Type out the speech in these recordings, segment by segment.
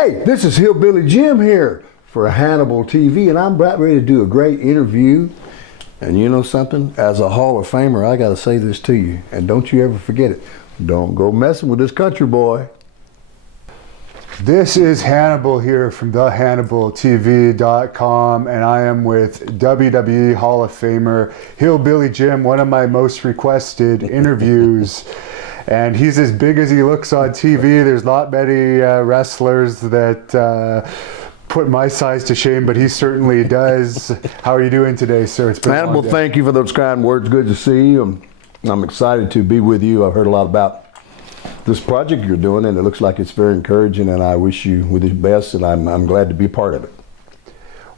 Hey, this is Hillbilly Jim here for Hannibal TV, and I'm about ready to do a great interview. And you know something? As a Hall of Famer, I got to say this to you, and don't you ever forget it. Don't go messing with this country boy. This is Hannibal here from thehannibaltv.com, and I am with WWE Hall of Famer Hillbilly Jim, one of my most requested interviews. And he's as big as he looks on TV. There's not many wrestlers that put my size to shame, but he certainly does. How are you doing today, sir? It's been Hannibal, thank you for those kind words. Good to see you. I'm excited to be with you. I've heard a lot about this project you're doing, and it looks like it's very encouraging, and I wish you the best, and I'm glad to be a part of it.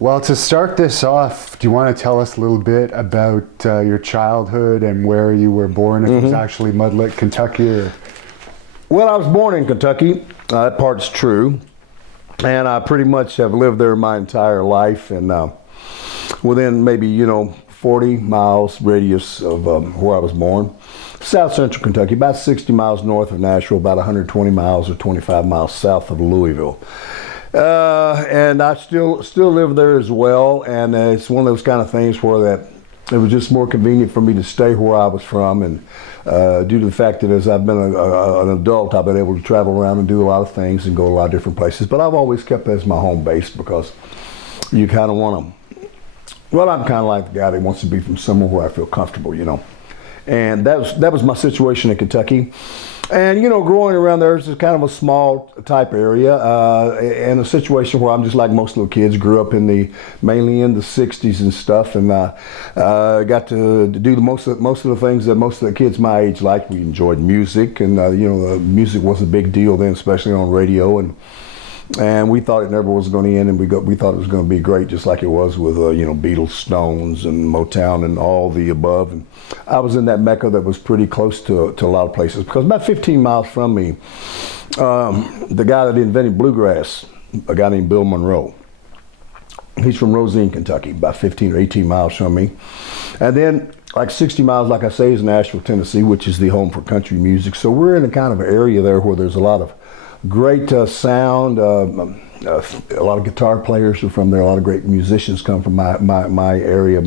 Well, to start this off, do you want to tell us a little bit about your childhood and where you were born, if it was actually Mudlick, Kentucky? Or... Well, I was born in Kentucky. That part's true. And I pretty much have lived there my entire life, and within maybe, 40 miles radius of where I was born. South Central Kentucky, about 60 miles north of Nashville, about 120 miles or 25 miles south of Louisville. And I still live there as well, and it's one of those kind of things where that it was just more convenient for me to stay where I was from, and due to the fact that as I've been an adult, I've been able to travel around and do a lot of things and go to a lot of different places, but I've always kept that as my home base because you kind of want to, well, I'm kind of like the guy that wants to be from somewhere where I feel comfortable, and that was my situation in Kentucky. And growing around there, it's kind of a small type area, and a situation where I'm just like most little kids, grew up mainly in the '60s and stuff, and got to do most of the things that most of the kids my age liked. We enjoyed music, and music was a big deal then, especially on radio, and we thought it never was going to end, and we thought it was going to be great, just like it was with Beatles, Stones, and Motown, and all the above. And I was in that mecca that was pretty close to a lot of places, because about 15 miles from me, the guy that invented bluegrass, a guy named Bill Monroe, he's from Rosine, Kentucky, about 15 or 18 miles from me. And then like 60 miles, like I say, is Nashville, Tennessee, which is the home for country music. So we're in a kind of area there where there's a lot of great sound. A lot of guitar players are from there. A lot of great musicians come from my area,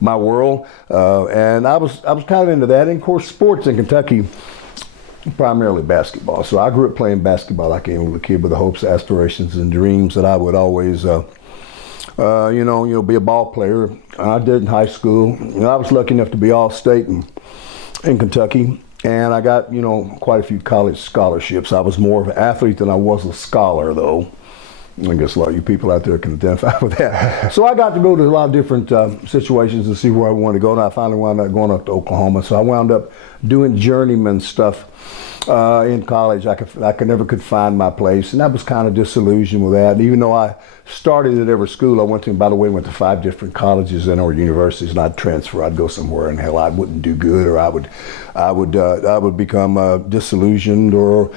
my world, and I was kind of into that. And of course, sports in Kentucky, primarily basketball. So I grew up playing basketball. I came as a kid with the hopes, aspirations, and dreams that I would always, be a ball player. I did in high school. I was lucky enough to be all-state in Kentucky. And I got, quite a few college scholarships. I was more of an athlete than I was a scholar, though. I guess a lot of you people out there can identify with that. So I got to go to a lot of different situations to see where I wanted to go, and I finally wound up going up to Oklahoma. So I wound up doing journeyman stuff in college. I never could find my place, and I was kind of disillusioned with that. And even though I started at every school I went to, and by the way, went to 5 different colleges and or universities, and I'd transfer, I'd go somewhere, and hell, I wouldn't do good, or I would become disillusioned, or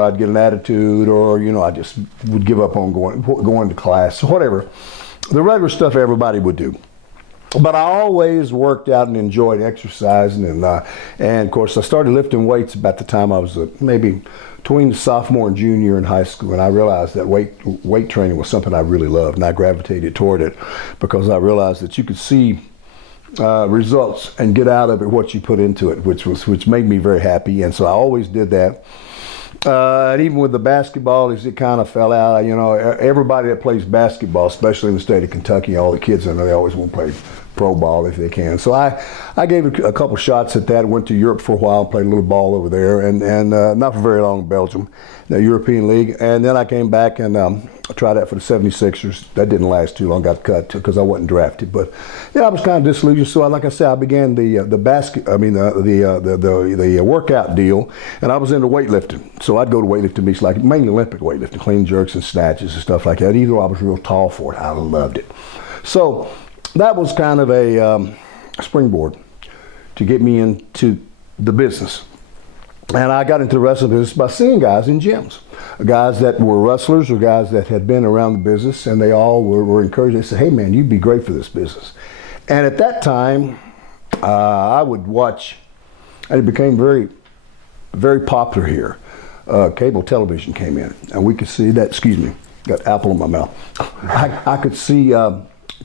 I'd get an attitude, or I just would give up on going to class, whatever. The regular stuff everybody would do. But I always worked out and enjoyed exercising, and of course I started lifting weights about the time I was maybe between sophomore and junior in high school, and I realized that weight training was something I really loved, and I gravitated toward it because I realized that you could see results and get out of it what you put into it, which made me very happy, and so I always did that. And even with the basketball, it kind of fell out. Everybody that plays basketball, especially in the state of Kentucky, all the kids in there, they always want to play pro ball if they can. So I gave a couple shots at that. Went to Europe for a while, played a little ball over there, and not for very long in Belgium, the European League. And then I came back and I tried out for the 76ers. That didn't last too long. Got cut because I wasn't drafted. But I was kind of disillusioned. So like I said, I began the workout deal, and I was into weightlifting. So I'd go to weightlifting meets, like mainly Olympic weightlifting, clean jerks and snatches and stuff like that. Either I was real tall for it. I loved it. So that was kind of a springboard to get me into the business. And I got into the wrestling business by seeing guys in gyms, guys that were wrestlers or guys that had been around the business, and they all were encouraged. They said, hey man, you'd be great for this business. And at that time, I would watch, and it became very, very popular here. cable television came in, and we could see that. Excuse me, got apple in my mouth. I could see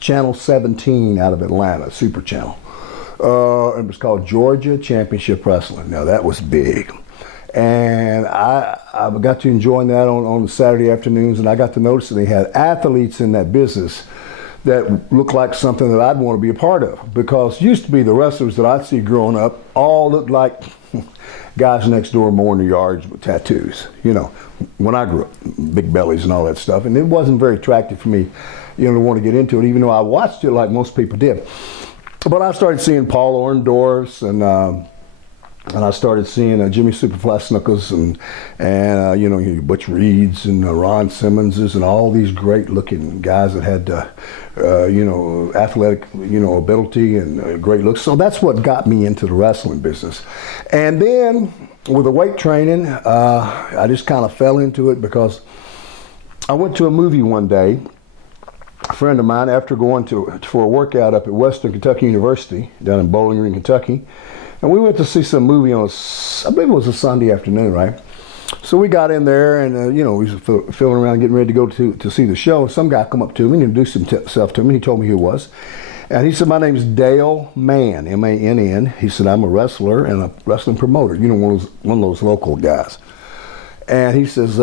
Channel 17 out of Atlanta, Super Channel. It was called Georgia Championship Wrestling. Now that was big. And I got to enjoy that on Saturday afternoons, and I got to notice that they had athletes in that business that looked like something that I'd want to be a part of. Because used to be the wrestlers that I'd see growing up all looked like guys next door mowing the yards with tattoos. You know, when I grew up, big bellies and all that stuff. And it wasn't very attractive for me, you know, to want to get into it, even though I watched it like most people did. But I started seeing Paul Orndorff's and I started seeing Jimmy Superfly Snukas and you know, Butch Reeds and Ron Simmonses and all these great looking guys that had you know, athletic, you know, ability and great looks. So that's what got me into the wrestling business. And then with the weight training, I just kind of fell into it because I went to a movie one day. A friend of mine, after going for a workout up at Western Kentucky University down in Bowling Green, Kentucky, and we went to see some movie on, I believe it was a Sunday afternoon, right? So we got in there and, you know, we was filling around getting ready to go to see the show. Some guy come up to me and introduced himself to me. He told me who he was. And he said, my name's Dale Mann, M-A-N-N. He said, I'm a wrestler and a wrestling promoter, you know, one of those local guys. And he says,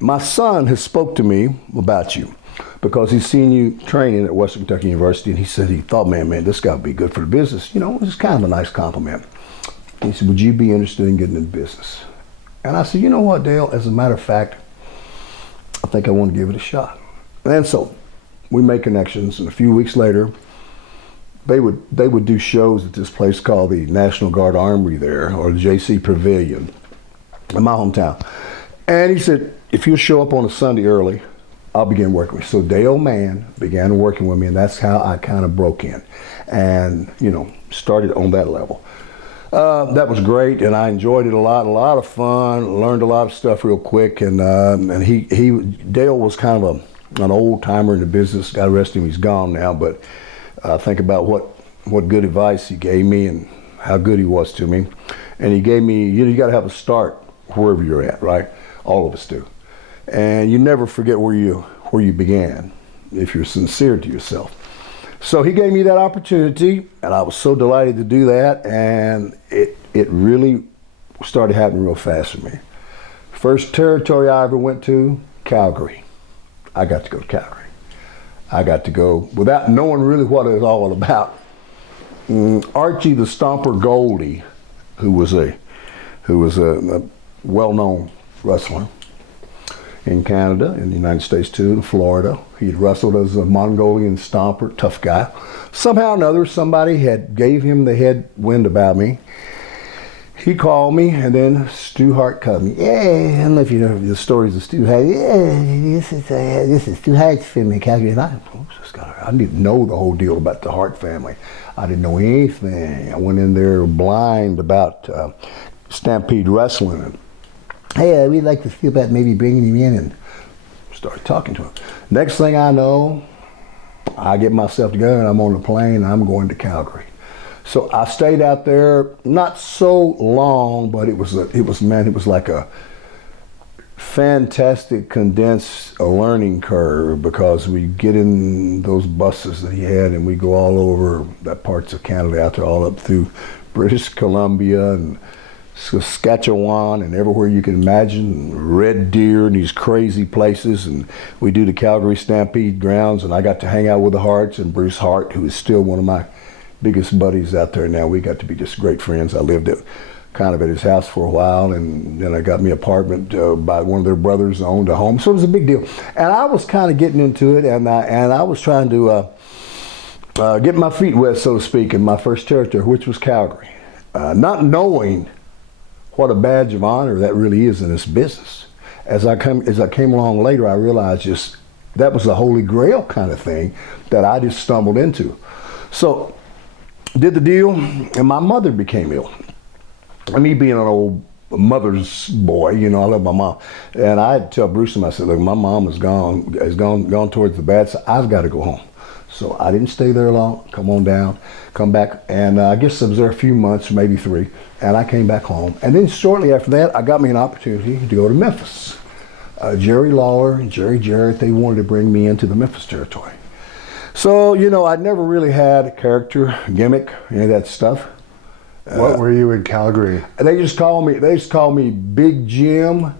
my son has spoke to me about you because he's seen you training at Western Kentucky University. And he said he thought, man, this guy would be good for the business. You know, it was kind of a nice compliment. He said, would you be interested in getting into business? And I said, you know what, Dale, as a matter of fact, I think I want to give it a shot. And so we made connections, and a few weeks later, they would do shows at this place called the National Guard Armory there, or the JC Pavilion, in my hometown. And he said, if you'll show up on a Sunday early, I'll begin working with you. So Dale Mann began working with me, and that's how I kind of broke in and, you know, started on that level. That was great, and I enjoyed it a lot of fun, learned a lot of stuff real quick, and Dale was kind of an old timer in the business. God rest him, he's gone now, but I think about what good advice he gave me and how good he was to me. And he gave me, you know, you got to have a start wherever you're at, right? All of us do. And you never forget where you began if you're sincere to yourself. So he gave me that opportunity, and I was so delighted to do that, and it really started happening real fast for me. First territory I ever went to, Calgary. I got to go to Calgary. I got to go without knowing really what it was all about. Archie the Stomper Goldie, who was a well-known wrestler in Canada, in the United States too, in Florida. He'd wrestled as a Mongolian stomper, tough guy. Somehow or another, somebody gave him the head wind about me. He called me, and then Stu Hart cut me. Yeah, I don't know if you know the stories of Stu Hart. Yeah, this is Stu Hart's family, Calgary. And I didn't know the whole deal about the Hart family. I didn't know anything. I went in there blind about Stampede Wrestling. And, hey, we'd like to see about maybe bringing him in, and started talking to him. Next thing I know, I get myself together and I'm on the plane and I'm going to Calgary. So I stayed out there not so long, but it was like a fantastic condensed learning curve, because we get in those buses that he had and we go all over that parts of Canada out there, all up through British Columbia and Saskatchewan and everywhere you can imagine, Red Deer and these crazy places. And we do the Calgary Stampede grounds, and I got to hang out with the Harts and Bruce Hart, who is still one of my biggest buddies out there now. We got to be just great friends. I lived at his house for a while, and then I got me an apartment by one of their brothers, owned a home. So it was a big deal. And I was kind of getting into it, and I was trying to get my feet wet, so to speak, in my first territory, which was Calgary. Not knowing what a badge of honor that really is in this business. As I came along later, I realized just that was a holy grail kind of thing that I just stumbled into. So did the deal, and my mother became ill. And me being an old mother's boy, you know, I love my mom. And I had to tell Bruce and I said, look, my mom has gone towards the bad side. I've got to go home. So I didn't stay there long. Come on down, come back, and I guess I was there a few months, maybe 3, and I came back home. And then shortly after that, I got me an opportunity to go to Memphis. Jerry Lawler and Jerry Jarrett, they wanted to bring me into the Memphis territory. So, you know, I'd never really had a character, gimmick, any of that stuff. What were you in Calgary? They just call me Big Jim,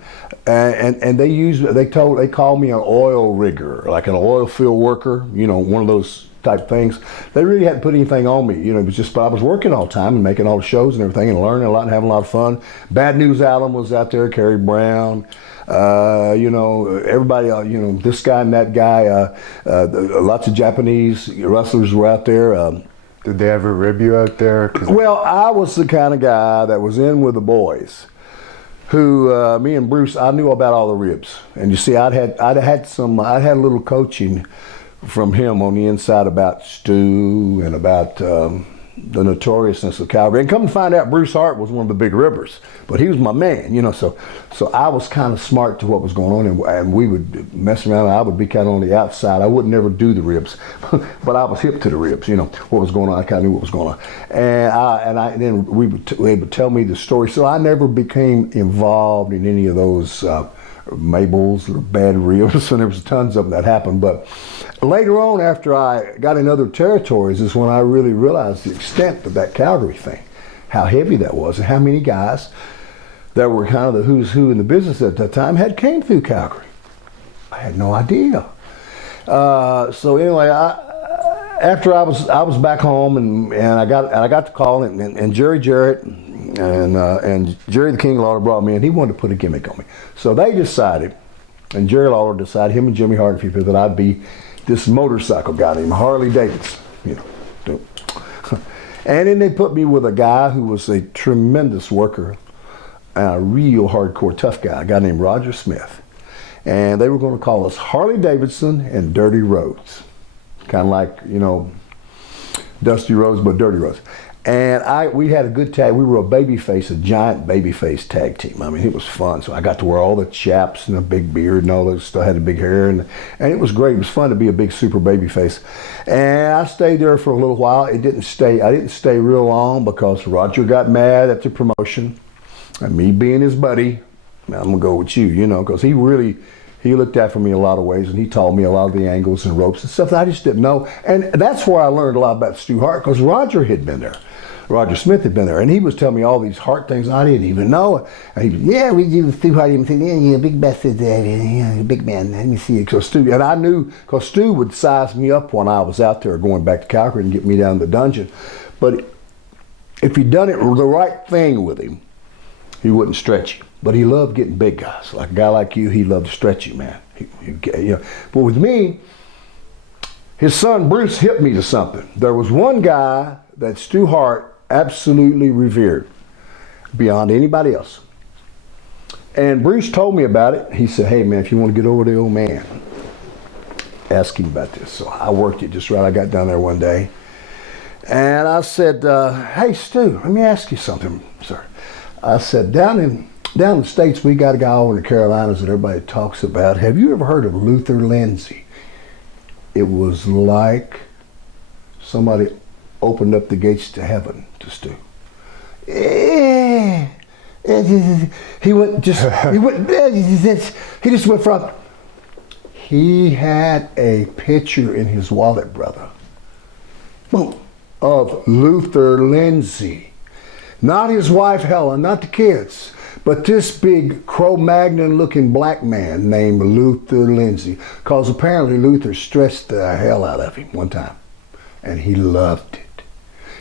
and they call me an oil rigger, like an oil field worker, you know, one of those type things. They really hadn't put anything on me, you know. It was just, but I was working all the time and making all the shows and everything and learning a lot and having a lot of fun. Bad News Allen was out there, Kerry Brown. You know, everybody, you know, this guy and that guy, lots of Japanese wrestlers were out there. Did they ever rib you out there? Well, I was the kind of guy that was in with the boys who, me and Bruce, I knew about all the ribs. And you see, I'd had a little coaching from him on the inside about Stu and about the notoriousness of Calgary. And come to find out, Bruce Hart was one of the big ribbers, but he was my man, you know. So I was kind of smart to what was going on, and we would mess around. And I would be kind of on the outside. I would never do the ribs, but I was hip to the ribs, you know, what was going on. I kind of knew what was going on, and then they would tell me the story. So I never became involved in any of those Mabels or bad ribs, and there was tons of them that happened. But later on, after I got in other territories, is when I really realized the extent of that Calgary thing, how heavy that was, and how many guys that were kind of the who's who in the business at that time had came through Calgary. I had no idea. So anyway, after I was back home, and I got the call, and Jerry Jarrett and Jerry the King Lawler brought me in. He wanted to put a gimmick on me. So they decided, and Jerry Lawler decided, him and Jimmy Hart, a few people, that I'd be this motorcycle guy named Harley Davidson, you know. And then they put me with a guy who was a tremendous worker, a real hardcore tough guy, a guy named Roger Smith. And they were going to call us Harley Davidson and Dirty Rhodes. Kind of like, you know, Dusty Rhodes, but Dirty Rhodes. And we had a good tag. We were a giant babyface tag team. I mean, it was fun. So I got to wear all the chaps and a big beard and all those. Still had the big hair, and it was great. It was fun to be a big super babyface. And I stayed there for a little while. I didn't stay real long because Roger got mad at the promotion, and me being his buddy, I'm gonna go with you, you know, because he looked after me in a lot of ways, and he taught me a lot of the angles and ropes and stuff that I just didn't know. And that's where I learned a lot about Stu Hart, because Roger had been there. Roger Smith had been there, and he was telling me all these Hart things I didn't even know. And he, yeah, we do Stu Hart. He said, yeah, big bastard, big man. Let me see it. So Stu, and I knew, because Stu would size me up when I was out there going back to Calgary and get me down in the dungeon. But if he'd done it the right thing with him, he wouldn't stretch you. But he loved getting big guys. Like a guy like you, he loved to stretch you, man. You know. But with me, his son Bruce hit me to something. There was one guy that Stu Hart absolutely revered beyond anybody else. And Bruce told me about it. He said, hey man, if you want to get over the old man, ask him about this. So I worked it just right. I got down there one day, and I said, hey Stu, let me ask you something, sir. I said, down in the States, we got a guy over in the Carolinas that everybody talks about. Have you ever heard of Luther Lindsay? It was like somebody opened up the gates to heaven to Stu. He just went from, he had a picture in his wallet, brother, boom, of Luther Lindsay. Not his wife Helen, not the kids, but this big Cro-Magnon looking black man named Luther Lindsay, because apparently Luther stressed the hell out of him one time, and he loved it.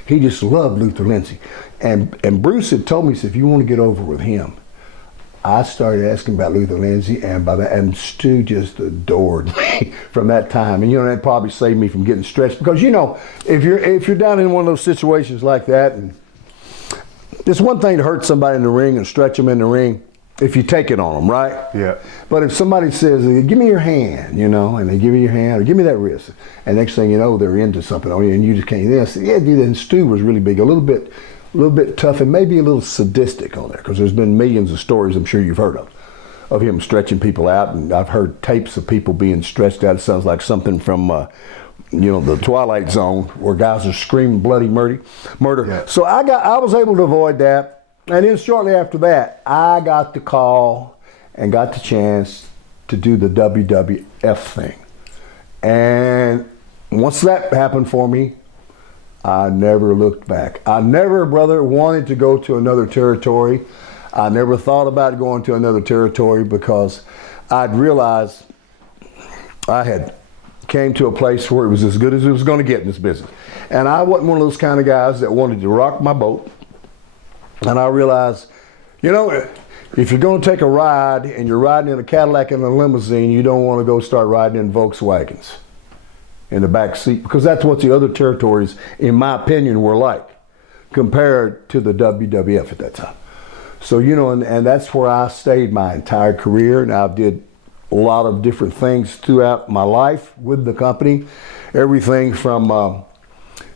He just loved Luther Lindsay. And Bruce had told me, he said, if you want to get over with him, I started asking about Luther Lindsay, and Stu just adored me from that time. And you know, that probably saved me from getting stressed, because you know, if you're down in one of those situations like that, and it's one thing to hurt somebody in the ring and stretch them in the ring if you take it on them, right? Yeah. But if somebody says, give me your hand, you know, and they give you your hand, or give me that wrist, and next thing you know, they're into something on you, and you just can't, yeah, do that. And Stu was really big, a little bit tough, and maybe a little sadistic on there, because there's been millions of stories I'm sure you've heard of him stretching people out, and I've heard tapes of people being stretched out. It sounds like something from the twilight zone where guys are screaming bloody murder. Yeah. So I was able to avoid that, and then shortly after that, I got the call and got the chance to do the WWF thing. And once that happened for me, I never looked back. I never, brother, wanted to go to another territory. I never thought about going to another territory because I'd realized I had came to a place where it was as good as it was going to get in this business. And I wasn't one of those kind of guys that wanted to rock my boat. And I realized, if you're going to take a ride and you're riding in a Cadillac and a limousine, you don't want to go start riding in Volkswagens in the back seat, because that's what the other territories, in my opinion, were like compared to the WWF at that time. So, and that's where I stayed my entire career. And I did a lot of different things throughout my life with the company. Everything from, I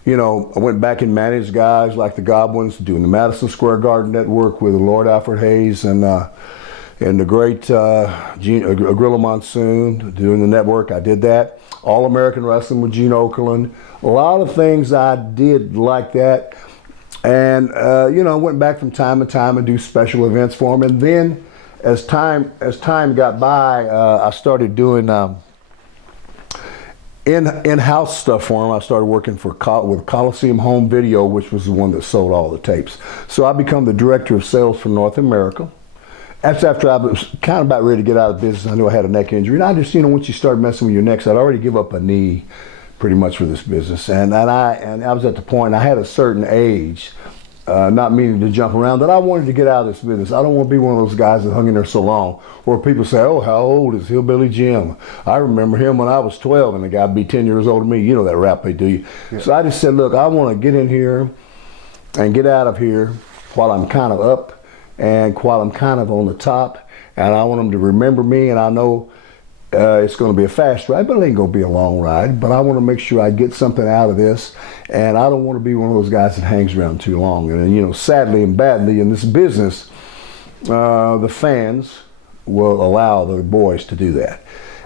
went back and managed guys like the Goblins, doing the Madison Square Garden Network with Lord Alfred Hayes and the great Gorilla Monsoon, doing the network. I did that. All American Wrestling with Gene Okerlund. A lot of things I did like that. And, I went back from time to time and do special events for them. And then as time got by, I started doing in-house stuff for them. I started working with Coliseum Home Video, which was the one that sold all the tapes. So I become the director of sales for North America. That's after I was kind of about ready to get out of business. I knew I had a neck injury. And I just, once you start messing with your necks, I'd already give up a knee pretty much for this business. And I was at the point, I had a certain age, not meaning to jump around, that I wanted to get out of this business. I don't want to be one of those guys that hung in there so long where people say, oh, how old is Hillbilly Jim? I remember him when I was 12 and the guy would be 10 years older than me. You know that rap they do. Yeah. So I just said, look, I want to get in here and get out of here while I'm kind of up and while I'm kind of on the top. And I want them to remember me, and I know it's going to be a fast ride, but it ain't going to be a long ride. But I want to make sure I get something out of this, and I don't want to be one of those guys that hangs around too long. And sadly and badly in this business, the fans will allow the boys to do that,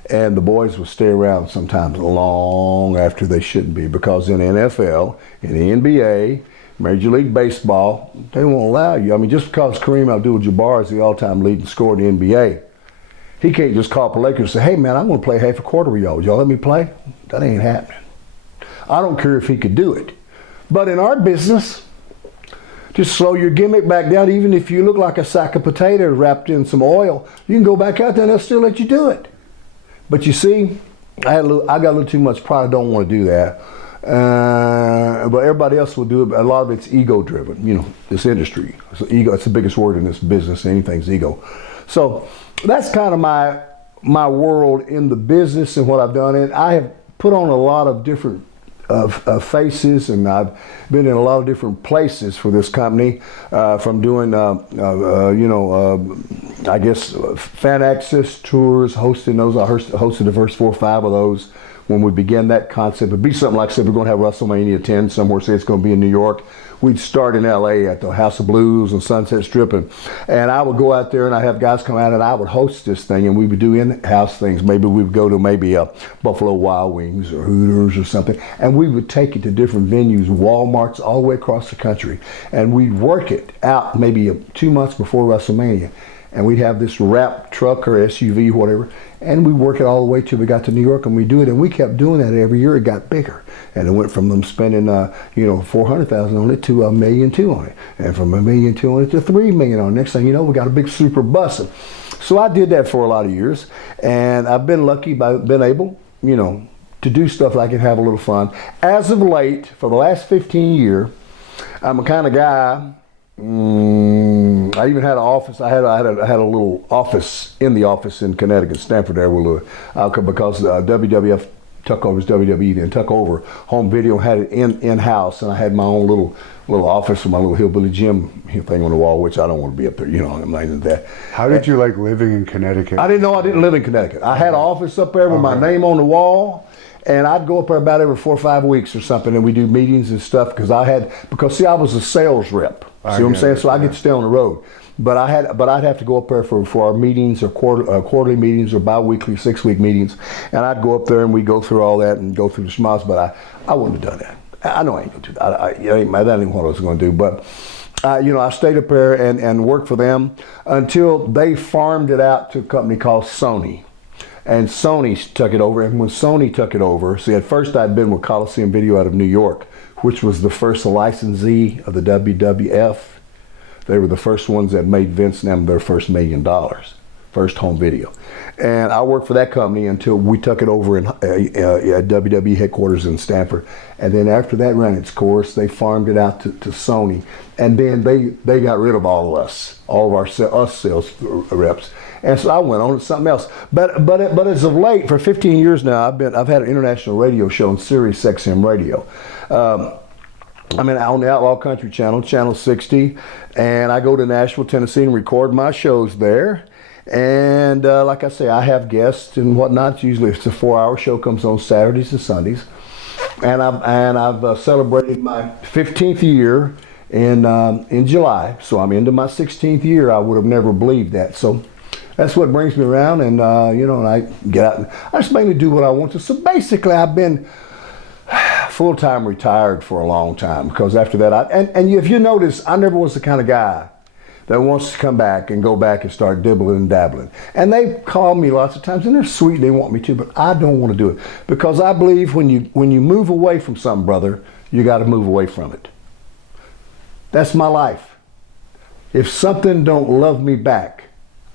and the boys will stay around sometimes long after they shouldn't be, because in the NFL, in the NBA, Major League Baseball, they won't allow you. I mean, just because Kareem Abdul-Jabbar is the all-time leading scorer in the NBA, he can't just call up the Lakers and say, hey, man, I'm going to play half a quarter with y'all. Y'all let me play? That ain't happening. I don't care if he could do it. But in our business, just slow your gimmick back down. Even if you look like a sack of potatoes wrapped in some oil, you can go back out there and they'll still let you do it. But you see, I got a little too much pride. I don't want to do that. But everybody else will do it. A lot of it's ego driven, this industry. So ego, it's the biggest word in this business. Anything's ego. So that's kind of my world in the business and what I've done. And I have put on a lot of different faces, and I've been in a lot of different places for this company, from doing, I guess, fan access tours, hosting those. I hosted the first 4 or 5 of those when we began that concept. It'd be something like, say, we're going to have WrestleMania 10 somewhere, say it's going to be in New York. We'd start in LA at the House of Blues and Sunset Strip, and I would go out there and I'd have guys come out and I would host this thing, and we would do in-house things. Maybe we would go to a Buffalo Wild Wings or Hooters or something, and we would take it to different venues, Walmarts all the way across the country, and we'd work it out maybe 2 months before WrestleMania. And we'd have this wrap truck or SUV, whatever, and we work it all the way till we got to New York, and we do it, and we kept doing that every year. It got bigger, and it went from them spending, $400,000 on it to $1.2 million on it, and from $1.2 million on it to $3 million on it. Next thing you know, we got a big super bus. So I did that for a lot of years, and I've been lucky, been able, to do stuff like it, have a little fun. As of late, for the last 15 years, I'm a kind of guy. I even had an office. I had a little office in Connecticut, Stamford, there, because WWF took over, WWE then took over home video, had it in-house, and I had my own little office with my little Hillbilly Jim thing on the wall, which I don't want to be up there, I'm not into that. How did you like living in Connecticut? I didn't know I didn't live in Connecticut. I had an office up there with my name on the wall. And I'd go up there about every 4 or 5 weeks or something, and we do meetings and stuff, because I was a sales rep. See what I'm saying? So I get to stay on the road. But I'd have to go up there for our meetings or quarterly meetings or bi-weekly 6-week meetings, and I'd go up there and we'd go through all that and go through the schmoz. But I wouldn't have done that. I know I ain't gonna do that. That ain't what I was gonna do. But I stayed up there and worked for them until they farmed it out to a company called Sony. And Sony took it over. And when Sony took it over, see, at first I'd been with Coliseum Video out of New York, which was the first licensee of the WWF. They were the first ones that made Vince and them their first $1 million, first home video. And I worked for that company until we took it over at WWE headquarters in Stamford. And then after that ran its course, they farmed it out to Sony. And then they got rid of all of us, all of us sales reps. And so I went on to something else. But as of late, for 15 years now, I've had an international radio show on Sirius XM Radio. I'm on the Outlaw Country Channel, Channel 60, and I go to Nashville, Tennessee, and record my shows there. And like I say, I have guests and whatnot. Usually, it's a 4-hour show, comes on Saturdays and Sundays. And I've celebrated my 15th year in July, so I'm into my 16th year. I would have never believed that. So that's what brings me around, and and I get out. And I just mainly do what I want to. So basically, I've been full-time retired for a long time, because after that, and if you notice, I never was the kind of guy that wants to come back and go back and start dibbling and dabbling. And they call me lots of times, and they're sweet, they want me to, but I don't want to do it, because I believe when you move away from something, brother, you got to move away from it. That's my life. If something don't love me back,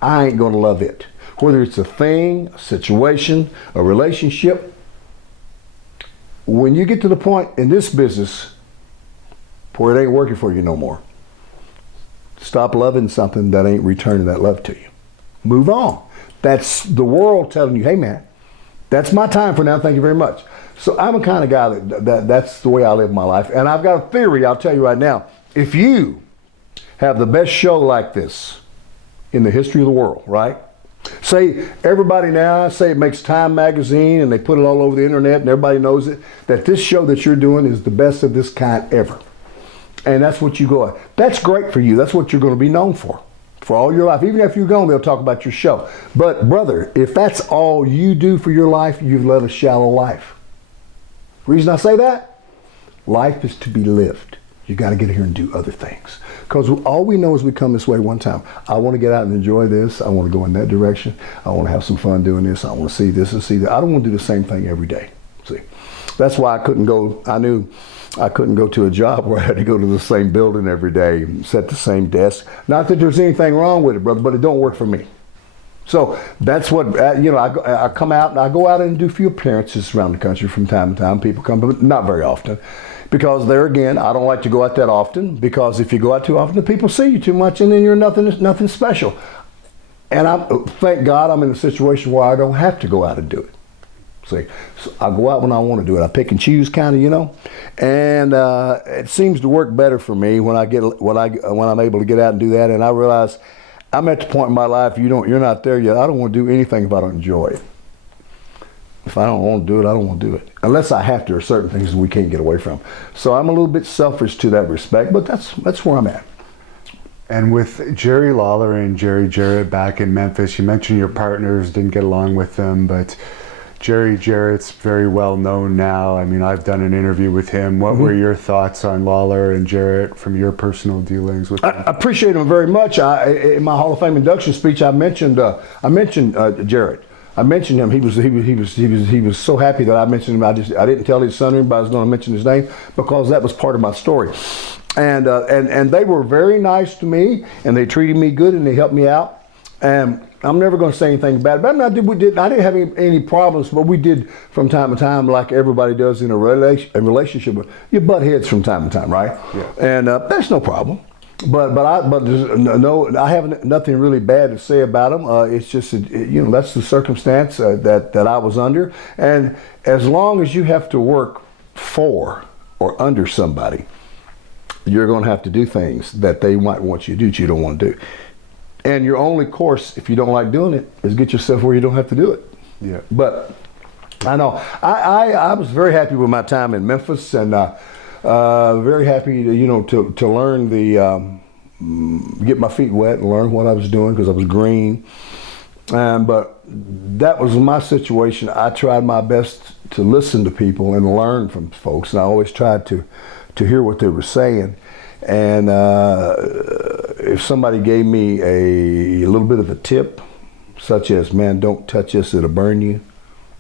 I ain't going to love it. Whether it's a thing, a situation, a relationship. When you get to the point in this business where it ain't working for you no more, stop loving something that ain't returning that love to you. Move on. That's the world telling you, hey man, that's my time for now, thank you very much. So I'm a kind of guy that's the way I live my life. And I've got a theory, I'll tell you right now. If you have the best show like this in the history of the world, right? Say everybody now, say it makes Time magazine and they put it all over the internet and everybody knows it, that this show that you're doing is the best of this kind ever. And that's what you go at. That's great for you. That's what you're going to be known for all your life. Even if you're gone, they'll talk about your show. But brother, if that's all you do for your life, you've led a shallow life. Reason I say that? Life is to be lived. You got to get here and do other things. Because all we know is we come this way one time. I want to get out and enjoy this. I want to go in that direction. I want to have some fun doing this. I want to see this and see that. I don't want to do the same thing every day. See, that's why I couldn't go. I knew I couldn't go to a job where I had to go to the same building every day, sit at the same desk. Not that there's anything wrong with it, brother, but it don't work for me. So that's what, I come out and I go out and do a few appearances around the country from time to time. People come, but not very often. Because there again, I don't like to go out that often, because if you go out too often, the people see you too much and then you're nothing special. And thank God I'm in a situation where I don't have to go out and do it. See, so I go out when I want to do it. I pick and choose kind of, and it seems to work better for me when I'm able to get out and do that. And I realize I'm at the point in my life, you're not there yet. I don't want to do anything if I don't enjoy it. If I don't want to do it, I don't want to do it. Unless I have to, there are certain things that we can't get away from. So I'm a little bit selfish to that respect, but that's where I'm at. And with Jerry Lawler and Jerry Jarrett back in Memphis, you mentioned your partners didn't get along with them, but Jerry Jarrett's very well known now. I mean, I've done an interview with him. What were your thoughts on Lawler and Jarrett from your personal dealings with them? I appreciate him very much. In my Hall of Fame induction speech, I mentioned Jarrett. I mentioned him. He was so happy that I mentioned him. I didn't tell his son or anybody I was going to mention his name, because that was part of my story. And they were very nice to me, and they treated me good, and they helped me out. And I'm never going to say anything bad about it. I didn't have any problems, but we did from time to time, like everybody does in a relationship. You butt heads from time to time, right? Yeah. And that's no problem. But I have nothing really bad to say about them. It's just that's the circumstance that I was under. And as long as you have to work for or under somebody, you're going to have to do things that they might want you to do that you don't want to do. And your only course, if you don't like doing it, is get yourself where you don't have to do it. Yeah. But I know I was very happy with my time in Memphis, and very happy to learn get my feet wet and learn what I was doing because I was green. But that was my situation. I tried my best to listen to people and learn from folks, and I always tried to hear what they were saying. And if somebody gave me a little bit of a tip, such as, man, don't touch this, it'll burn you,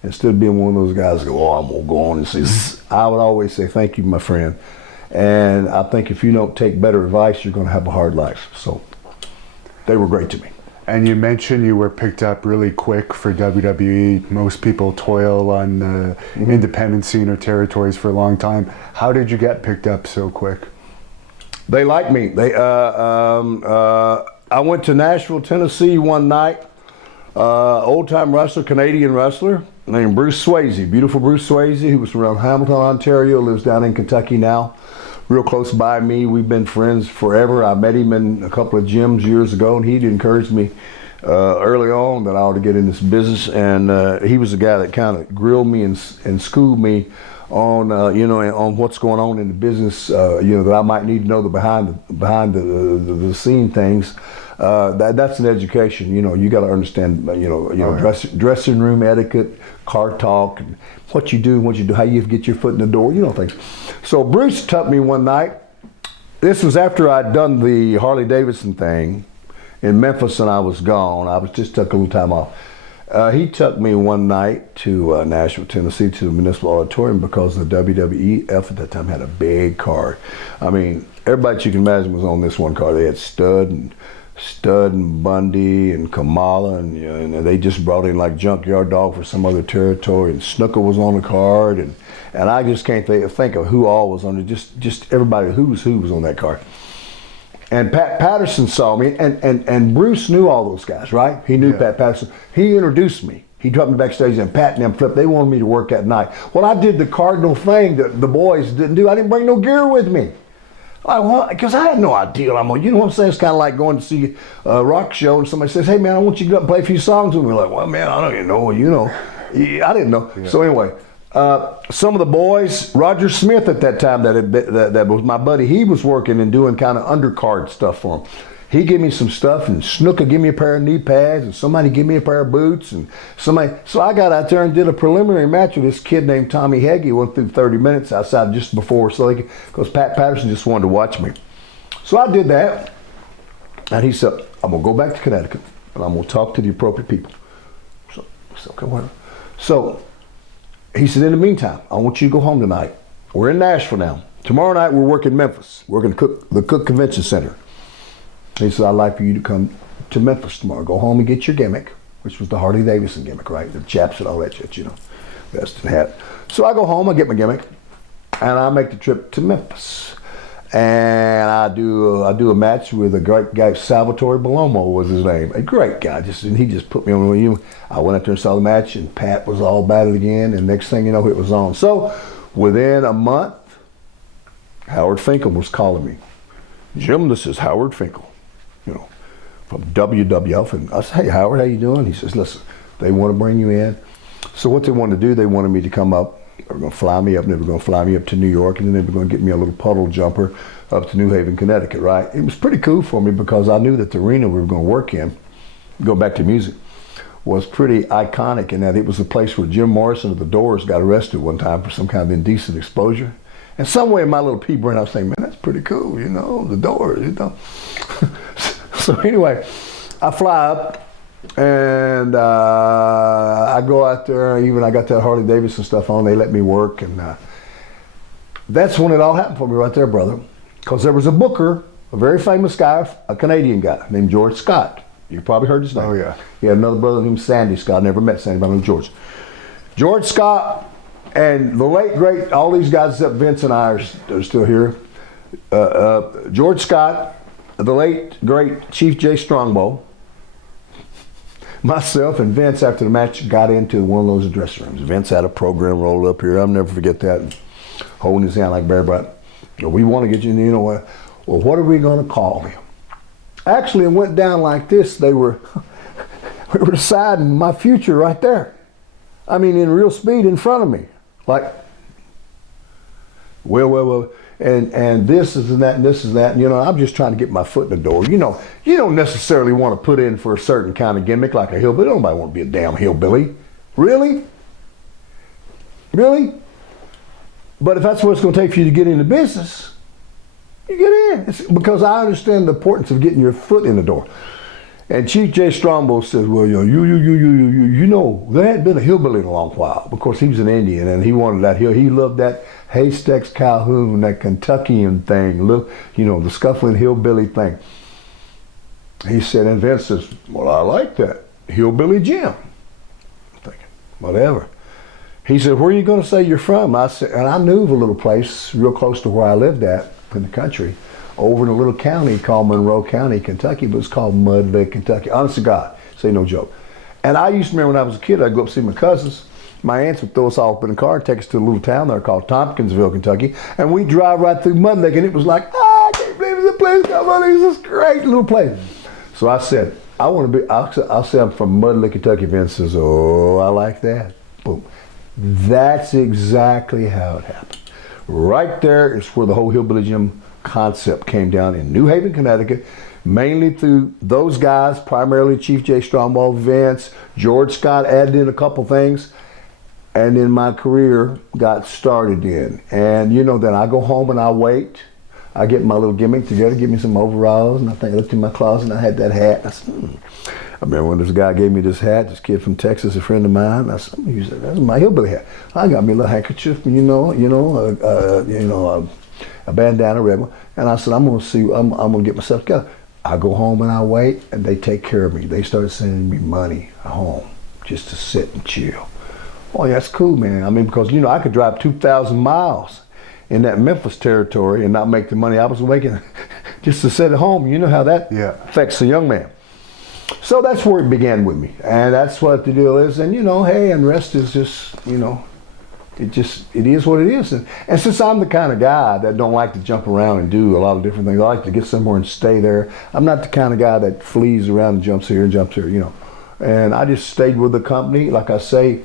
instead of being one of those guys who go, oh, I'm going to go on and say, I would always say, thank you, my friend. And I think if you don't take better advice, you're going to have a hard life. So they were great to me. And you mentioned you were picked up really quick for WWE. Most people toil on the independent scene or territories for a long time. How did you get picked up so quick? They like me. I went to Nashville, Tennessee one night. Old-time wrestler, Canadian wrestler named Bruce Swayze, beautiful Bruce Swayze, who was from Hamilton, Ontario, lives down in Kentucky now, real close by me. We've been friends forever. I met him in a couple of gyms years ago, and he'd encouraged me early on that I ought to get in this business. And he was the guy that kind of grilled me and schooled me on on what's going on in the business. That I might need to know the behind the scene things. That's an education. You got to understand. Dressing room etiquette, car talk, and what you do, how you get your foot in the door. Things. So Bruce took me one night. This was after I'd done the Harley Davidson thing in Memphis, and I was gone. I was just took a little time off. He took me one night to Nashville, Tennessee, to the Municipal Auditorium because the WWF at that time had a big card. I mean, everybody that you can imagine was on this one card. They had Stud and Bundy and Kamala, and they just brought in like Junkyard Dog for some other territory, and Snooker was on the card, and I just can't think of who all was on it. Just everybody who was on that card. And Pat Patterson saw me, and Bruce knew all those guys, right? He knew Pat Patterson. He introduced me. He took me backstage, and Pat and them flipped. They wanted me to work that night. Well, I did the cardinal thing that the boys didn't do. I didn't bring no gear with me. Because I had no idea. You know what I'm saying? It's kind of like going to see a rock show, and somebody says, hey, man, I want you to go up and play a few songs with me. Like, well, man, I don't even know. I didn't know. Yeah. So anyway, some of the boys, Roger Smith at that time, that was my buddy, he was working and doing kind of undercard stuff for him. He gave me some stuff, and Snooker gave me a pair of knee pads, and somebody gave me a pair of boots, and so I got out there and did a preliminary match with this kid named Tommy Heggie. Went through 30 minutes outside just before, because Pat Patterson just wanted to watch me. So I did that, and he said, I'm gonna go back to Connecticut, and I'm gonna talk to the appropriate people. So I said, okay, whatever. So he said, in the meantime, I want you to go home tonight. We're in Nashville now. Tomorrow night we're working Memphis. We're going to the Cook Convention Center. He said, I'd like for you to come to Memphis tomorrow. Go home and get your gimmick, which was the Harley Davidson gimmick, right? The chaps and all that shit, vest and hat. So I go home, I get my gimmick, and I make the trip to Memphis. And I do a match with a great guy, Salvatore Bellomo was his name. A great guy, he just put me on. I went up there and saw the match, and Pat was all about it again, and next thing you know, it was on. So within a month, Howard Finkel was calling me. Jim, this is Howard Finkel, from WWF. And I said, hey, Howard, how you doing? He says, listen, they want to bring you in. So what they wanted to do, they wanted me to come up. They were going to fly me up, and they were going to fly me up to New York, and then they were going to get me a little puddle jumper up to New Haven, Connecticut, right? It was pretty cool for me because I knew that the arena we were going to work in, go back to music, was pretty iconic in that it was the place where Jim Morrison of the Doors got arrested one time for some kind of indecent exposure. And somewhere in my little pea brain, I was saying, man, that's pretty cool, the Doors, So anyway, I fly up, and I go out there. Even I got that Harley Davidson stuff on. They let me work, and that's when it all happened for me right there, brother. Because there was a booker, a very famous guy, a Canadian guy named George Scott. You probably heard his name. Oh, yeah. He had another brother named Sandy Scott. I never met Sandy, but I know George. George Scott and the late, great, all these guys except Vince and I are still here. George Scott, the late, great Chief Jay Strongbow, myself and Vince, after the match, got into one of those dressing rooms. Vince had a program rolled up here. I'll never forget that. Holding his hand like Bear Brat. We want to get you, well, what are we going to call him? Actually, it went down like this. We were deciding my future right there. I mean, in real speed in front of me. Like, well, and this is and that and this is that. And, I'm just trying to get my foot in the door. You don't necessarily want to put in for a certain kind of gimmick like a hillbilly. Nobody want to be a damn hillbilly. Really? Really? But if that's what it's going to take for you to get into business, you get in. It's because I understand the importance of getting your foot in the door. And Chief Jay Strongbow says, well, there hadn't been a hillbilly in a long while. Of course, he was an Indian, and he wanted that hill. He loved that Haystacks Calhoun, that Kentuckian thing, the scuffling hillbilly thing. He said, and Vince says, well, I like that. Hillbilly Jim. I'm thinking, whatever. He said, where are you going to say you're from? I said, and I knew of a little place real close to where I lived at in the country, over in a little county called Monroe County, Kentucky, but it's called Mud Lake, Kentucky. Honest to God, say no joke. And I used to remember when I was a kid, I'd go up to see my cousins. My aunts would throw us all up in a car and take us to a little town there called Tompkinsville, Kentucky, and we'd drive right through Mud Lake, and it was like, I can't believe it's a place called Mud Lake. It's this great little place. So I said, I'll say I'm from Mud Lake, Kentucky. Vince says, oh, I like that. Boom. That's exactly how it happened. Right there is where the whole Hillbilly Jim concept came down in New Haven, Connecticut, mainly through those guys, primarily Chief Jay Strongbow, Vince, George Scott added in a couple things, and then my career got started in. And then I go home and I wait. I get my little gimmick together, give me some overalls, and I looked in my closet and I had that hat. I said, I remember when this guy gave me this hat, this kid from Texas, a friend of mine. I said, that's my hillbilly hat. I got me a little handkerchief, a bandana, red one. And I said, I'm gonna get myself together. I go home and I wait, and they take care of me. They started sending me money home just to sit and chill. Oh, yeah, that's cool, man. I mean, because I could drive 2,000 miles in that Memphis territory and not make the money I was making just to sit at home. You know how that affects a young man. So that's where it began with me, and that's what the deal is. And hey, and rest is just it is what it is. And since I'm the kind of guy that don't like to jump around and do a lot of different things, I like to get somewhere and stay there. I'm not the kind of guy that flees around and jumps here and jumps here, And I just stayed with the company, like I say,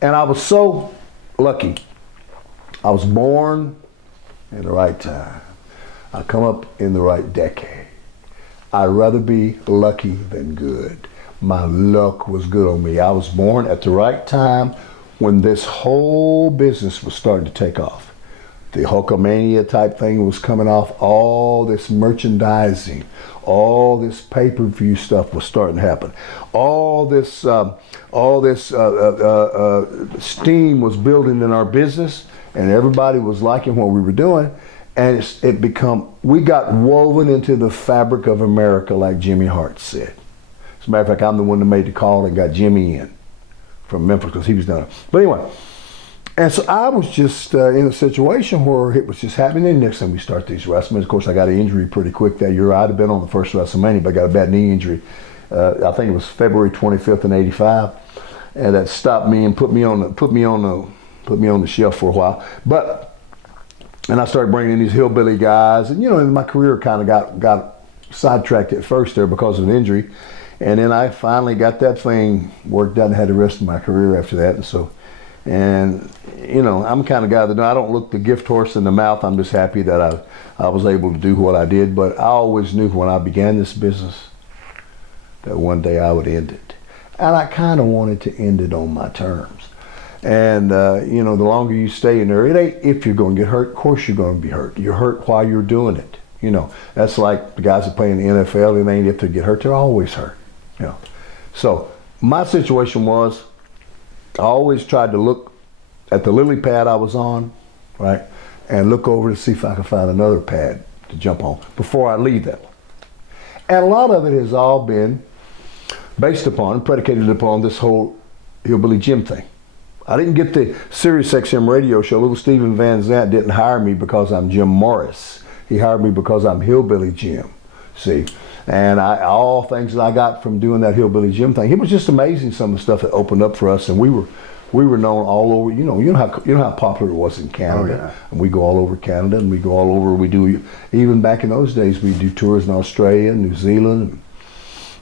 and I was so lucky. I was born in the right time. I come up in the right decade. I'd rather be lucky than good. My luck was good on me. I was born at the right time when this whole business was starting to take off. The Hulkamania type thing was coming off. All this merchandising, all this pay-per-view stuff was starting to happen. All this steam was building in our business, and everybody was liking what we were doing. And we got woven into the fabric of America, like Jimmy Hart said. As a matter of fact, I'm the one that made the call and got Jimmy in from Memphis because he was done. But anyway, and so I was just in a situation where it was just happening. And next time we start these wrestling, of course, I got an injury pretty quick that year. I'd have been on the first WrestleMania, but I got a bad knee injury. I think it was February 25th in '85, and that stopped me and put me on the shelf for a while. And I started bringing in these hillbilly guys, and my career kind of got sidetracked at first there because of an injury, and then I finally got that thing worked out and had the rest of my career after that. And I'm the kind of guy that I don't look the gift horse in the mouth. I'm just happy that I was able to do what I did. But I always knew when I began this business that one day I would end it, and I kind of wanted to end it on my terms. And, the longer you stay in there, it ain't if you're going to get hurt. Of course you're going to be hurt. You're hurt while you're doing it. That's like the guys that play in the NFL, and ain't if they get hurt, they're always hurt. So my situation was, I always tried to look at the lily pad I was on, right, and look over to see if I could find another pad to jump on before I leave that one. And a lot of it has all been based upon, predicated upon this whole Hillbilly Jim thing. I didn't get the Sirius XM radio show. Little Steven Van Zandt didn't hire me because I'm Jim Morris. He hired me because I'm Hillbilly Jim. See, and all things that I got from doing that Hillbilly Jim thing. It was just amazing, some of the stuff that opened up for us, and we were known all over. You know how popular it was in Canada. Oh, yeah. And we go all over Canada, and we go all over. We do, even back in those days, we do tours in Australia, New Zealand,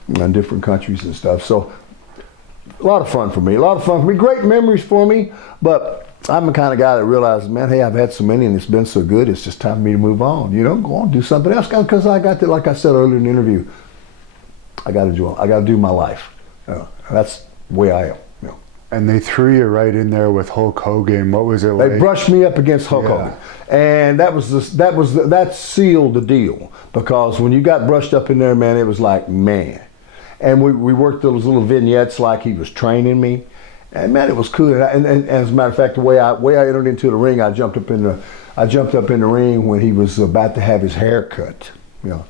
and different countries and stuff. So. A lot of fun for me. Great memories for me, but I'm the kind of guy that realizes, man, hey, I've had so many and it's been so good, it's just time for me to move on. You know, go on, do something else. Because I got to, like I said earlier in the interview, I got to do my life. That's the way I am. You know. And they threw you right in there with Hulk Hogan. What was it like? They brushed me up against Hulk Hogan, and that sealed the deal. Because when you got brushed up in there, man, it was like, man. And we worked those little vignettes like he was training me. And man, it was cool. And as a matter of fact, the way I entered into the ring, I jumped up in the ring when he was about to have his hair cut. You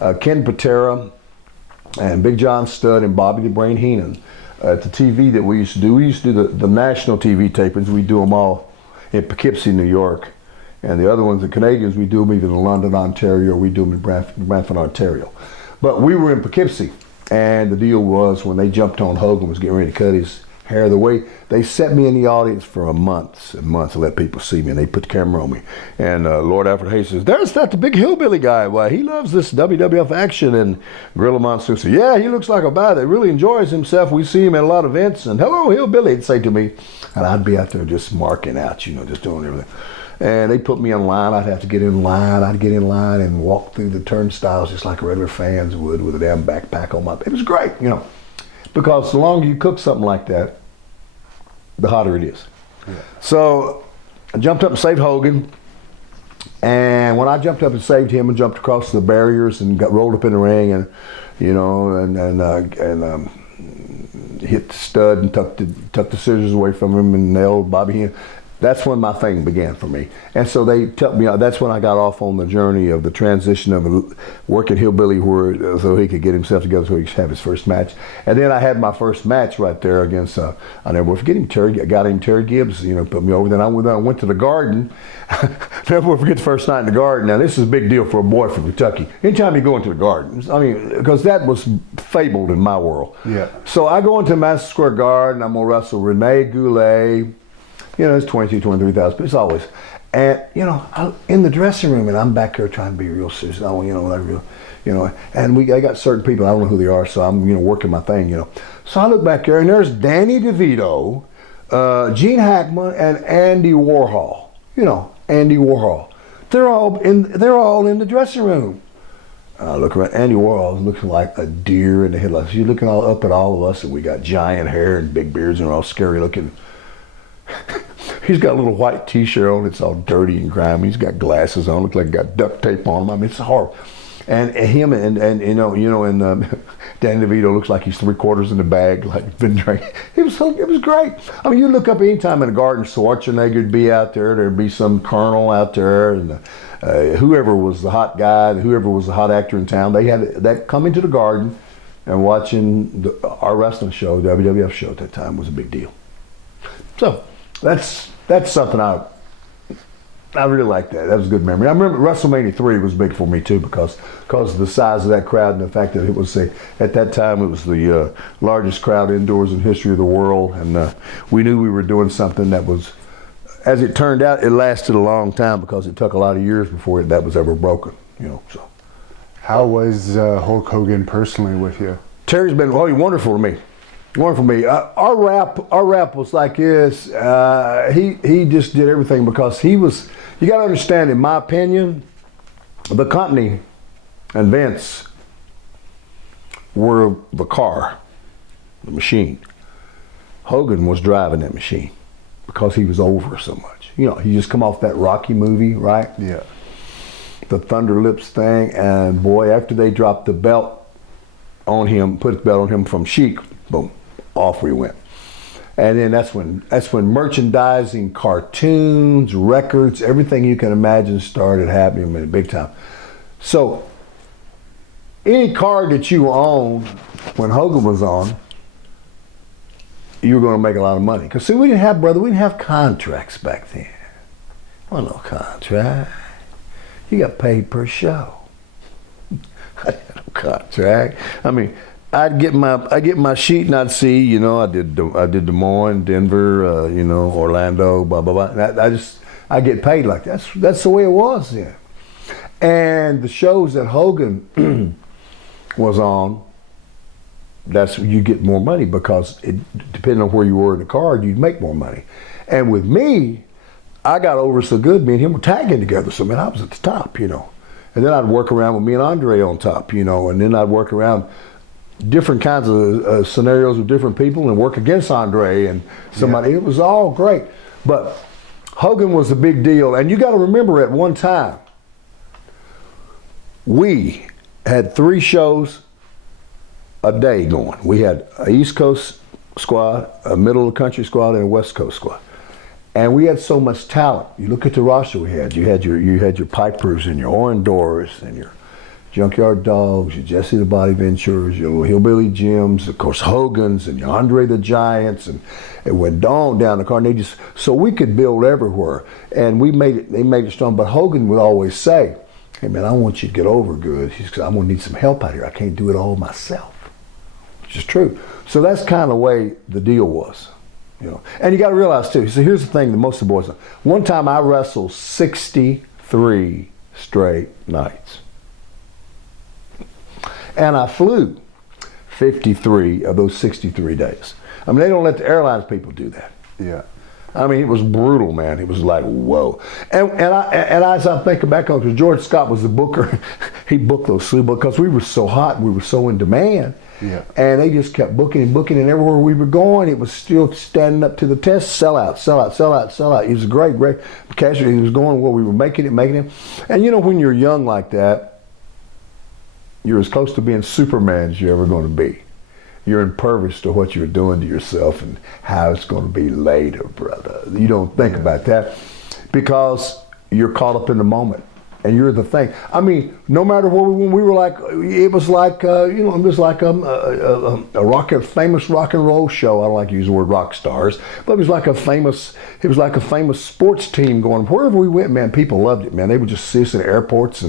know, Ken Patera and Big John Studd and Bobby the Brain Heenan at the TV that we used to do. We used to do the national TV tapings. We do them all in Poughkeepsie, New York, and the other ones, the Canadians, we do them either in London, Ontario, or we do them in Brantford, Ontario. But we were in Poughkeepsie, and the deal was when they jumped on Hogan was getting ready to cut his hair, the way they set me in the audience for months and months to let people see me, and they put the camera on me. And Lord Alfred Hayes says, "There's that the big hillbilly guy. Why, he loves this WWF action." And Gorilla Monsoon said, "Yeah, he looks like a guy that really enjoys himself. We see him at a lot of events." And "Hello, hillbilly," he'd say to me, and I'd be out there just marking out, you know, just doing everything. And they put me in line. I'd have to get in line. I'd get in line and walk through the turnstiles just like regular fans would with a damn backpack on my. It was great, you know. Because the longer you cook something like that, the hotter it is. Yeah. So I jumped up and saved Hogan. And when I jumped up and saved him and jumped across the barriers and got rolled up in the ring and, you know, and hit the stud and tucked the scissors away from him and nailed Bobby Heenan, that's when my thing began for me. And so they took me out. That's when I got off on the journey of the transition of working Hillbilly so he could get himself together so he could have his first match. And then I had my first match right there against, I never forget him, Terry Gibbs, you know, put me over. Then I went to the Garden. Never forget the first night in the Garden. Now, this is a big deal for a boy from Kentucky. Anytime you go into the Garden, I mean, because that was fabled in my world. Yeah. So I go into Madison Square Garden. I'm going to wrestle Rene Goulet. You know, it's 22, 23,000, but it's always. And, you know, in the dressing room, and I'm back there trying to be real serious. I want, you know, and I got certain people, I don't know who they are, so I'm, you know, working my thing, you know. So I look back there, and there's Danny DeVito, Gene Hackman, and Andy Warhol. You know, Andy Warhol. They're all in the dressing room. I look around, Andy Warhol's looking like a deer in the headlights. You're looking all up at all of us, and we got giant hair and big beards, and we're all scary looking. He's got a little white t-shirt on, it's all dirty and grimy. He's got glasses on, looks like he got duct tape on him. I mean, it's horrible. And him and Danny DeVito looks like he's 3/4 in the bag, like he's been drinking. It was great. I mean, you look up any time in the Garden, Schwarzenegger'd be out there. There'd be some colonel out there, and whoever was the hot guy, whoever was the hot actor in town, they had that coming to the Garden and watching our wrestling show, WWF show at that time, was a big deal. So that's something I really like that. That was a good memory. I remember WrestleMania 3 was big for me too because of the size of that crowd and the fact that it was at that time it was the largest crowd indoors in history of the world, and we knew we were doing something that was, as it turned out, it lasted a long time because it took a lot of years before that was ever broken. You know. So, how was Hulk Hogan personally with you? Terry's been wonderful to me. Wonderful to me. Our rap was like this. He just did everything because he was. You got to understand, in my opinion, the company and Vince were the car, the machine. Hogan was driving that machine because he was over so much. You know, he just come off that Rocky movie, right? Yeah. The Thunder Lips thing, and boy, after they dropped the belt on him, put the belt on him from Sheik, boom. Off we went. And then that's when merchandising, cartoons, records, everything you can imagine started happening in big time. So any card that you owned when Hogan was on, you were going to make a lot of money. Because see, we didn't have contracts back then. Well, no contract. You got paid per show. I had no contract. I mean, I'd get my sheet and I'd see, you know, I did Des Moines, Denver, you know, Orlando, blah blah blah. I get paid like that. That's the way it was then. And the shows that Hogan was on, that's you get more money because depending on where you were in the card, you'd make more money. And with me, I got over so good, me and him were tagging together. So, man, I was at the top, you know. And then I'd work around with me and Andre on top, you know. And then I'd work around different kinds of scenarios with different people and work against Andre and somebody. It was all great. But Hogan was a big deal. And you got to remember, at one time, we had 3 shows a day going. We had an East Coast squad, a middle of the country squad, and a West Coast squad. And we had so much talent. You look at the roster we had. You had your Pipers and your Orendors and your Junkyard Dogs, your Jesse the Body Ventures, your Hillbilly Jims, of course Hogan's, and your Andre the Giants, and it went on down the car. And so we could build everywhere, and they made it strong. But Hogan would always say, "Hey man, I want you to get over good. I'm gonna need some help out here. I can't do it all myself," which is true. So that's kind of the way the deal was, you know. And you got to realize too. So here's the thing that most of the boys know. One time I wrestled 63 straight nights. And I flew 53 of those 63 days. I mean, they don't let the airlines people do that. Yeah. I mean, it was brutal, man. It was like, whoa. And as I'm thinking back on, because George Scott was the booker, he booked those slew because we were so hot, we were so in demand. Yeah. And they just kept booking, and everywhere we were going, it was still standing up to the test. Sell out, sell out, sell out, sell out. It was a great cash. It was going where we were making it. And you know, when you're young like that, you're as close to being Superman as you're ever going to be. You're impervious to what you're doing to yourself and how it's going to be later, brother. You don't think about that because you're caught up in the moment and you're the thing. I mean, no matter where when we were like, it was like, you know, it was like a famous rock and roll show. I don't like to use the word rock stars, but it was like a famous sports team going. Wherever we went, man, people loved it, man. They would just see us in airports.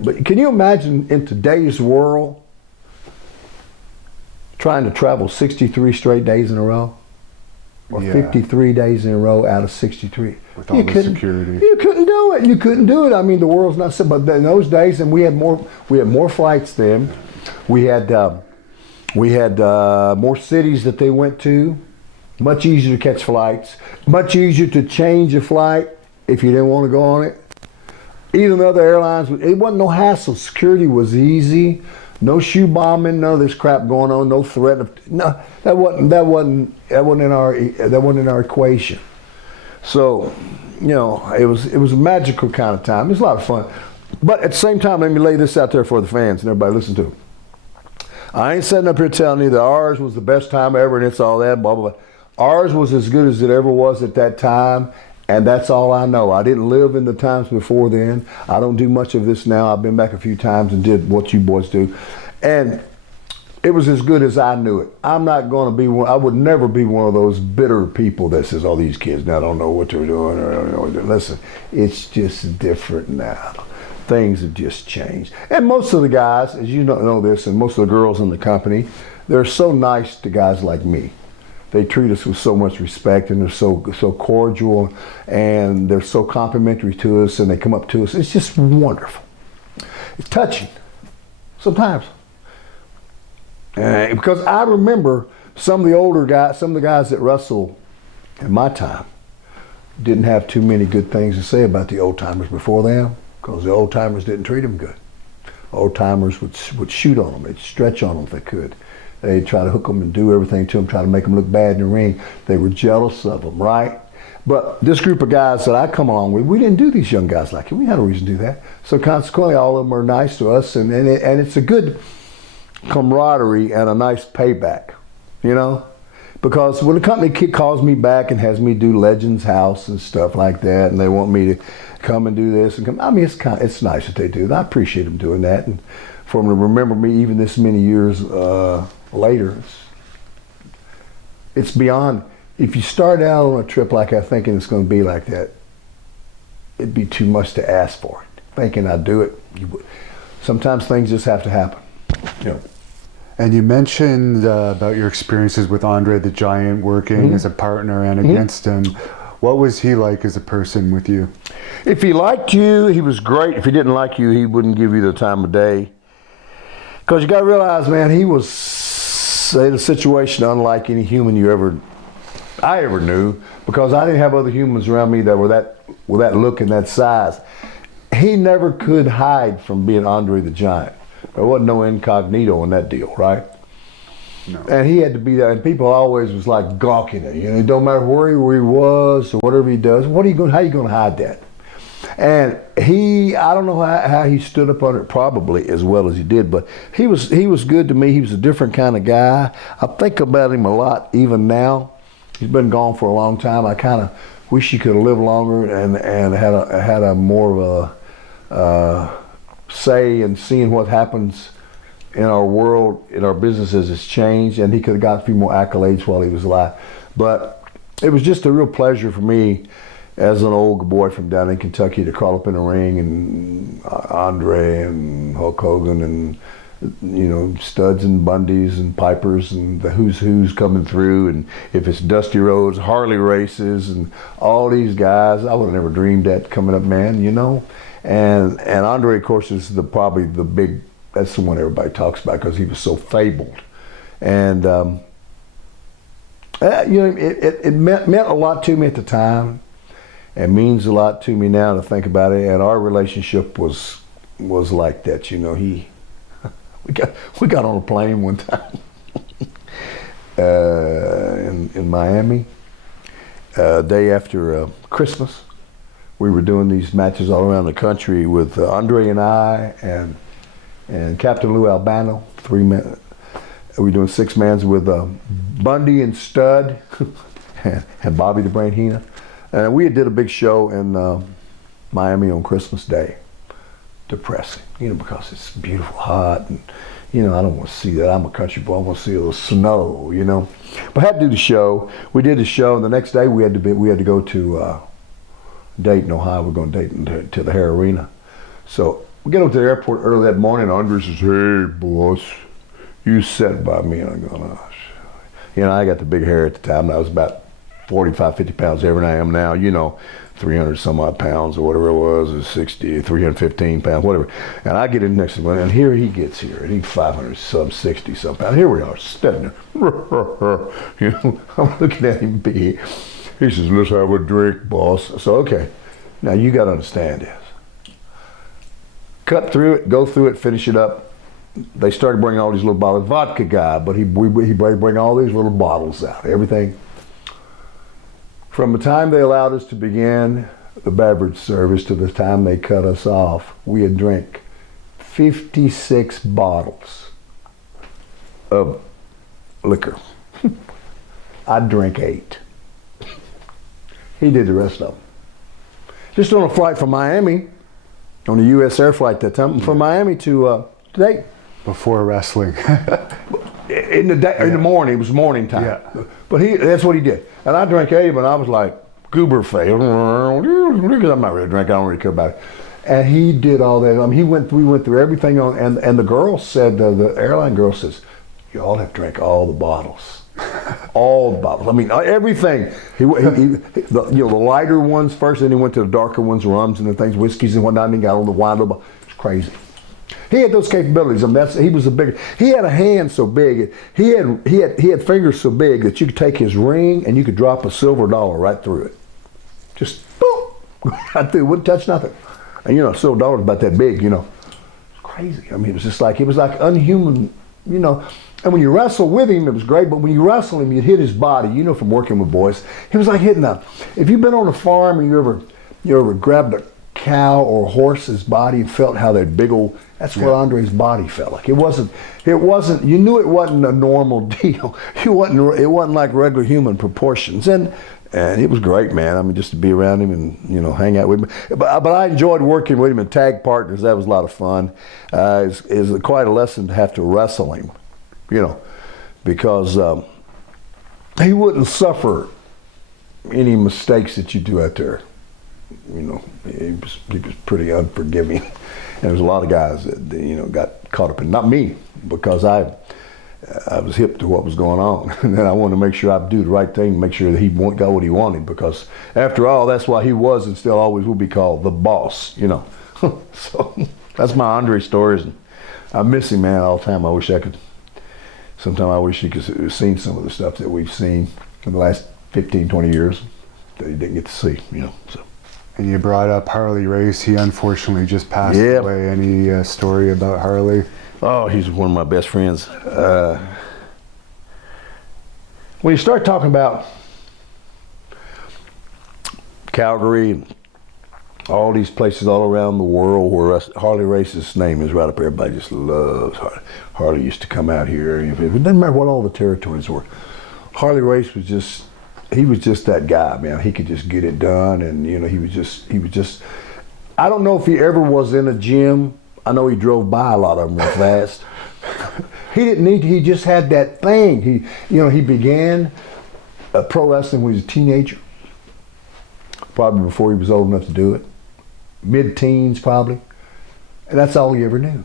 But can you imagine in today's world trying to travel 63 straight days in a row? Or 53 days in a row out of 63. With all the security. You couldn't do it. You couldn't do it. I mean, the world's not simple. But in those days, and we had more flights then. We had more cities that they went to. Much easier to catch flights. Much easier to change a flight if you didn't want to go on it. Even the other airlines, it wasn't no hassle. Security was easy. No shoe bombing, none of this crap going on. No threat of that wasn't in our equation. So, you know, it was a magical kind of time. It was a lot of fun. But at the same time, let me lay this out there for the fans and everybody listen to it. I ain't sitting up here telling you that ours was the best time ever and it's all that, blah, blah, blah. Ours was as good as it ever was at that time. And that's all I know. I didn't live in the times before then. I don't do much of this now. I've been back a few times and did what you boys do. And it was as good as I knew it. I'm not going to be one, I would never be one of those bitter people that says, oh, these kids now don't know what they're doing. Or don't know what they're doing. Listen, it's just different now. Things have just changed. And most of the guys, as you know this, and most of the girls in the company, they're so nice to guys like me. They treat us with so much respect, and they're so cordial, and they're so complimentary to us, and they come up to us. It's just wonderful. It's touching sometimes. Because I remember some of the older guys, some of the guys that wrestled in my time didn't have too many good things to say about the old timers before them, because the old timers didn't treat them good. Old timers would shoot on them. They'd stretch on them if they could. They'd try to hook them and do everything to them, try to make them look bad in the ring. They were jealous of them, right? But this group of guys that I come along with, we didn't do these young guys like it. We had no reason to do that. So consequently, all of them are nice to us, and it's a good camaraderie and a nice payback, you know? Because when the company calls me back and has me do Legends House and stuff like that, and they want me to come and do this and come, I mean, it's nice that they do. And I appreciate them doing that, and for them to remember me even this many years later, it's beyond. If you start out on a trip like that thinking it's going to be like that, it'd be too much to ask for it. Thinking I'd do it, sometimes things just have to happen. You know. And you mentioned about your experiences with Andre the Giant, working as a partner and against him. What was he like as a person with you? If he liked you, he was great. If he didn't like you, he wouldn't give you the time of day. Because you got to realize, man, he was in a situation unlike any human you ever I ever knew, because I didn't have other humans around me that were with that look and that size. He never could hide from being Andre the Giant. There wasn't no incognito in that deal, right? No. And he had to be there, and people always was like gawking at you. It don't matter where he was or whatever he does. How are you going to hide that? And I don't know how he stood up under it, probably as well as he did, but he was good to me. He was a different kind of guy. I think about him a lot even now. He's been gone for a long time. I kind of wish he could have lived longer and had a more of a say in seeing what happens in our world, in our businesses has changed, and he could have got a few more accolades while he was alive. But it was just a real pleasure for me as an old boy from down in Kentucky to crawl up in the ring and Andre and Hulk Hogan and, you know, Studs and Bundys and Pipers and the who's coming through, and if it's Dusty Rhodes, Harley races, and all these guys. I would have never dreamed that coming up, man, you know. And Andre, of course, is probably the big, that's the one everybody talks about because he was so fabled. And, you know, it meant a lot to me at the time. It means a lot to me now to think about it. And our relationship was like that, you know. We got on a plane one time in Miami, day after Christmas. We were doing these matches all around the country with Andre and I and Captain Lou Albano, 3 men. We were doing 6-mans with Bundy and Stud and Bobby the Brain Heenan. And we did a big show in Miami on Christmas Day. Depressing, you know, because it's beautiful, hot, and, you know, I don't want to see that. I'm a country boy. I want to see a little snow, you know. But I had to do the show. We did the show, and the next day we had to go to Dayton, Ohio. We're going to Dayton to the Hare Arena. So we get up to the airport early that morning, and Andre says, "Hey, boss, you sat by me." And I'm going, "Oh." You know, I got the big hair at the time, and I was about 45, 50 pounds heavier than I am now, you know, 300 some odd pounds or whatever it was, or 60, 315 pounds, whatever. And I get in next to him, and here he gets here, and he's 500 some 60 some pounds. Here we are, standing there. You know, I'm looking at him big. He says, "Let's have a drink, boss." So, okay, now you got to understand this. Cut through it, go through it, finish it up. They started bringing all these little bottles. Vodka guy, but he bring all these little bottles out, everything. From the time they allowed us to begin the beverage service to the time they cut us off, we had drank 56 bottles of liquor. I drank 8. He did the rest of them. Just on a flight from Miami, on a U.S. air flight that time, from Miami to Dayton. Before wrestling. In the morning, it was morning time. Yeah. But that's what he did. And I drank 8, but I was like goober face. I'm not really drinking, I don't really care about it. And he did all that. I mean, we went through everything on, and the girl said, the airline girl says, "You all have drank all the bottles." All the bottles. I mean, everything. The lighter ones first, then he went to the darker ones, rums and the things, whiskeys and whatnot, and he got on the wine. It's crazy. He had those capabilities. I mean, he was a big. He had a hand so big. He had fingers so big that you could take his ring and you could drop a silver dollar right through it. Just boom, right through. Wouldn't touch nothing. And you know, a silver dollar's about that big. You know, it's crazy. I mean, it was like unhuman. You know, and when you wrestle with him, it was great. But when you wrestle him, you'd hit his body. You know, from working with boys, he was like hitting a. If you've been on a farm and you ever grabbed a cow or horse's body and felt how that big old, that's what Andre's body felt like. It wasn't, you knew it wasn't a normal deal. It wasn't like regular human proportions. And it was great, man. I mean, just to be around him and, you know, hang out with him. But I enjoyed working with him in tag partners. That was a lot of fun. It's quite a lesson to have to wrestle him, you know, because he wouldn't suffer any mistakes that you do out there. You know, he was pretty unforgiving. And there was a lot of guys that, you know, got caught up in, not me, because I was hip to what was going on. And then I wanted to make sure I do the right thing, make sure that he got what he wanted, because after all, that's why he was and still always will be called the boss, you know. So that's my Andre stories. And I miss him, man, all the time. Sometimes I wish he could have seen some of the stuff that we've seen in the last 15, 20 years that he didn't get to see, So. And you brought up Harley Race. He unfortunately just passed away. Any story about Harley? Oh, he's one of my best friends. When you start talking about Calgary and all these places all around the world where Harley Race's name is right up there, everybody just loves Harley. Harley used to come out here. It doesn't matter what all the territories were. Harley Race was just that guy, man. He could just get it done, and he was just. I don't know if he ever was in a gym. I know he drove by a lot of them real fast. He didn't need to, he just had that thing. He began pro wrestling when he was a teenager, probably before he was old enough to do it. Mid-teens probably, and that's all he ever knew.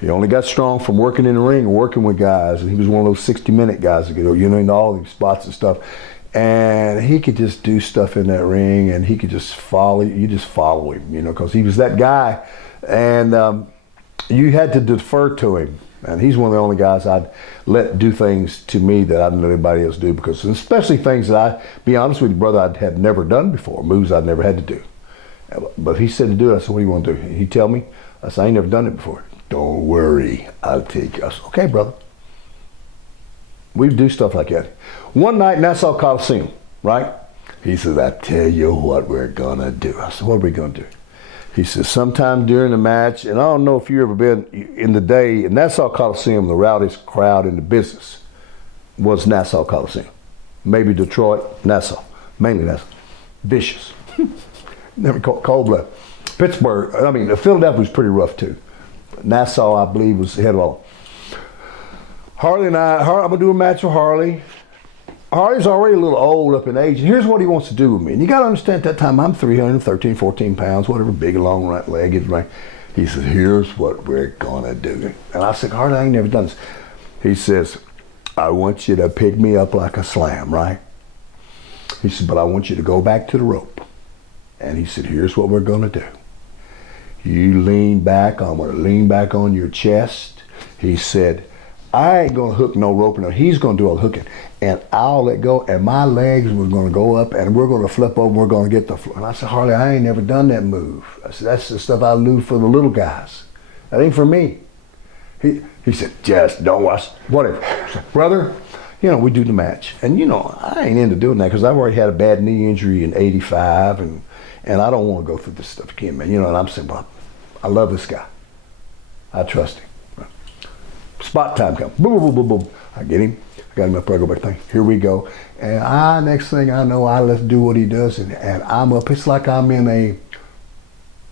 He only got strong from working in the ring, working with guys, and he was one of those 60-minute guys that go, in all these spots and stuff. And he could just do stuff in that ring, and he could just follow. You just follow him, because he was that guy, and you had to defer to him. And he's one of the only guys I'd let do things to me that I didn't let anybody else do, because especially things that be honest with you, brother, I had never done before, moves I'd never had to do. But he said to do it. I said, what do you want to do? He'd tell me. I said, I ain't never done it before. Don't worry, I'll take you. I said, okay, brother. We do stuff like that. One night, Nassau Coliseum, right? He says, I tell you what we're going to do. I said, what are we going to do? He says, sometime during the match, and I don't know if you've ever been in the day, in Nassau Coliseum, the rowdiest crowd in the business was Nassau Coliseum. Maybe Detroit, Nassau, mainly Nassau. Vicious. Never cold blood. Pittsburgh, Philadelphia was pretty rough too. Nassau, I believe, was the head of all. Harley and I'm going to do a match with Harley. Harley's already a little old up in age, and here's what he wants to do with me. And you got to understand, at that time, I'm 313, 14 pounds, whatever, big, long, right legged, right? He says, here's what we're going to do. And I said, Harley, I ain't never done this. He says, I want you to pick me up like a slam, right? He said, but I want you to go back to the rope. And he said, here's what we're going to do. You lean back, I'm going to lean back on your chest. He said, I ain't going to hook no rope. No, he's going to do all the hooking. And I'll let go, and my legs were going to go up, and we're going to flip over, and we're going to get the floor. And I said, Harley, I ain't never done that move. I said, that's the stuff I do for the little guys. That ain't for me. He said, just don't watch, whatever. Said, brother, we do the match. And, I ain't into doing that because I've already had a bad knee injury in 85, and I don't want to go through this stuff again, man. And I'm saying, well, I love this guy. I trust him. Spot time comes. Boom, boom, boom, boom, boom. I get him. I got him up there, I go back thing. Here we go. And next thing I know, I let's do what he does, and I'm up. It's like I'm in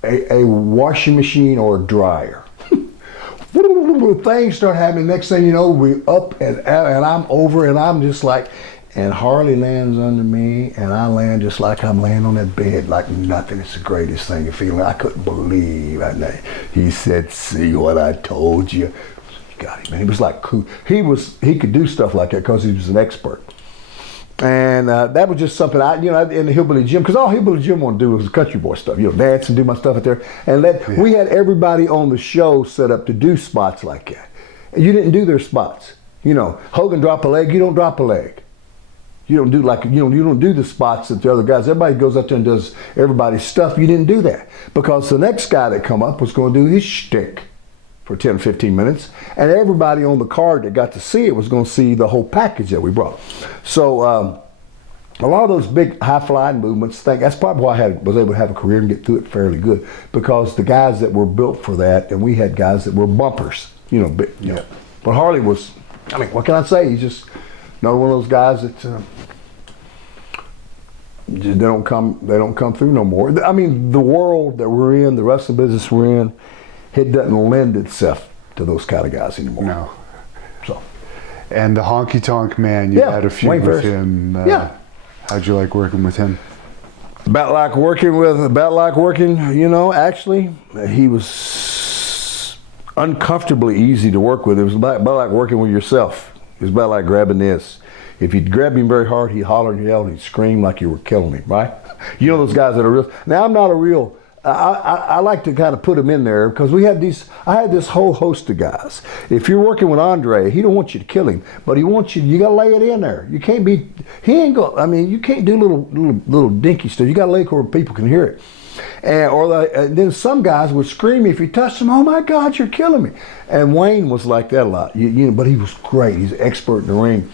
a washing machine or a dryer. Things start happening. Next thing you know, we up and I'm over, and I'm just like, and Harley lands under me, and I land just like I'm laying on that bed, like nothing. It's the greatest thing to feel. I couldn't believe it. He said, see what I told you? Got him, man. He was like cool. He could do stuff like that because he was an expert. And that was just something in the Hillbilly Gym, because all Hillbilly Gym wanted to do was country boy stuff, dance and do my stuff out there. And we had everybody on the show set up to do spots like that. And you didn't do their spots. Hogan drop a leg, you don't drop a leg. You don't do you don't do the spots that the other guys. Everybody goes up there and does everybody's stuff. You didn't do that because the next guy that come up was going to do his shtick for 10 or 15 minutes, and everybody on the card that got to see it was going to see the whole package that we brought. So a lot of those big high-flying movements, that's probably why I was able to have a career and get through it fairly good, because the guys that were built for that, and we had guys that were bumpers, But Harley was, what can I say? He's just another one of those guys that they don't come through no more. The world that we're in, the rest of the business we're in, it doesn't lend itself to those kind of guys anymore. No. So. And the Honky Tonk Man, you had a feud with him. How'd you like working with him? About like working, actually, he was uncomfortably easy to work with. It was about like working with yourself. It was about like grabbing this. If you'd grab him very hard, he'd holler and yell and he'd scream like you were killing him, right? Those guys that are real. Now, I'm not a real I like to kind of put him in there because I had this whole host of guys. If you're working with Andre, he don't want you to kill him, but he wants you got to lay it in there. You can't be, he ain't going, I mean, you can't do little dinky stuff. You got to lay it where people can hear it. And then some guys would scream if you touched them, oh my God, you're killing me. And Wayne was like that a lot, but he was great. He's an expert in the ring.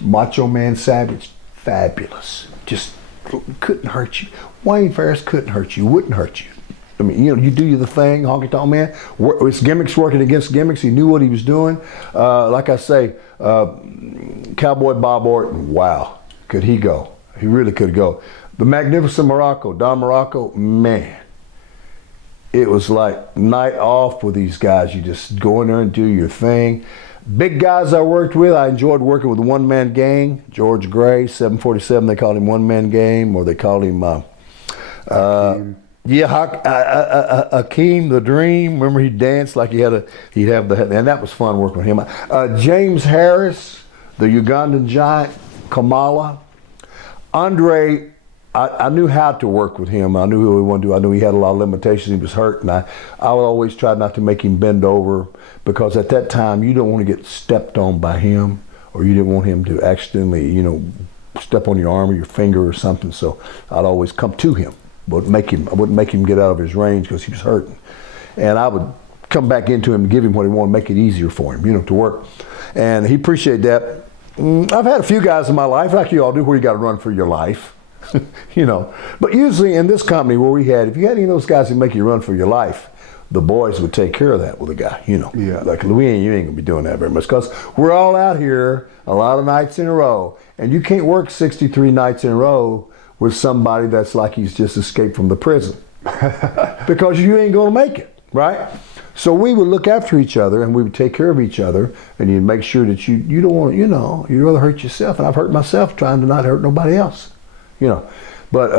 Macho Man Savage, fabulous. Just couldn't hurt you. Wayne Ferris couldn't hurt you, wouldn't hurt you. I mean, you do the thing, honky tonk man. His gimmicks working against gimmicks. He knew what he was doing. Like I say, Cowboy Bob Orton, wow, could he go? He really could go. The Magnificent Morocco, Don Morocco, man, it was like night off with these guys. You just go in there and do your thing. Big guys I worked with, I enjoyed working with the One Man Gang. George Gray, 747, they called him One Man Gang, or they called him, Hakeem the Dream. Remember he danced like he'd have the, and that was fun working with him. James Harris, the Ugandan giant, Kamala. Andre, I knew how to work with him. I knew who he wanted to do. I knew he had a lot of limitations. He was hurt, and I would always try not to make him bend over, because at that time you don't want to get stepped on by him, or you didn't want him to accidentally, step on your arm or your finger or something. So I'd always come to him, I wouldn't make him get out of his range because he was hurting, and I would come back into him and give him what he wanted, make it easier for him, to work, and he appreciated that. I've had a few guys in my life, like you all do, where you got to run for your life. But usually in this company where if you had any of those guys that make you run for your life, the boys would take care of that with a guy, Yeah. Like, Louis, you ain't gonna be doing that very much, because we're all out here a lot of nights in a row, and you can't work 63 nights in a row with somebody that's like he's just escaped from the prison, because you ain't gonna make it, right? So we would look after each other, and we would take care of each other, and you'd make sure that you don't want to, you'd rather hurt yourself, and I've hurt myself trying to not hurt nobody else. But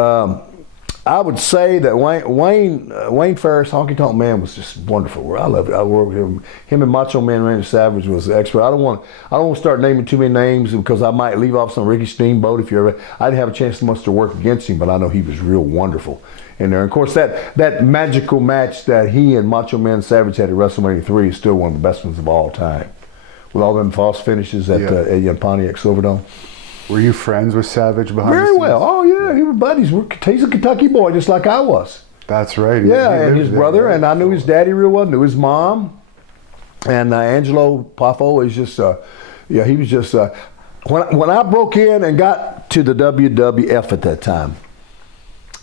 I would say that Wayne Ferris, Honky Tonk Man, was just wonderful. I loved it. I worked with him. Him and Macho Man Randy Savage was the expert. I don't want to start naming too many names, because I might leave off some Ricky Steamboat. I didn't have a chance much to work against him, but I know he was real wonderful in there. And of course, that magical match that he and Macho Man Savage had at WrestleMania 3 is still one of the best ones of all time, with all them false finishes at Pontiac Silverdome. Were you friends with Savage behind the Very scenes? well. Oh yeah, we were buddies. He's a Kentucky boy, just like I was. That's right. Yeah, He and his lived there, brother, right? and I knew his daddy real well. Knew his mom, and Angelo Poffo is just. He was just. When I broke in and got to the WWF at that time,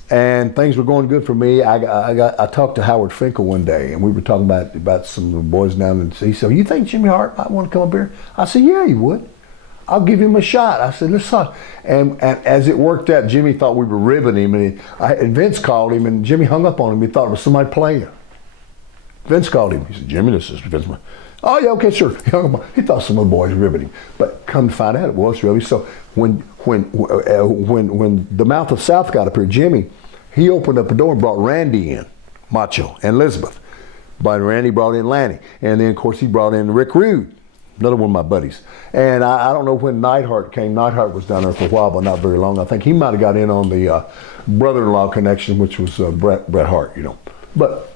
and things were going good for me, I talked to Howard Finkel one day, and we were talking about some of the boys down, and he said, "You think Jimmy Hart might want to come up here?" I said, "Yeah, he would. I'll give him a shot." I said, "Let's talk." And as it worked out, Jimmy thought we were ribbing him, and Vince called him, and Jimmy hung up on him. He thought it was somebody playing. Vince called him. He said, "Jimmy, this is Vince." "Oh yeah, okay, sure." He hung up on. He thought some of the boys ribbing him, but come to find out, it was really so. When the Mouth of South got up here, Jimmy, he opened up the door and brought Randy in, Macho, and Elizabeth. But Randy brought in Lanny, and then of course he brought in Rick Rude, another one of my buddies. And I don't know when Neidhart came. Neidhart was down there for a while, but not very long. I think he might have got in on the brother-in-law connection, which was Bret Hart, But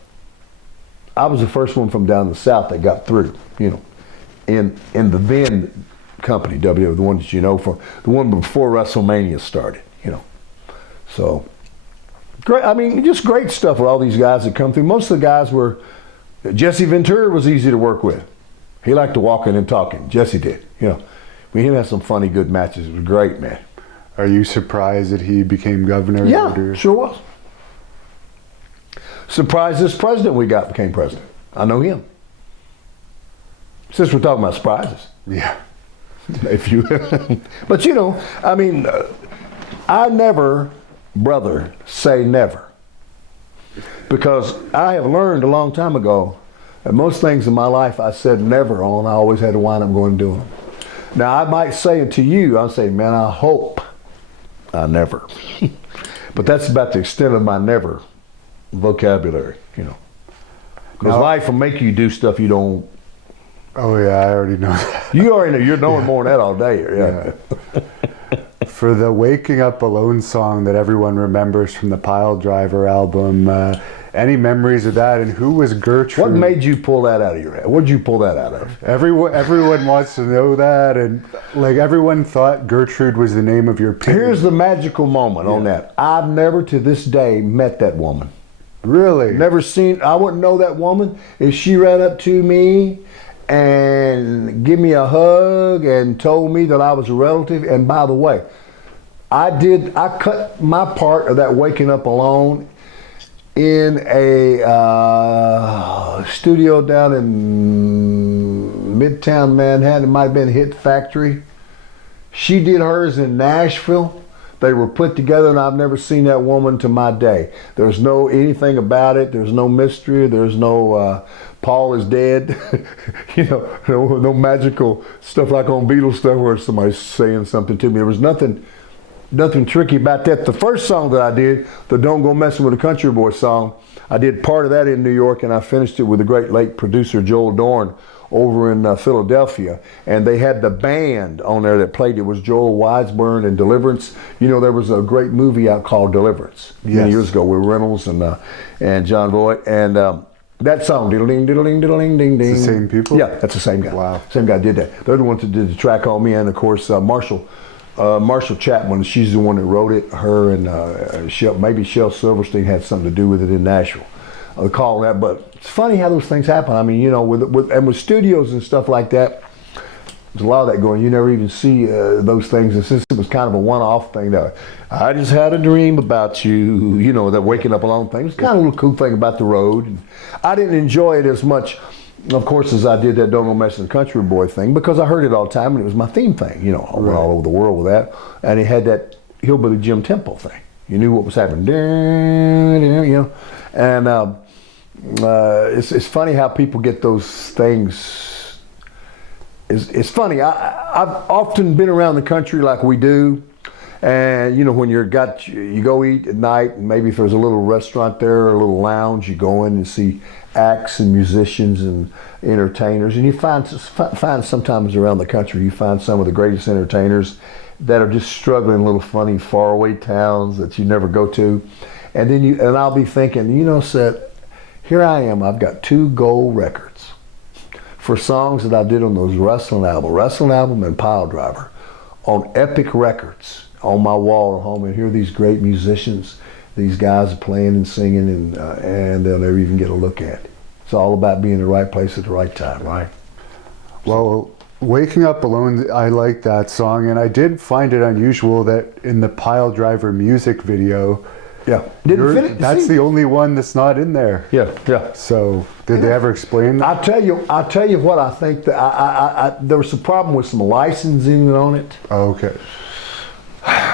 I was the first one from down the South that got through, in the then company, WWE, the one that from the one before WrestleMania started, So great. I mean, just great stuff with all these guys that come through. Most of the guys were. Jesse Ventura was easy to work with. He liked to walk in and talking. Jesse did. We had some funny, good matches. It was great, man. Are you surprised that he became governor? Yeah, later? sure was. Surprised this president we got became president. I know him. Since we're talking about surprises. Yeah. But I mean, I never, brother, say never. Because I have learned a long time ago that most things in my life I said never on, I always had to wind up going and doing them. Now I might say it to you, I'll say, man, I hope I never. But that's about the extent of my never vocabulary, Because life will make you do stuff you don't. Oh yeah, I already know that. You already know. You're knowing more than that all day. Yeah. for the Waking Up Alone song that everyone remembers from the Pile Driver album, any memories of that, and who was Gertrude? What made you pull that out of your head? What did you pull that out of? Everyone wants to know that, and like everyone thought Gertrude was the name of your pig. Here's the magical moment on that. I've never to this day met that woman. Really? Never seen, I wouldn't know that woman if she ran up to me and give me a hug and told me that I was a relative. And by the way, I cut my part of that Waking Up Alone in a studio down in Midtown Manhattan. It might have been Hit Factory. She did hers in Nashville. They were put together, and I've never seen that woman to my day. There's no anything about it. There's no mystery. There's no Paul is dead. You know, no magical stuff like on Beatles stuff where somebody's saying something to me. There was nothing tricky about that. The first song that I did, the Don't Go Messing with a Country Boy song, I did part of that in New York, and I finished it with the great late producer Joel Dorn over in Philadelphia, and they had the band on there that played. It was Joel Weisburn and Deliverance. You know, there was a great movie out called Deliverance many years ago with Reynolds and John Voight, and that song, diddle-ding, diddle-ding, diddle-ding, ding-ding. It's the same people? Yeah, that's the same guy. Wow. Same guy did that. They're the ones that did the track on me, and of course Marshall Chapman, she's the one that wrote it. Her and maybe Shel Silverstein had something to do with it in Nashville. I recall that, but it's funny how those things happen. I mean, you know, with studios and stuff like that, there's a lot of that going. You never even see those things. And since it was kind of a one-off thing, that I just had a dream about you, you know, that Waking Up Alone thing. It's kind of a little cool thing about the road. And I didn't enjoy it as much, of course, as I did that Don't Go Messing with the Country Boy thing, because I heard it all the time, and it was my theme thing. You know, I went all over the world with that. And it had that Hillbilly Jim Temple thing. You knew what was happening, you know. And it's funny how people get those things. It's funny. I've often been around the country like we do, and you know, when you go eat at night, and maybe if there's a little restaurant there or a little lounge, you go in and see acts and musicians and entertainers, and you find sometimes around the country you find some of the greatest entertainers that are just struggling in little funny faraway towns that you never go to, and then I'll be thinking, you know, Seth, here I am, I've got 2 gold records for songs that I did on those wrestling album and Pile Driver, on Epic Records on my wall at home, and here are these great musicians, these guys are playing and singing, and they'll never even get a look at it. It's all about being in the right place at the right time, right? Well, Waking Up Alone, I like that song, and I did find it unusual that in the Pile Driver music video, that's the only one that's not in there. Yeah. So, did they ever explain that? I'll tell you what I think. That there was a problem with some licensing on it. Oh, okay.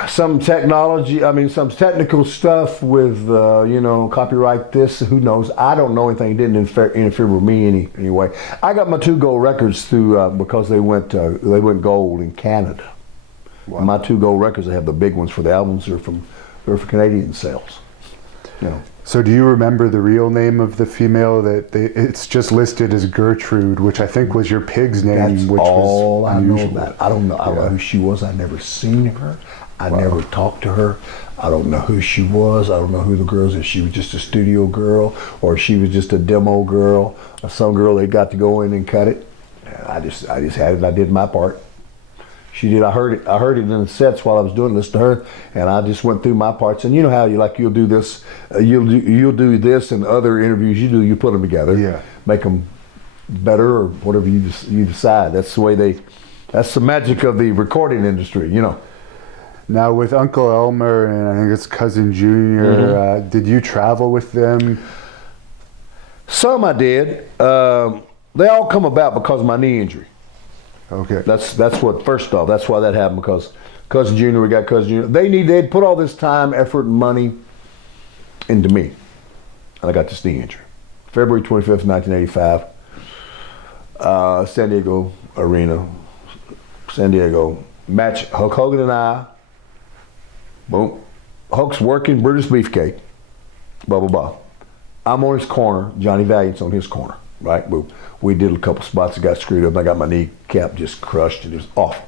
Some technology, some technical stuff with, copyright this, who knows. I don't know anything. It didn't interfere with me anyway. I got my 2 gold records through, because they went gold in Canada. Wow. My 2 gold records, I have the big ones for the albums, they're for Canadian sales. You know. So do you remember the real name of the female it's just listed as Gertrude, which I think was your pig's name, That's which all was I unusual. know about. I don't know who she was. I never seen her. I never talked to her. I don't know who she was. I don't know who the girl is. If she was just a studio girl, or if she was just a demo girl, or some girl they got to go in and cut it. I just had it. And I did my part. She did. I heard it in the sets while I was doing this to her, and I just went through my parts. And you know how you'll do this, you'll do this, and other interviews you put them together, make them better or whatever you decide. That's the way that's the magic of the recording industry, you know. Now with Uncle Elmer and I think it's Cousin Junior, did you travel with them? Some I did. They all come about because of my knee injury. Okay. That's what, first off, that's why that happened, because Cousin Junior, we got Cousin Junior. They'd put all this time, effort, and money into me. And I got this knee injury. February 25th, 1985, San Diego Arena, San Diego. Match, Hulk Hogan and I. Boom. Hulk's working Brutus Beefcake. Blah, blah, blah. I'm on his corner. Johnny Valiant's on his corner. Right? Boom. We did a couple spots that got screwed up. I got my kneecap just crushed and it was off.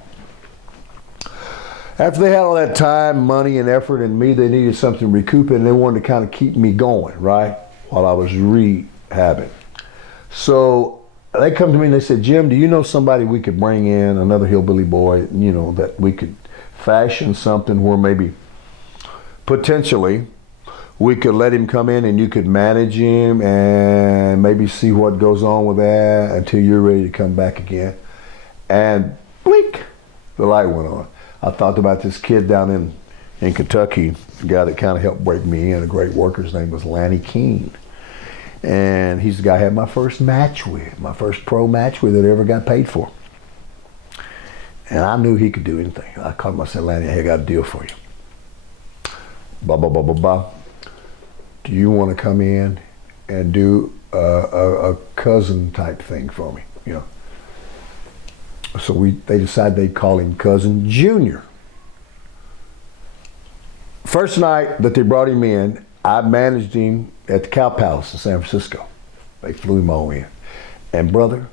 After they had all that time, money, and effort in me, they needed something to recoup it, and they wanted to kind of keep me going, right, while I was rehabbing. So they come to me and they said, Jim, do you know somebody we could bring in, another hillbilly boy, you know, that we could fashion something where maybe potentially we could let him come in and you could manage him and maybe see what goes on with that until you're ready to come back again. And blink, the light went on. I thought about this kid down in Kentucky, a guy that kind of helped break me in, a great worker. His name was Lanny Keene. And he's the guy I had my first match with, my first pro match with that I ever got paid for. And I knew he could do anything. I called him, I said, Lanny, hey, I got a deal for you. Blah, blah, blah, blah, blah. Do you want to come in and do a cousin type thing for me? You know. So they decided they'd call him Cousin Junior. First night that they brought him in, I managed him at the Cow Palace in San Francisco. They flew him all in. And brother,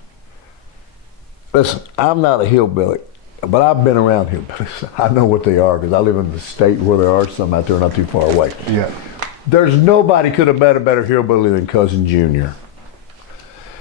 listen, I'm not a hillbilly, but I've been around hillbillies. I know what they are because I live in the state where there are some out there not too far away. Yeah. There's nobody could have been a better hillbilly than Cousin Junior.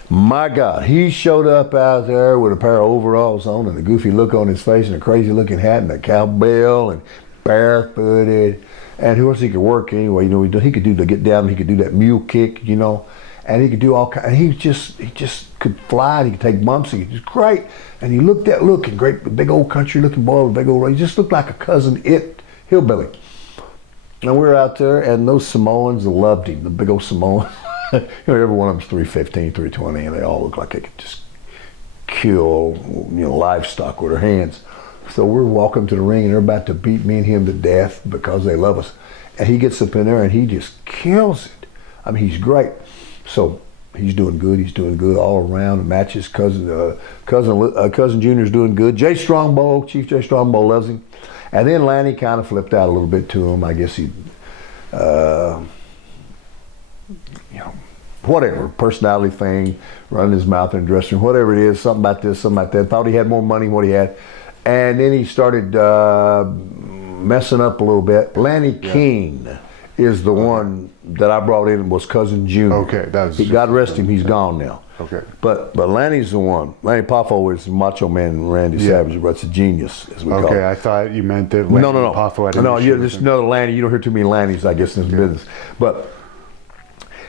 My God, he showed up out there with a pair of overalls on and a goofy look on his face and a crazy looking hat and a cowbell and barefooted. And who else he could work anyway? You know, he could do the get down, he could do that mule kick, you know, and he could do all kinds. He just could fly. And he could take bumps. He was great. And he looked that looking great, big old country looking boy with big old. He just looked like a cousin hillbilly. And we were out there, and those Samoans loved him. The big old Samoans. You know, every one of them's 315, 320, and they all look like they could just kill, you know, livestock with their hands. So we're walking to the ring, and they're about to beat me and him to death because they love us. And he gets up in there, and he just kills it. I mean, he's great. So he's doing good. He's doing good all around. The matches, cousin Junior's doing good. Chief Jay Strongbow loves him. And then Lanny kind of flipped out a little bit to him. I guess he, you know, whatever, personality thing, running his mouth in the dressing room, whatever it is, something about this, something like that. Thought he had more money than what he had. And then he started messing up a little bit. Lanny Keene is the one that I brought in, was Cousin Junior. Okay, that was. God rest him, he's gone now. Okay. But Lanny's the one. Lanny Poffo is Macho Man Randy Savage, but it's a genius, as we call it. Okay, I thought you meant that Lanny Poffo had an issue with just him. another Lanny. You don't hear too many Lannys, I guess, in this business. But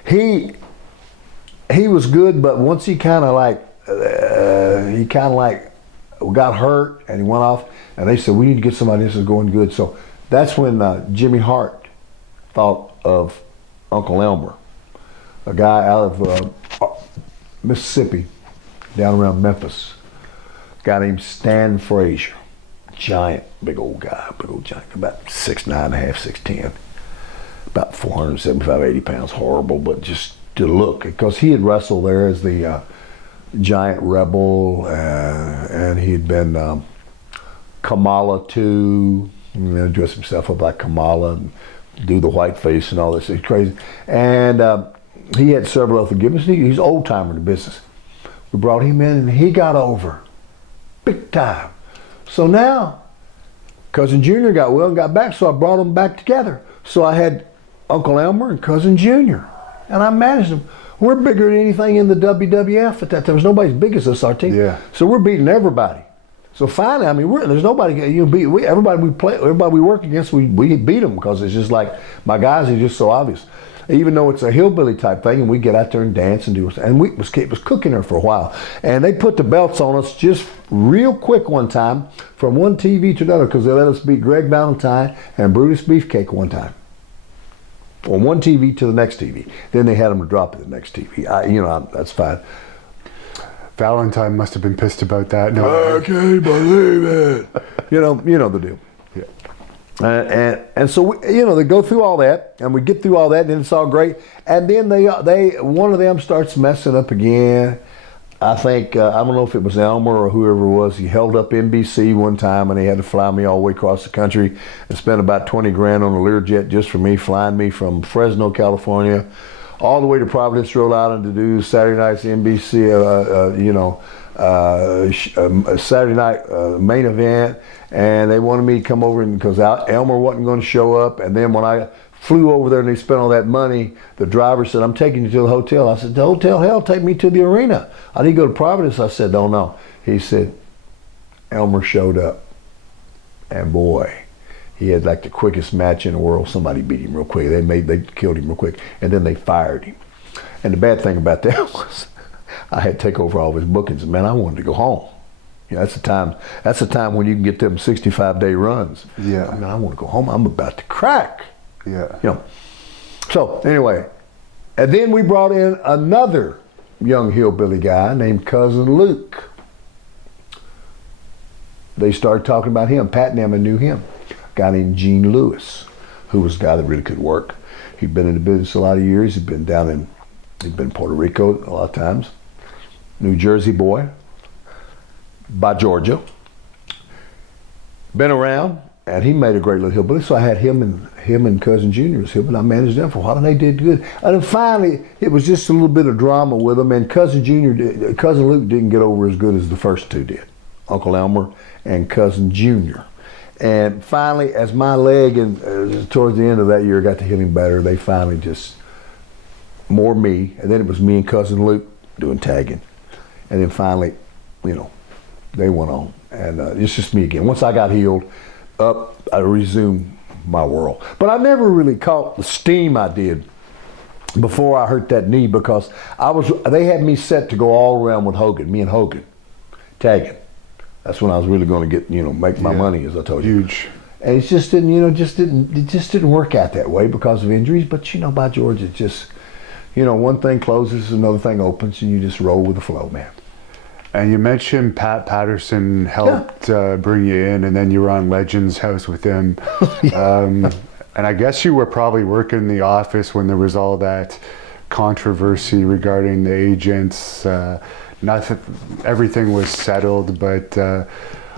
he was good, but once he kind of got hurt and he went off, and they said, we need to get somebody, this is going good. So that's when Jimmy Hart thought of Uncle Elmer, a guy out of Mississippi, down around Memphis, a guy named Stan Frazier, giant, big old guy, big old giant, about 6'9.5", 6'10", about 475, 80 pounds, horrible, but just to look, because he had wrestled there as the Giant Rebel, and he'd been Kamala too, dress himself up like Kamala and do the white face and all this. It's crazy. And he had several other gimmies. He's an old timer in the business. We brought him in and he got over big time. So now Cousin Junior got well and got back, so I brought them back together. So I had Uncle Elmer and Cousin Junior, and I managed them. We're bigger than anything in the WWF at that time. There was nobody as big as us, our team. Yeah. So we're beating everybody. So finally, I mean, there's nobody beat. Everybody we work against, we beat them, because it's just like, my guys are just so obvious. Even though it's a hillbilly type thing, and we get out there and dance and do, and it was cooking there for a while. And they put the belts on us just real quick one time from one TV to another, because they let us beat Greg Valentine and Brutus Beefcake one time. On one TV to the next TV. Then they had them to drop it to the next TV. That's fine. Valentine must have been pissed about that. No, I can't believe it. you know the deal. Yeah. And so they go through all that, and we get through all that, and then it's all great. And then one of them starts messing up again. I think I don't know if it was Elmer or whoever it was. He held up NBC one time, and they had to fly me all the way across the country and spend about $20 grand on a Learjet just for me, flying me from Fresno, California, all the way to Providence, Rhode Island, to do Saturday night's NBC, Saturday night main event, and they wanted me to come over, and because Elmer wasn't going to show up. And then when I flew over there and they spent all that money, the driver said, "I'm taking you to the hotel." I said, "The hotel? Hell, take me to the arena. I need to go to Providence." I said, "Don't know." He said, Elmer showed up, and boy, he had like the quickest match in the world. Somebody beat him real quick. They killed him real quick, and then they fired him. And the bad thing about that was I had to take over all his bookings. Man, I wanted to go home. That's the time. That's the time when you can get them 65-day runs. Yeah. I mean, I want to go home. I'm about to crack. Yeah. So anyway, and then we brought in another young hillbilly guy named Cousin Luke. They started talking about him. Pat and Emma knew him. A guy named Gene Lewis, who was a guy that really could work. He'd been in the business a lot of years. He'd been in Puerto Rico a lot of times. New Jersey boy by Georgia. Been around, and he made a great little hillbilly. So I had him and Cousin Junior as hillbilly. I managed them for a while, and they did good. And then finally, it was just a little bit of drama with them. And Cousin Luke didn't get over as good as the first two did, Uncle Elmer and Cousin Junior. And finally, as my leg and towards the end of that year got to hitting better, they finally just more me, and then it was me and Cousin Luke doing tagging, and then finally, they went on, and it's just me again. Once I got healed up, I resumed my world. But I never really caught the steam I did before I hurt that knee, because they had me set to go all around with Hogan, me and Hogan, tagging. That's when I was really going to get, make my money, as I told you. Huge. And it just didn't work out that way because of injuries. But by George, it just, one thing closes, another thing opens, and you just roll with the flow, man. And you mentioned Pat Patterson helped bring you in, and then you were on Legends House with him. And I guess you were probably working in the office when there was all that controversy regarding the agents. Everything was settled, but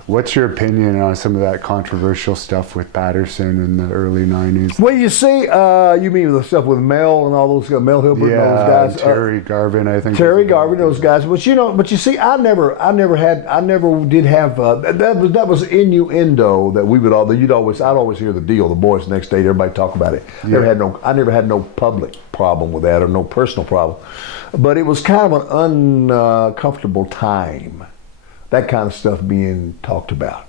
what's your opinion on some of that controversial stuff with Patterson in the early 90s? Well, you see, you mean the stuff with Mel and all those guys, Mel Hilbert and those guys? Terry Garvin, I think. Terry Garvin, those guys. But you see, I never did have that was innuendo that we would I'd always hear the deal. The boys the next day, everybody talk about it. I never had no public problem with that or no personal problem, but it was kind of an uncomfortable time, that kind of stuff being talked about.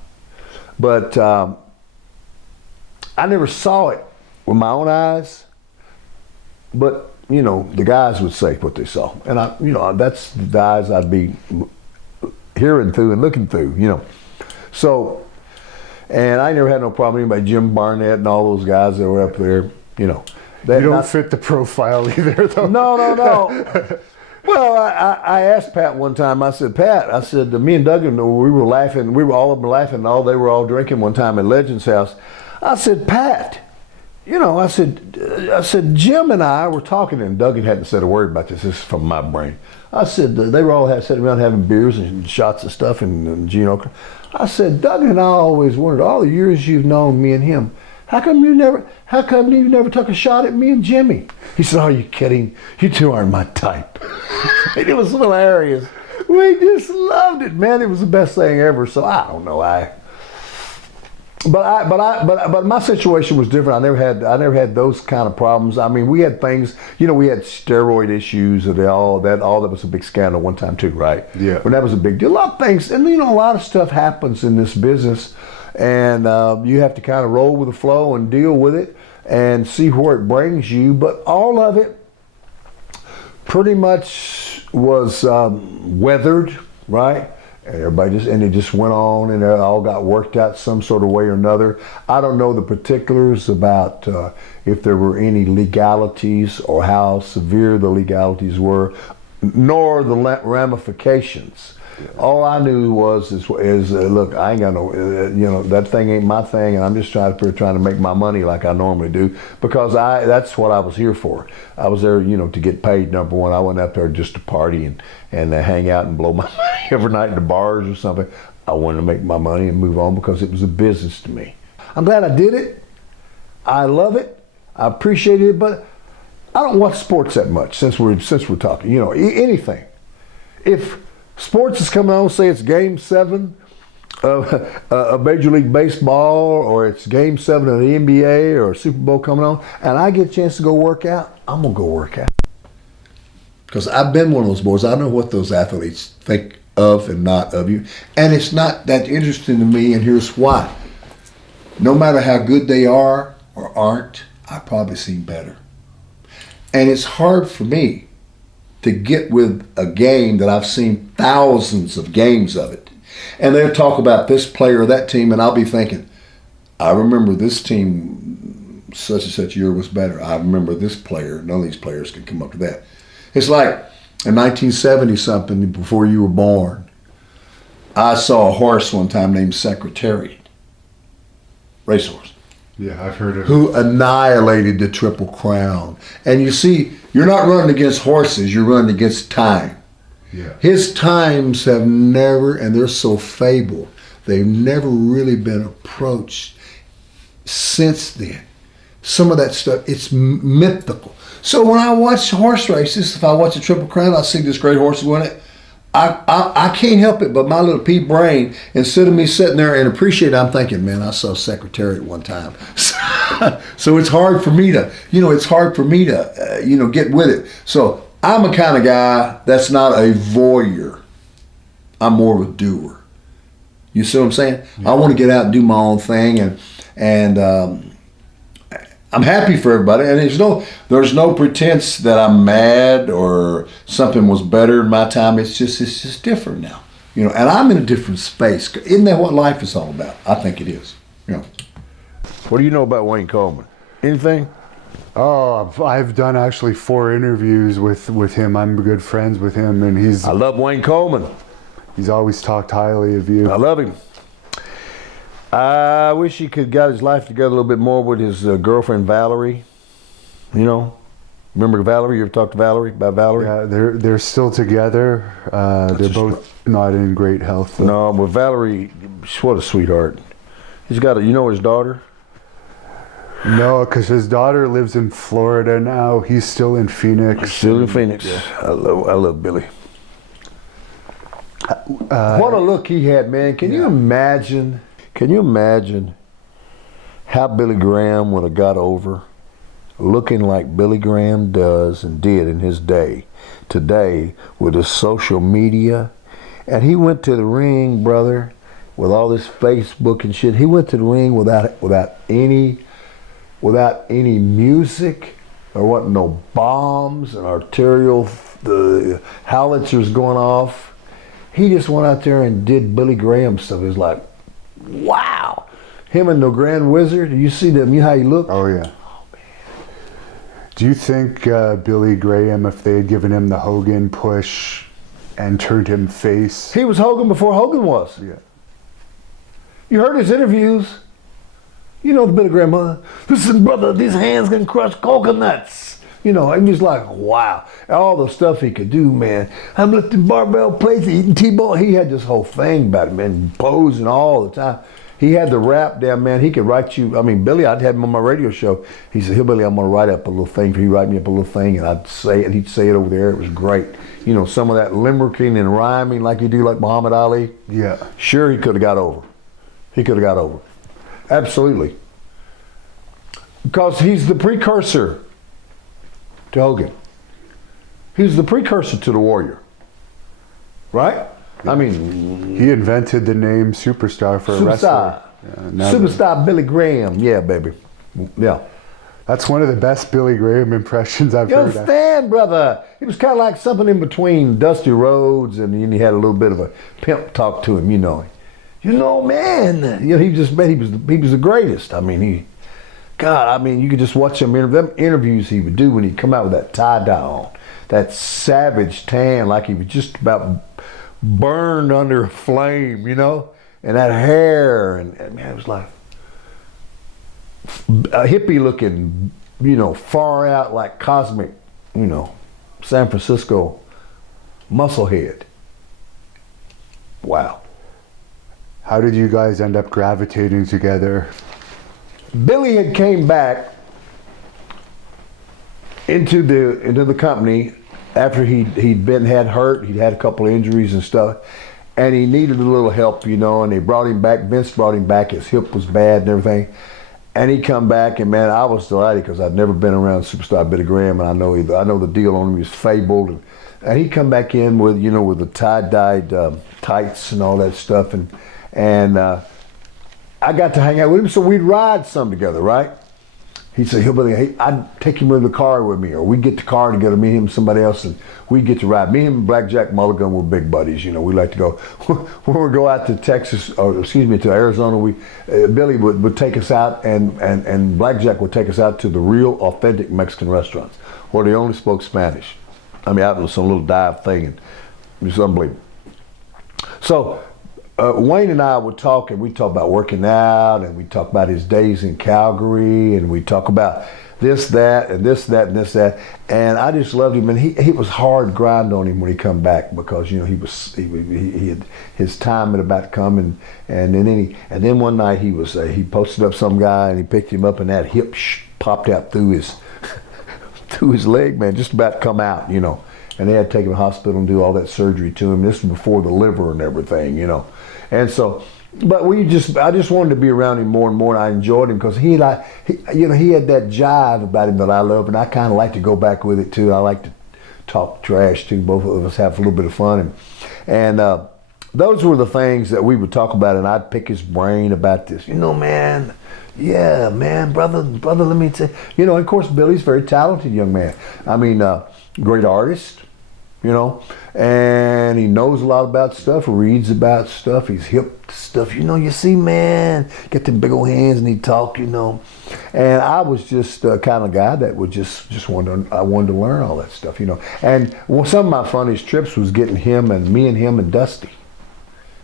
But I never saw it with my own eyes, but the guys would say what they saw, and that's the eyes I'd be hearing through and looking through, So, and I never had no problem with anybody, Jim Barnett and all those guys that were up there, You don't fit the profile either, though. No. Well, I asked Pat one time, I said, me and Duggan, we were laughing, all of them laughing, they were all drinking one time at Legends House. I said, Pat, I said, Jim and I were talking, and Duggan hadn't said a word about this. This is from my brain. I said, they were all sitting around having beers and shots of stuff, and Gene. I said, Duggan and I always wondered, all the years you've known me and him, how come you never took a shot at me and Jimmy? He said, "Are you kidding? You two aren't my type." And it was hilarious. We just loved it, man. It was the best thing ever. So I don't know. But my situation was different. I never had those kind of problems. I mean, we had things. We had steroid issues, and all that was a big scandal one time too, right? Yeah. But that was a big deal. A lot of things, and a lot of stuff happens in this business. And you have to kind of roll with the flow and deal with it and see where it brings you. But all of it pretty much was weathered, right? And it just went on, and it all got worked out some sort of way or another. I don't know the particulars about if there were any legalities or how severe the legalities were, nor the ramifications. All I knew is look, I ain't got no, that thing ain't my thing, and I'm just trying to make my money like I normally do, because that's what I was here for. I was there, to get paid, number one. I wasn't up there just to party and hang out and blow my money every night in the bars or something. I wanted to make my money and move on because it was a business to me. I'm glad I did it. I love it. I appreciate it, but I don't watch sports that much since we're talking. Anything. If sports is coming on, say it's Game 7 a Major League Baseball, or it's Game 7 of the NBA or Super Bowl coming on, and I get a chance to go work out, I'm going to go work out. Because I've been one of those boys. I know what those athletes think of and not of you. And it's not that interesting to me, and here's why. No matter how good they are or aren't, I've probably seen better. And it's hard for me to get with a game that I've seen thousands of games of it. And they'll talk about this player or that team, and I'll be thinking, I remember this team such and such year was better. I remember this player. None of these players can come up to that. It's like in 1970-something, before you were born, I saw a horse one time named Secretariat. Racehorse. Yeah, I've heard of it. Who annihilated the Triple Crown. And you see, you're not running against horses, you're running against time. Yeah. His times have never, and they're so fabled, they've never really been approached since then. Some of that stuff, it's mythical. So when I watch horse races, if I watch a Triple Crown, I see this great horse win it, I can't help it but my little pea brain, instead of me sitting there and appreciate it, I'm thinking, man, I saw Secretariat one time. So it's hard for me to, get with it. So I'm a kind of guy that's not a voyeur. I'm more of a doer. You see what I'm saying? Yeah. I want to get out and do my own thing, and I'm happy for everybody. And there's no pretense that I'm mad or something was better in my time. It's just different now, And I'm in a different space. Isn't that what life is all about? I think it is. What do you know about Wayne Coleman? Anything? Oh, I've done actually 4 interviews with him. I'm good friends with him, and I love Wayne Coleman. He's always talked highly of you. I love him. I wish he could got his life together a little bit more with his girlfriend Valerie. Remember Valerie? You ever talked to about Valerie? Yeah, they're still together. They're both not in great health, though. No, but Valerie, what a sweetheart. He's got his daughter? No, because his daughter lives in Florida now. He's still in Phoenix. Still in Phoenix. Yeah. I love Billy. What a look he had, man. Can you imagine? Can you imagine how Billy Graham would have got over looking like Billy Graham does and did in his day today with his social media? And he went to the ring, brother, with all this Facebook and shit. He went to the ring without any music. There wasn't no bombs and arterial the howitzers going off. He just went out there and did Billy Graham stuff. It was like, wow. Him and the Grand Wizard. Do you see them? How he looked? Oh, yeah. Oh, man. Do you think Billy Graham, if they had given him the Hogan push and turned him face? He was Hogan before Hogan was. Yeah. You heard his interviews. The Billy Graham, listen, brother, these hands can crush coconuts. And he's like, wow. All the stuff he could do, man. I'm lifting barbell plates, eating T-ball. He had this whole thing about it, man, posing all the time. He had the rap down, man. He could write you. I mean, Billy, I'd had him on my radio show. He said, Hillbilly, I'm going to write up a little thing for you. Write me up a little thing, and I'd say it. He'd say it over there. It was great. Some of that limericking and rhyming like you do like Muhammad Ali. Yeah. Sure, he could have got over. Absolutely. Because he's the precursor to Hogan. He's the precursor to the Warrior. Right? Yeah. I mean, he invented the name Superstar for a wrestler. Superstar Billy Graham. Yeah, baby. Yeah. That's one of the best Billy Graham impressions I've heard. You understand, brother? He was kind of like something in between Dusty Rhodes, and he had a little bit of a pimp talk to him, man. He was the greatest. I mean, you could just watch them interviews he would do when he'd come out with that tie-dye on, that savage tan, like he was just about burned under a flame, and that hair, and man, it was like a hippie looking, far out, like cosmic, San Francisco musclehead. Wow. How did you guys end up gravitating together? Billy had came back into the company after he'd been had hurt. He'd had a couple of injuries and stuff, and he needed a little help, you know, and they brought him back. Vince brought him back. His hip was bad and everything. And he come back, and man, I was delighted because I'd never been around Superstar Billy Graham, and I know the deal on him. He was fabled, and he come back in with, you know, with the tie-dyed tights and all that stuff, and I got to hang out with him, so we'd ride some together, right? He'd say, Hillbilly, hey, I'd take him in the car with me, or we'd get the car together, me, him, and somebody else, and we'd get to ride. Me and Blackjack Mulligan were big buddies, you know. We like to go, when we go out to Texas, or excuse me, to Arizona, Billy would take us out, and Blackjack would take us out to the real, authentic Mexican restaurants, where they only spoke Spanish. I mean, out in some little dive thing, and it was unbelievable. So, Wayne and I would talk, and we'd talk about working out, and we'd talk about his days in Calgary, and we'd talk about this, that, and this, that, and this, that. And I just loved him, and he was hard grind on him when he come back, because, you know, he had his time had about come, and then one night he posted up some guy, and he picked him up, and that hip popped out through his leg, man, just about to come out, you know. And they had to take him to the hospital and do all that surgery to him. This was before the liver and everything, you know. And so, but I just wanted to be around him more and more, and I enjoyed him because he had that jive about him that I love, and I kind of like to go back with it too. I like to talk trash too. Both of us have a little bit of fun, and those were the things that we would talk about, and I'd pick his brain about this. You know, man. Yeah, man, brother, let me tell you. You know, and of course, Billy's a very talented young man. I mean, great artist. You know, and he knows a lot about stuff, reads about stuff, he's hip to stuff. You know, you see, man, get them big old hands and he talk, you know. And I was just the kind of guy that would I wanted to learn all that stuff, you know. And some of my funniest trips was getting him and Dusty.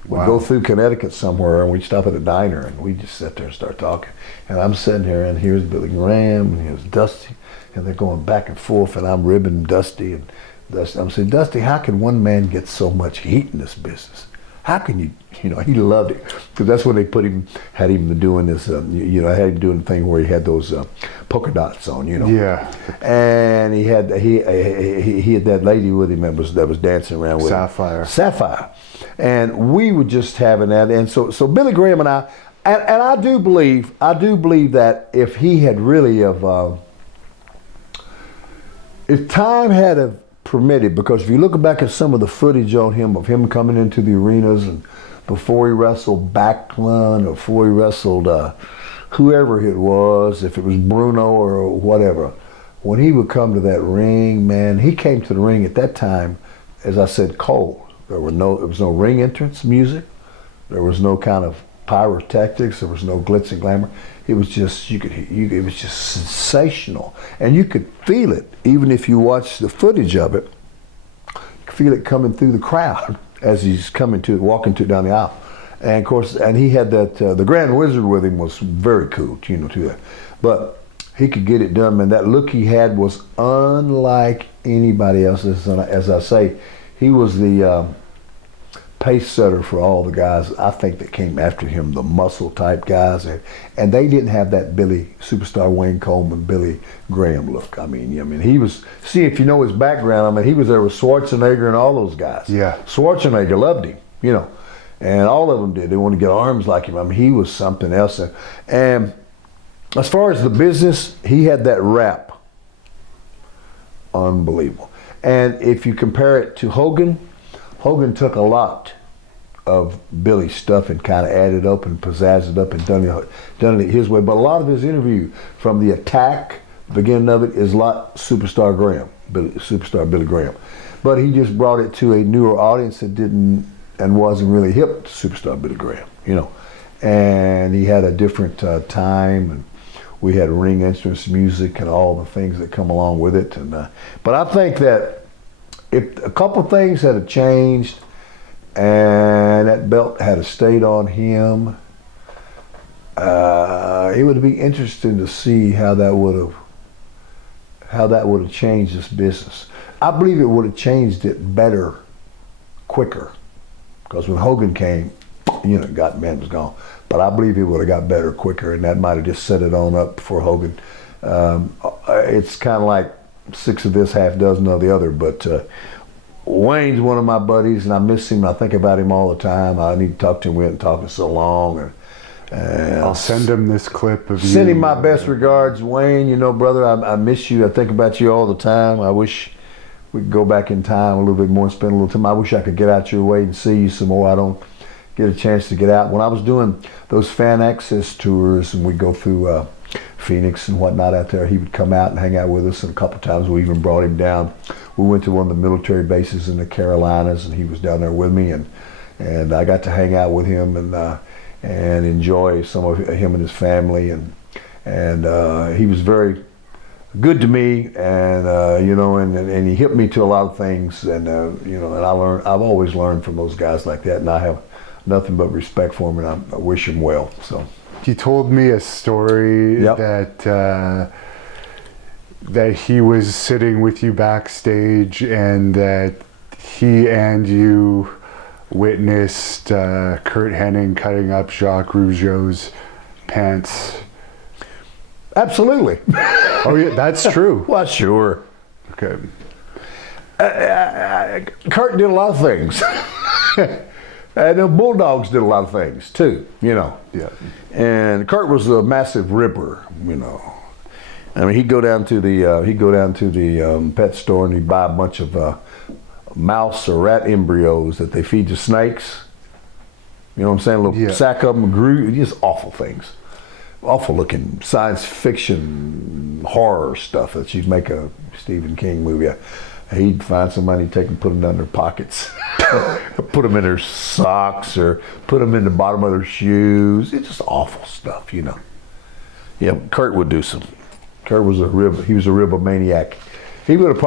We'd go through Connecticut somewhere, and we'd stop at a diner, and we'd just sit there and start talking. And I'm sitting here, and here's Billy Graham, and here's Dusty, and they're going back and forth, and I'm ribbing Dusty, and I'm saying, Dusty, how can one man get so much heat in this business? How can you know, he loved it. Because that's when they had him doing this, you know, I had him doing the thing where he had those polka dots on, you know. Yeah. And he had that lady with him that was dancing around with Sapphire. And we were just having that. And so Billy Graham and I do believe that if he had really if time had permitted, because if you look back at some of the footage on him of him coming into the arenas and before he wrestled Backlund or before he wrestled whoever it was, if it was Bruno or whatever, when he would come to that ring, man, he came to the ring at that time, as I said, cold. There was no ring entrance music. There was no kind of pyrotechnics. There was no glitz and glamour. It was just it was just sensational, and you could feel it even if you watched the footage of it. You could feel it coming through the crowd as he's walking down the aisle, and of course, and he had that the Grand Wizard with him was very cool, you know, too. But he could get it done, man. That look he had was unlike anybody else's. As I say, he was the pace setter for all the guys, I think, that came after him, the muscle type guys, and they didn't have that Billy Superstar Wayne Coleman, Billy Graham look. I mean, he was, see, if you know his background, I mean, he was there with Schwarzenegger and all those guys. Yeah. Schwarzenegger loved him, you know, and all of them did. They wanted to get arms like him. I mean, he was something else. And as far as the business, he had that rap. Unbelievable. And if you compare it to Hogan took a lot of Billy's stuff and kind of added up and pizzazzed it up and done it his way. But a lot of his interview, from the attack, the beginning of it, is a lot Superstar Billy Graham. But he just brought it to a newer audience that didn't and wasn't really hip to Superstar Billy Graham, you know. And he had a different time, and we had ring entrance music and all the things that come along with it. And but I think that if a couple things had changed and that belt had stayed on him, it would be interesting to see how that would have changed this business. I believe it would have changed it better, quicker, because when Hogan came, you know, man was gone. But I believe it would have got better quicker, and that might have just set it on up for Hogan. It's kind of like 6 of this, half dozen of the other, but Wayne's one of my buddies, and I miss him. I think about him all the time. I need to talk to him. We haven't talked in so long. And I'll send him this clip of you. Send him my best regards, Wayne. You know, brother, I miss you. I think about you all the time. I wish we could go back in time a little bit more and spend a little time. I wish I could get out your way and see you some more. I don't get a chance to get out. When I was doing those fan access tours and we'd go through Phoenix and whatnot out there, he would come out and hang out with us, and a couple times we even brought him down. We went to one of the military bases in the Carolinas, and he was down there with me, and I got to hang out with him and enjoy some of him and his family, and he was very good to me, and you know, and he hipped me to a lot of things, and you know, and I've always learned from those guys like that, and I have nothing but respect for him, and I wish him well. So he told me a story that he was sitting with you backstage, and that he and you witnessed Kurt Hennig cutting up Jacques Rougeau's pants. Absolutely. Oh yeah, that's true. Well, sure. Okay. Kurt did a lot of things. And the Bulldogs did a lot of things too, you know. Yeah. And Kurt was a massive ripper, you know. I mean, he'd go down to the pet store and he'd buy a bunch of mouse or rat embryos that they feed to snakes. You know what I'm saying? A little sack of them grew. Just awful things. Awful looking science fiction horror stuff that you'd make a Stephen King movie. He'd find somebody, take them, put them down their pockets, put them in their socks, or put them in the bottom of their shoes. It's just awful stuff, you know. Yeah, Kurt would do some. Kurt was he was a ribomaniac. He would have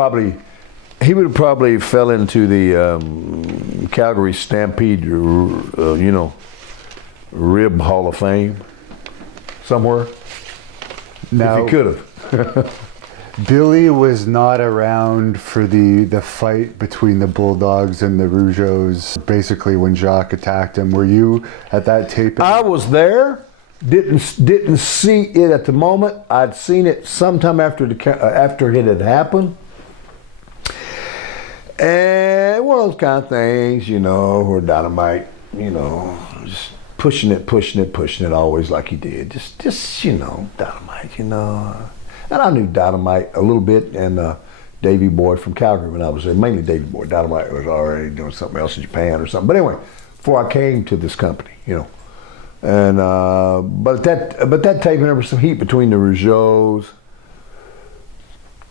probably fell into the Calgary Stampede, you know, Rib Hall of Fame somewhere. Now, if he could have. Billy was not around for the fight between the Bulldogs and the Rougeaus, basically when Jacques attacked him. Were you at that taping? I was there. Didn't see it at the moment. I'd seen it sometime after it had happened. And one of those kind of things, you know, where Dynamite, you know, just pushing it always like he did. Just you know, Dynamite, you know. And I knew Dynamite a little bit, and Davey Boy from Calgary when I was there, mainly Davey Boy. Dynamite was already doing something else in Japan or something. But anyway, before I came to this company, you know. And but that taping, there was some heat between the Rougeaus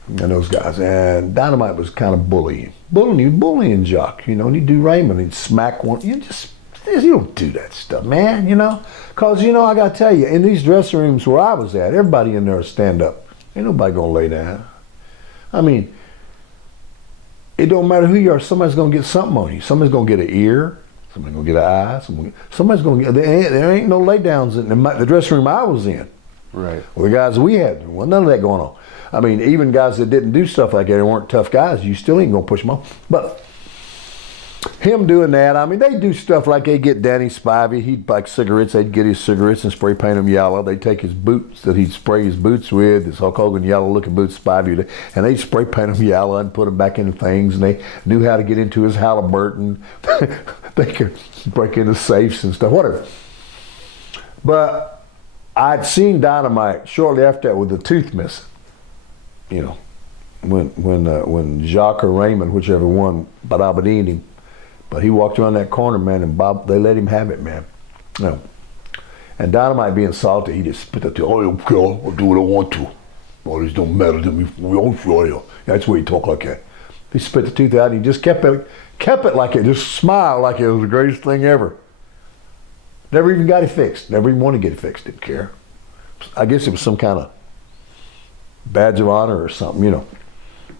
and those guys. And Dynamite was kind of bullying Jacques, you know. And he'd do Raymond, he'd smack one. You don't do that stuff, man, you know. Because, you know, I got to tell you, in these dressing rooms where I was at, everybody in there stand up. Ain't nobody going to lay down. I mean, it don't matter who you are, somebody's going to get something on you. Somebody's going to get an ear. Somebody's going to get an eye. Somebody's going to get... There ain't no lay downs in the dressing room I was in. Right. Well, the guys we had, well, none of that going on. I mean, even guys that didn't do stuff like that, they weren't tough guys, you still ain't going to push them off. But him doing that, I mean, they do stuff like they get Danny Spivey, he'd like cigarettes, they'd get his cigarettes and spray paint them yellow. They'd take his boots that he'd spray his boots with, his Hulk Hogan yellow looking boots, Spivey, and they'd spray paint them yellow and put them back into things, and they knew how to get into his Halliburton. They could break into safes and stuff, whatever. But I'd seen Dynamite shortly after that with the tooth missing, you know, when Jacques or Raymond, whichever one, Badabadined him. But he walked around that corner, man, and they let him have it, man. You know. And Dynamite being salty, he just spit that to, oh, okay, I'll do what I want to. All this don't matter to me. We don't show you. That's why he talk like that. He spit the tooth out, and he just kept it like it, just smiled like it was the greatest thing ever. Never even got it fixed. Never even wanted to get it fixed. Didn't care. I guess it was some kind of badge of honor or something, you know.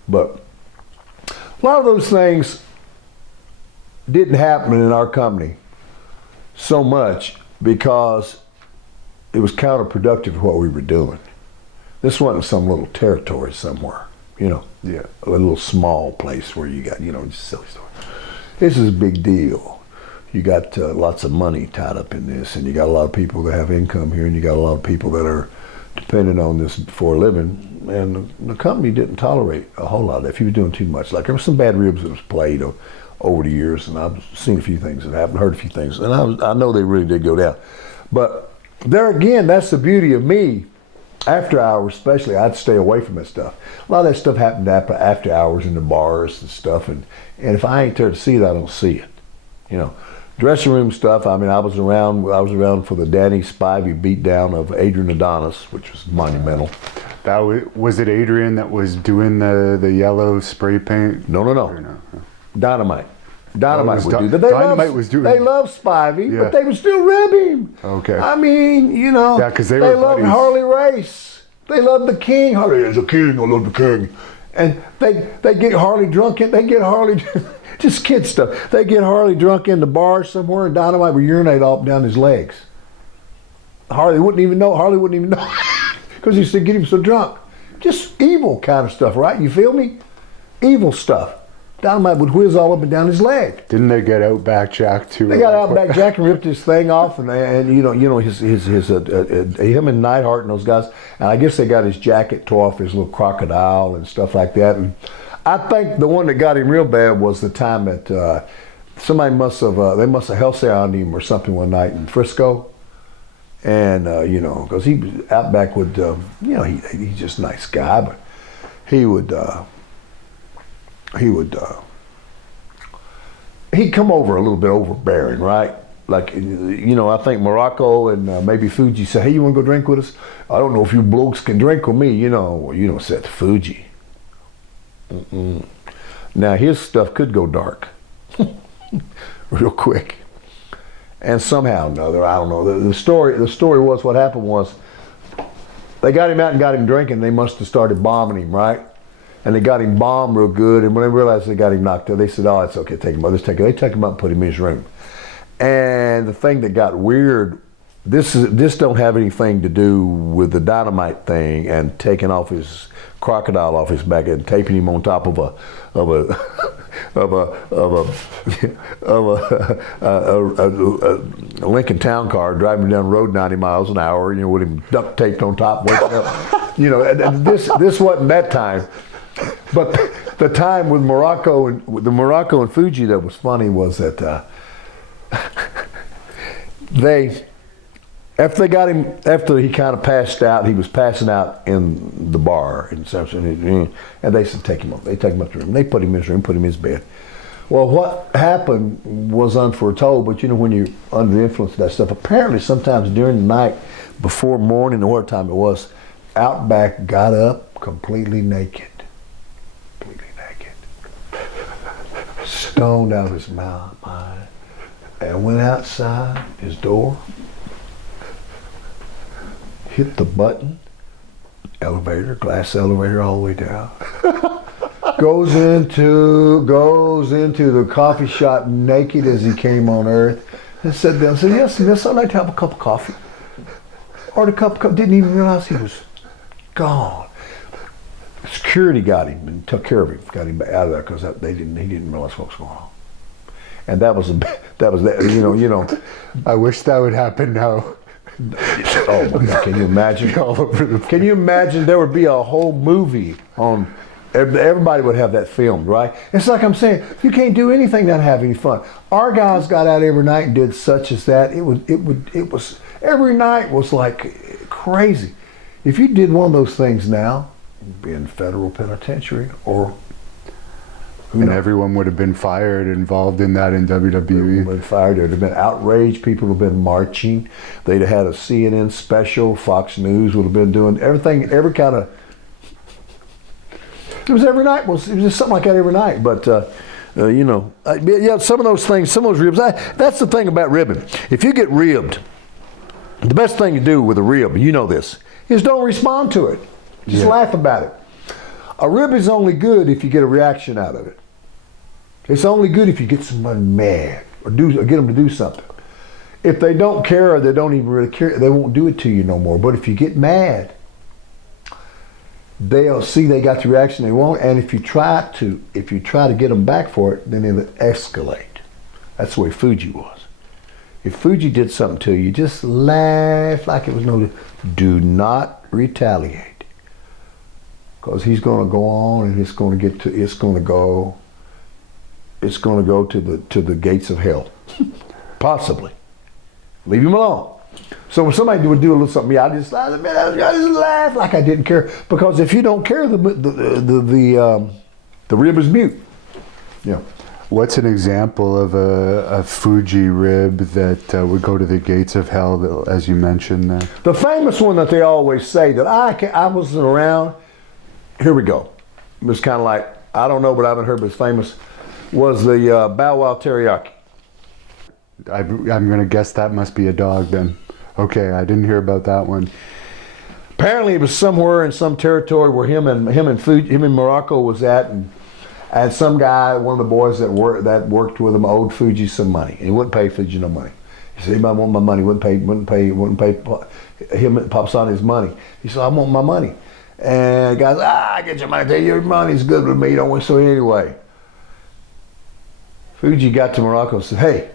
But a lot of those things didn't happen in our company so much because it was counterproductive to what we were doing. This wasn't some little territory somewhere, you know. Yeah. A little small place where you got, you know, just silly stuff. This is a big deal. You got lots of money tied up in this, and you got a lot of people that have income here, and you got a lot of people that are depending on this for a living. And the company didn't tolerate a whole lot of that. If you were doing too much, like there were some bad ribs that was played over the years, and I've seen a few things that happened, heard a few things, and I know they really did go down. But there again, that's the beauty of me. After hours, especially, I'd stay away from that stuff. A lot of that stuff happened after hours in the bars and stuff, and if I ain't there to see it, I don't see it. You know, dressing room stuff. I mean, I was around for the Danny Spivey beatdown of Adrian Adonis, which was monumental. That was it. Adrian that was doing the yellow spray paint. No. Dynamite. Dynamite would do that. Dynamite was doing. They love Spivey, but they would still rib him. Okay. I mean, you know. Yeah, because they loved Harley Race. They loved the King. Harley is a king. I love the King. And they get Harley drunk. They get Harley, just kid stuff. They get Harley drunk in the bar somewhere, and Dynamite would urinate all up down his legs. Harley wouldn't even know. Because he used to get him so drunk. Just evil kind of stuff, right? You feel me? Evil stuff. Dynamite would whiz all up and down his leg. Didn't they get Outback Jack too? They got Outback Jack and ripped his thing off, and you know his him and Neidhart and those guys. And I guess they got his jacket tore off, his little crocodile and stuff like that. And I think the one that got him real bad was the time that somebody must have hellsound him or something one night in Frisco. And you know, because he was Outback would you know, he's just a nice guy, but he'd come over a little bit overbearing, right? Like, you know, I think Morocco and maybe Fuji say, hey, you want to go drink with us? I don't know if you blokes can drink with me. You know, well, you don't say to Fuji. Now his stuff could go dark real quick. And somehow or another, I don't know. The story was, what happened was, they got him out and got him drinking. They must have started bombing him, right? And they got him bombed real good. And when they realized they got him knocked out, they said, "Oh, it's okay, take him out. Let's take him." They took him up and put him in his room. And the thing that got weird, this don't have anything to do with the Dynamite thing and taking off his crocodile off his back and taping him on top of a Lincoln Town car, driving down the road 90 miles an hour, you know, with him duct taped on top, waking up. You know, and this wasn't that time. But the time with Morocco and Fuji that was funny was that after he kind of passed out, he was passing out in the bar in Samson, and they said, take him up. They take him up to the room. They put him in his room, put him in his bed. Well, what happened was unforetold, but you know, when you're under the influence of that stuff, apparently sometimes during the night, before morning or what time it was, Outback got up completely naked. Stoned out of his mind, and went outside his door, hit the button, elevator, glass elevator all the way down, goes into the coffee shop naked as he came on earth, and said, "Yes, miss, I'd like to have a cup of coffee." Ordered a cup of coffee, didn't even realize he was gone. Security got him and took care of him, got him out of there because he didn't realize what was going on. And that was you know. I wish that would happen now. Oh my God! Can you imagine? Can you imagine? There would be a whole movie on. Everybody would have that filmed, right? It's like I'm saying, you can't do anything not have any fun. Our guys got out every night and did such as that. It was every night was like crazy. If you did one of those things now, you'd be in federal penitentiary or. And everyone would have been fired involved in that in WWE. Been fired. There'd have been outrage. People would have been marching. They'd have had a CNN special. Fox News would have been doing everything. Every kind of. It was every night. It was just something like that every night. But you know, yeah, some of those things, some of those ribs. That's the thing about ribbing. If you get ribbed, the best thing to do with a rib, you know this, is don't respond to it. Just laugh about it. A rib is only good if you get a reaction out of it. It's only good if you get somebody mad or get them to do something. If they don't care or they don't even really care, they won't do it to you no more. But if you get mad, they'll see they got the reaction they want, and if you try to get them back for it, then it'll escalate. That's the way Fuji was. If Fuji did something to you, just laugh like it was no. Do not retaliate, because he's going to go on, and it's going to go to the gates of hell, possibly. Leave him alone. So when somebody would do a little something, I just laugh like I didn't care, because if you don't care, the rib is mute. Yeah. What's an example of a Fuji rib that would go to the gates of hell, as you mentioned there? The famous one that they always say that I wasn't around. Here we go. It was kind of like, I don't know, but I haven't heard, but it's famous. Was the Bow Wow teriyaki. I'm going to guess that must be a dog then. Okay, I didn't hear about that one. Apparently, it was somewhere in some territory where him and Morocco was at, and some guy, one of the boys that worked with him, owed Fuji some money. And he wouldn't pay Fuji no money. He said, "Anybody want my money?" Wouldn't pay him Papa his money. He said, "I want my money." And the guy's, "I get your money. Your money's good with me. Don't want." So anyway, Fuji got to Morocco and said, "Hey,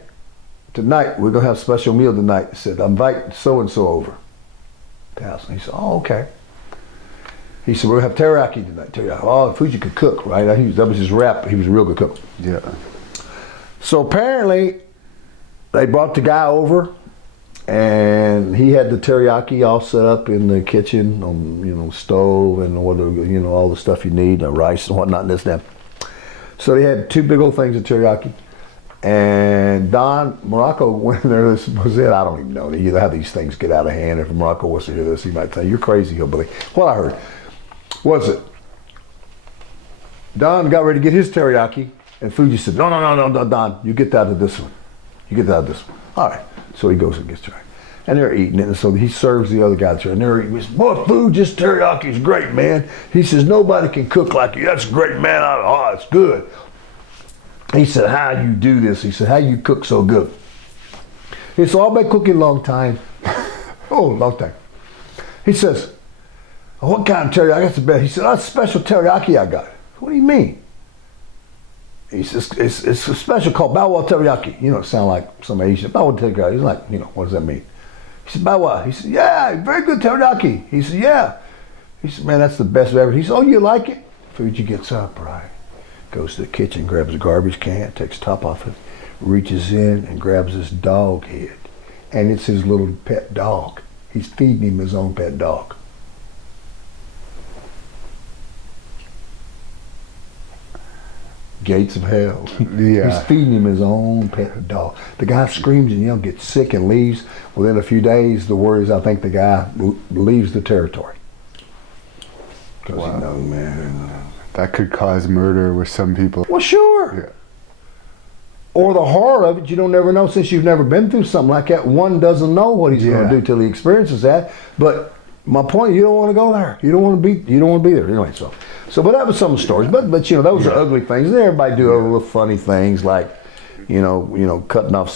tonight we're gonna have a special meal tonight." He said, "Invite so and so over." He said, "Oh, okay." He said, "We're gonna have teriyaki tonight." Teriyaki. Oh, Fuji could cook, right? That was his rap. He was a real good cook. Yeah. So apparently, they brought the guy over, and he had the teriyaki all set up in the kitchen on stove and all the stuff you need, rice and whatnot, and this and that. So they had 2 big old things of teriyaki. And Don Morocco went in there. This was it. I don't even know. You know how these things get out of hand. If Morocco was to hear this, he might say, "You're crazy, hillbilly." What I heard was it Don got ready to get his teriyaki, and Fuji said, "No, Don, you get out of this one. You get out of this one." All right. So he goes and gets teriyaki. And they're eating it, and so he serves the other guy teriyaki. And they're eating. He says, "Boy, Fuji's teriyaki is great, man." He says, "Nobody can cook like you. That's great, man. Oh, it's good." He said, "How you do this?" He said, "How you cook so good?" He said, "I've been cooking a long time." Oh, long time. He says, "What kind of teriyaki?" That's the best. He said, "That's a special teriyaki I got." "What do you mean?" He says, it's a special called Bow Wow teriyaki. It sounds like some Asian. Bow Wow teriyaki. He's like, what does that mean? He said, "Bow Wow." He said, "Yeah, very good teriyaki." He said, "Yeah." He said, "Man, that's the best ever." He said, "Oh, you like it?" Fuji gets up, right? Goes to the kitchen, grabs a garbage can, takes the top off it, reaches in and grabs this dog head. And it's his little pet dog. He's feeding him his own pet dog. Gates of hell. Yeah. He's feeding him his own pet dog. The guy screams and yells, gets sick and leaves. Within a few days, the word is, I think the guy leaves the territory. Because Wow. he knows, man. That could cause murder with some people. Well, sure. Yeah. Or the horror of it, you don't never know, since you've never been through something like that. One doesn't know what he's going to do till he experiences that. But my point, you don't want to go there. You don't want to be there anyway. But that was some stories. But those are ugly things. And everybody do other little funny things like, cutting off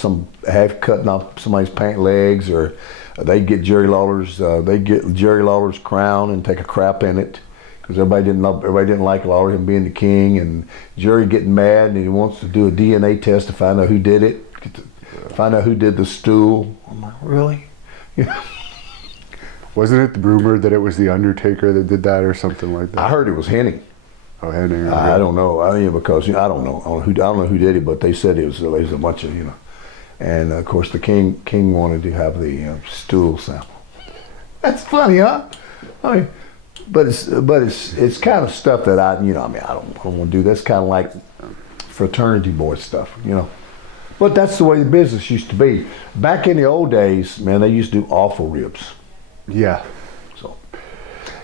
somebody's pant legs, or they get Jerry Lawler's crown and take a crap in it. Because everybody didn't like Lawler, him being the king, and Jerry getting mad, and he wants to do a DNA test to find out who did it, find out who did the stool. I'm like, really? Wasn't it rumored that it was the Undertaker that did that or something like that? I heard it was Henning. Oh, Henning. I don't know. Because I don't know who did it, but they said it was a bunch of and of course the king wanted to have the stool sample. That's funny, huh? But it's kind of stuff that I don't want to do. That's kind of like fraternity boy stuff, But that's the way the business used to be. Back in the old days, man, they used to do awful ribs. Yeah. So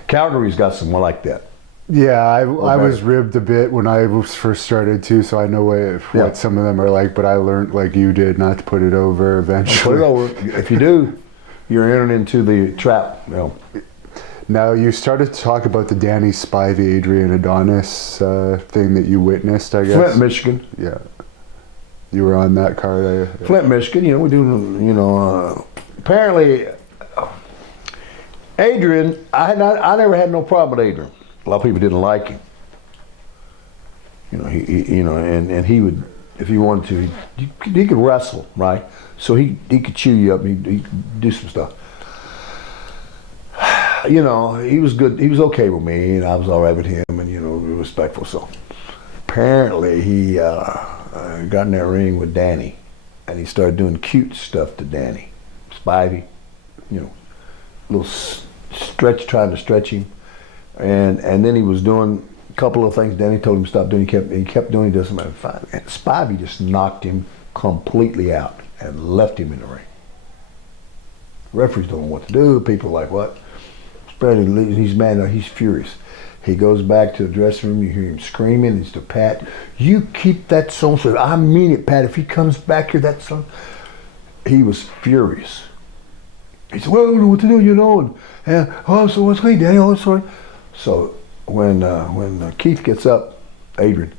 Calgary's got some more like that. Yeah, I was ribbed a bit when I first started too, so I know what some of them are like. But I learned, like you did, not to put it over eventually. Put it over. If you do, you're entering into the trap. Now, you started to talk about the Danny Spivey, Adrian Adonis thing that you witnessed, I guess. Flint, Michigan. Yeah. You were on that car there. Yeah. Flint, Michigan. We do, apparently, Adrian, I never had no problem with Adrian. A lot of people didn't like him. And he would, if he wanted to, he could wrestle, right? So he could chew you up and he could do some stuff. you know, he was good. He was okay with me, and I was all right with him, and, you know, respectful. So apparently he got in that ring with Danny, and he started doing cute stuff to Danny. Spivey, you know, little trying to stretch him. And then he was doing a couple of things Danny told him to stop doing. He kept doing it, doesn't matter. And Spivey just knocked him completely out and left him in the ring. Referees don't know what to do. People are like, what? He's mad, he's furious. He goes back to the dressing room, you hear him screaming, he's to Pat, you keep that son. So I mean it, Pat, if he comes back here, that son. He was furious. He said, well, I don't know what to do, you know, and oh, so what's going on, Danny? Oh, sorry. So when Keith gets up, Adrian,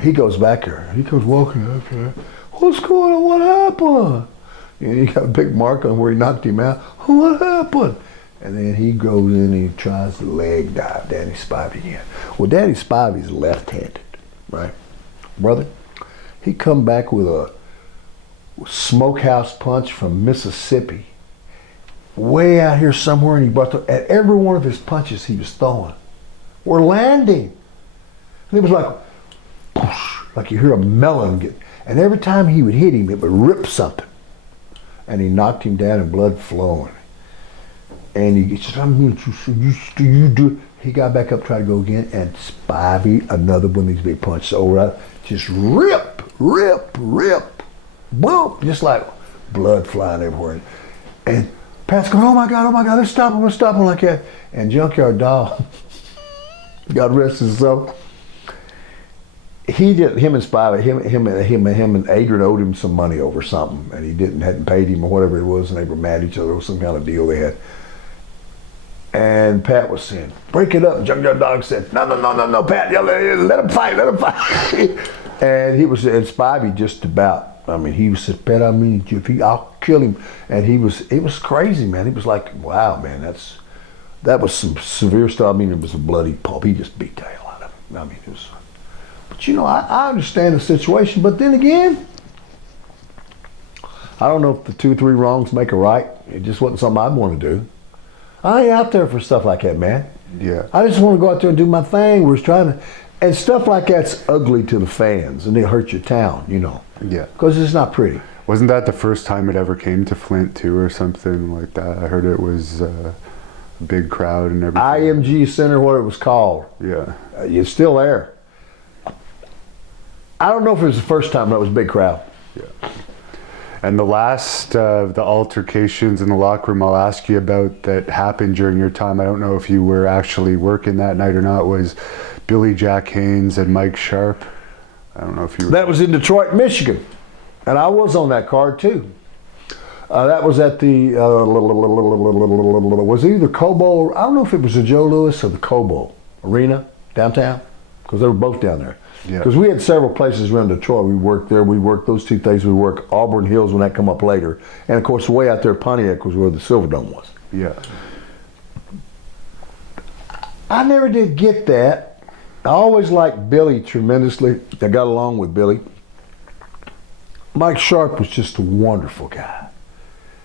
he goes back there. He comes walking up there. What's going on? What happened? And he got a big mark on where he knocked him out. What happened? And then he goes in and he tries to leg dive Danny Spivey again. Well, Danny Spivey's left-handed, right? Brother, he come back with a smokehouse punch from Mississippi, way out here somewhere, and he brought at every one of his punches he was throwing were landing. And it was like you hear a melon get, and every time he would hit him, it would rip something. And he knocked him down and blood flowing. And he said, you do. He got back up, tried to go again, and Spivey, another one of these big punches over, just rip, boom, just like blood flying everywhere. And Pat's going, oh my God, let's stop him like that. And Junkyard Dog, God rest his soul, he did, him and Spivey, him and Adrian owed him some money over something, and he hadn't paid him or whatever it was, and they were mad at each other. It was some kind of deal they had. And Pat was saying, break it up. And Junkyard Dog said, no, Pat, let him fight. And and Spivey just about, I mean, he said, Pat, I mean, I'll kill him. And it was crazy, man. He was like, wow, man, that was some severe stuff. I mean, it was a bloody pulp. He just beat the hell out of him. I mean, it was, but you know, I understand the situation, but then again, I don't know if the 2 or 3 wrongs make a right. It just wasn't something I'd want to do. I ain't out there for stuff like that, man. Yeah. I just want to go out there and do my thing. We're trying to, and stuff like that's ugly to the fans, and they hurt your town, you know. Yeah. Because it's not pretty. Wasn't that the first time it ever came to Flint too, or something like that? I heard it was a big crowd and everything. IMG Center, what it was called. Yeah. It's still there. I don't know if it was the first time, but it was a big crowd. Yeah. And the last of the altercations in the locker room I'll ask you about that happened during your time, I don't know if you were actually working that night or not, was Billy Jack Haynes and Mike Sharp. I don't know if you were. That was in Detroit, Michigan. And I was on that card too. That was at the, was it either Cobo, I don't know if it was the Joe Louis or the Cobo Arena downtown, because they were both down there. Because we had several places around Detroit. We worked there. We worked those 2 things. We worked Auburn Hills when that come up later. And of course, way out there, Pontiac was where the Silverdome was. Yeah. I never did get that. I always liked Billy tremendously. I got along with Billy. Mike Sharp was just a wonderful guy.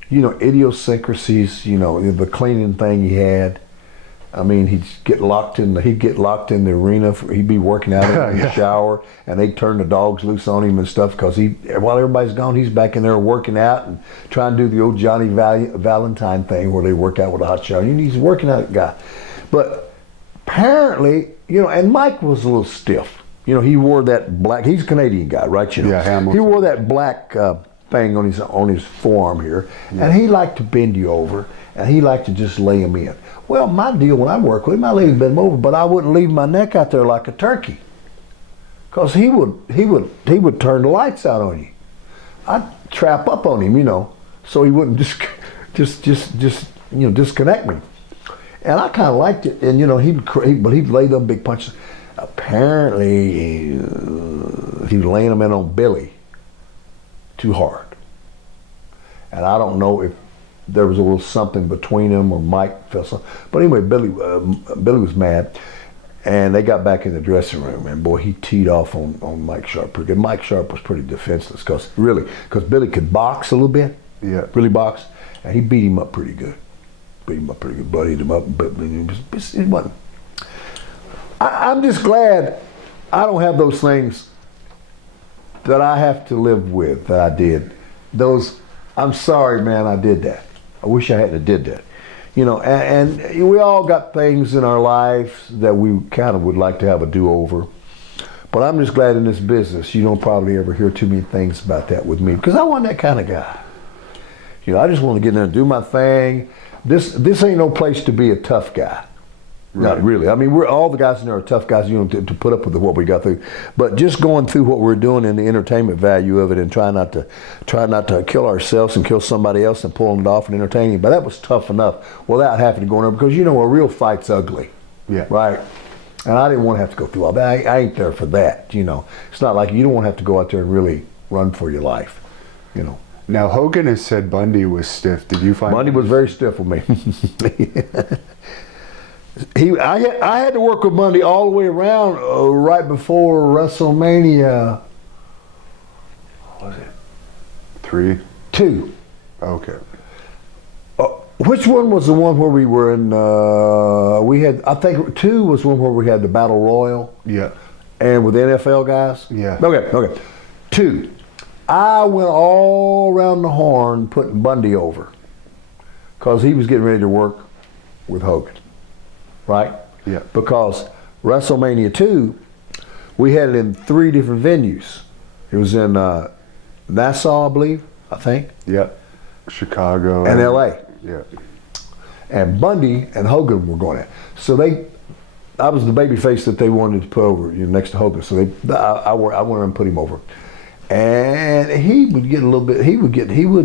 You know, idiosyncrasies, you know, the cleaning thing he had. I mean, he'd get locked in the arena. He'd be working out in the shower, and they'd turn the dogs loose on him and stuff, because while everybody's gone, he's back in there working out and trying to do the old Johnny Valentine thing where they work out with a hot shower. He's a working out guy. But apparently, you know, and Mike was a little stiff. You know, he wore that black, he's a Canadian guy, right? You know, yeah, Hamilton. He wore that black thing on his forearm here, and he liked to bend you over, and he liked to just lay him in. Well, my deal when I work with him, I let him bend him over, but I wouldn't leave my neck out there like a turkey, because he would turn the lights out on you. I'd trap up on him, you know, so he wouldn't just you know, disconnect me. And I kind of liked it, and you know, but he'd lay them big punches. Apparently, he was laying them in on Billy too hard, and I don't know if there was a little something between them or Mike felt something. But anyway, Billy was mad, and they got back in the dressing room, and boy, he teed off on Mike Sharp pretty good. Mike Sharp was pretty defenseless because Billy could box a little bit, really box, and he beat him up pretty good. beat my pretty good buddy, him up, but it wasn't. I'm just glad I don't have those things that I have to live with that I did. I'm sorry, man, I did that. I wish I hadn't did that. You know, and we all got things in our lives that we kind of would like to have a do-over. But I'm just glad in this business you don't probably ever hear too many things about that with me, because I wasn't that kind of guy. You know, I just want to get in there and do my thing. This ain't no place to be a tough guy. Right. Not really. I mean, we're all the guys in there are tough guys, you know, to put up with what we got through. But just going through what we're doing and the entertainment value of it, and try not to kill ourselves and kill somebody else and pulling it off and entertaining. But that was tough enough without having to go in there, because you know a real fight's ugly. Yeah. Right. And I didn't want to have to go through all that. I ain't there for that. You know, it's not like you don't want to have to go out there and really run for your life. You know. Now Hogan has said Bundy was stiff. Did you find Bundy was very stiff with me? I had to work with Bundy all the way around right before WrestleMania. What was it? 3? 2. Okay. Which one was the one where we were in? We had, I think 2 was one where we had the Battle Royal. Yeah. And with the NFL guys. Yeah. Okay. 2. I went all around the horn putting Bundy over, because he was getting ready to work with Hogan. Right? Yeah. Because WrestleMania 2, we had it in 3 different venues. It was in Nassau, I think. Yeah. Chicago. And LA. Yeah. And Bundy and Hogan were going at. So I was the baby face that they wanted to put over, you know, next to Hogan. So I went and put him over. And he would get a little bit, he would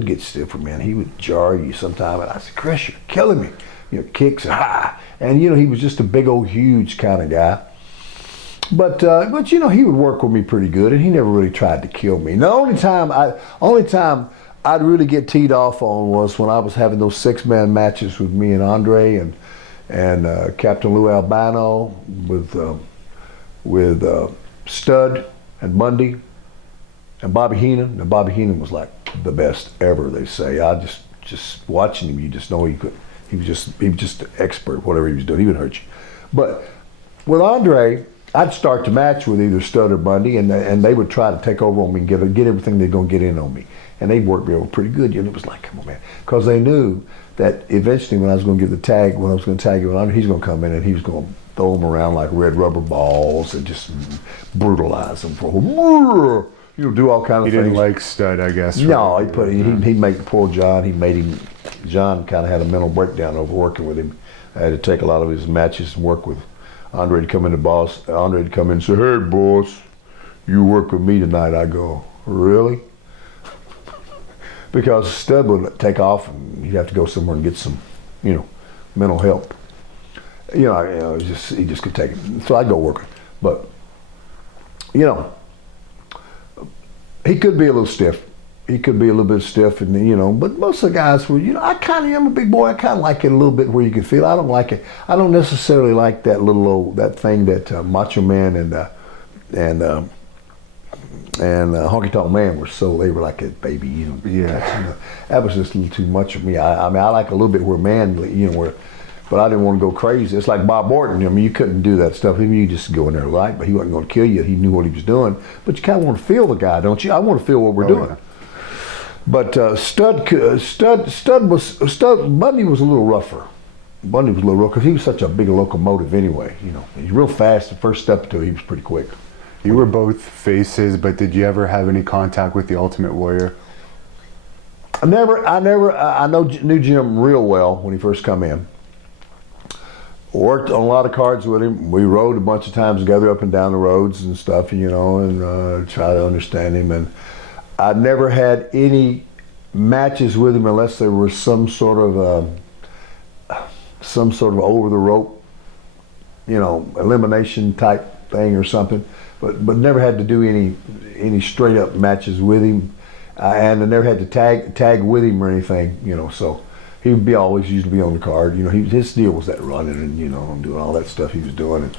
get stiffer, man. He would jar you sometime. And I said, Chris, you're killing me. You know, kicks and ha. And you know, he was just a big old huge kind of guy. But you know, he would work with me pretty good, and he never really tried to kill me. And the only time I'd really get teed off on was when I was having those 6-man matches with me and Andre and Captain Lou Albano with Stud and Bundy and Bobby Heenan. And Bobby Heenan was like the best ever, they say. I just watching him, you just know he could. He was just an expert, whatever he was doing. He would hurt you. But with Andre, I'd start the match with either Stud or Bundy, and they would try to take over on me and get everything they're going to get in on me. And they'd work me over pretty good. And it was like, come on, man. Because they knew that eventually when I was going to give the tag, when I was going to tag him with Andre, he's going to come in and he was going to throw them around like red rubber balls and just brutalize them for you know, do all kind of things. He didn't like Stud, I guess. No, he'd make poor John. John kind of had a mental breakdown over working with him. I had to take a lot of his matches and work with Andre to come in. Andre to come in and say, "Hey, boss, you work with me tonight." I go, "Really?" Because Stud would take off and he'd have to go somewhere and get some, you know, mental help. You know, he just could take it. So I'd go working. But, you know, he could be a little stiff. He could be a little bit stiff, and you know, but most of the guys were, you know, I kind of am a big boy. I kind of like it a little bit where you can feel. I don't like it. I don't necessarily like that little old, that thing that Macho Man and Honky Tonk Man were so, they were like a baby, you know. Yeah. That was just a little too much for me. I mean, I like a little bit where man, you know, where, but I didn't want to go crazy. It's like Bob Orton. I mean, you couldn't do that stuff. I mean, you just go in there, right? But he wasn't going to kill you. He knew what he was doing. But you kind of want to feel the guy, don't you? I want to feel what we're doing. Yeah. But Bundy was a little rougher. Bundy was a little rough because he was such a big locomotive anyway. You know, he's real fast. The first step to it, he was pretty quick. You were both faces, but did you ever have any contact with the Ultimate Warrior? I knew Jim real well when he first come in. Worked on a lot of cards with him. We rode a bunch of times together up and down the roads and stuff, you know, and try to understand him. And I never had any matches with him unless there was some sort of over the rope, you know, elimination type thing or something. But never had to do any straight up matches with him, and I never had to tag with him or anything, you know. So he would always used to be on the card, you know. His deal was that running and, you know, and doing all that stuff he was doing,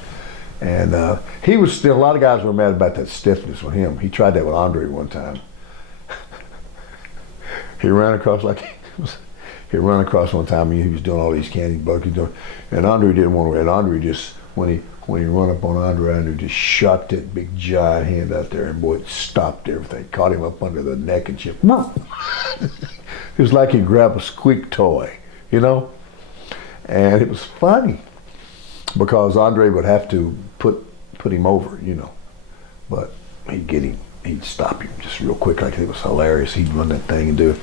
and he was still. A lot of guys were mad about that stiffness with him. He tried that with Andre one time. He ran across like he run across one time, and he was doing all these candy buckets, and Andre didn't want to. And Andre just when he run up on Andre just shot that big giant hand out there, and boy, it stopped everything. Caught him up under the neck and just. It was like he grabbed a squeak toy, you know, and it was funny because Andre would have to put him over, you know, but he'd stop him just real quick. Like it was hilarious. He'd run that thing and do it.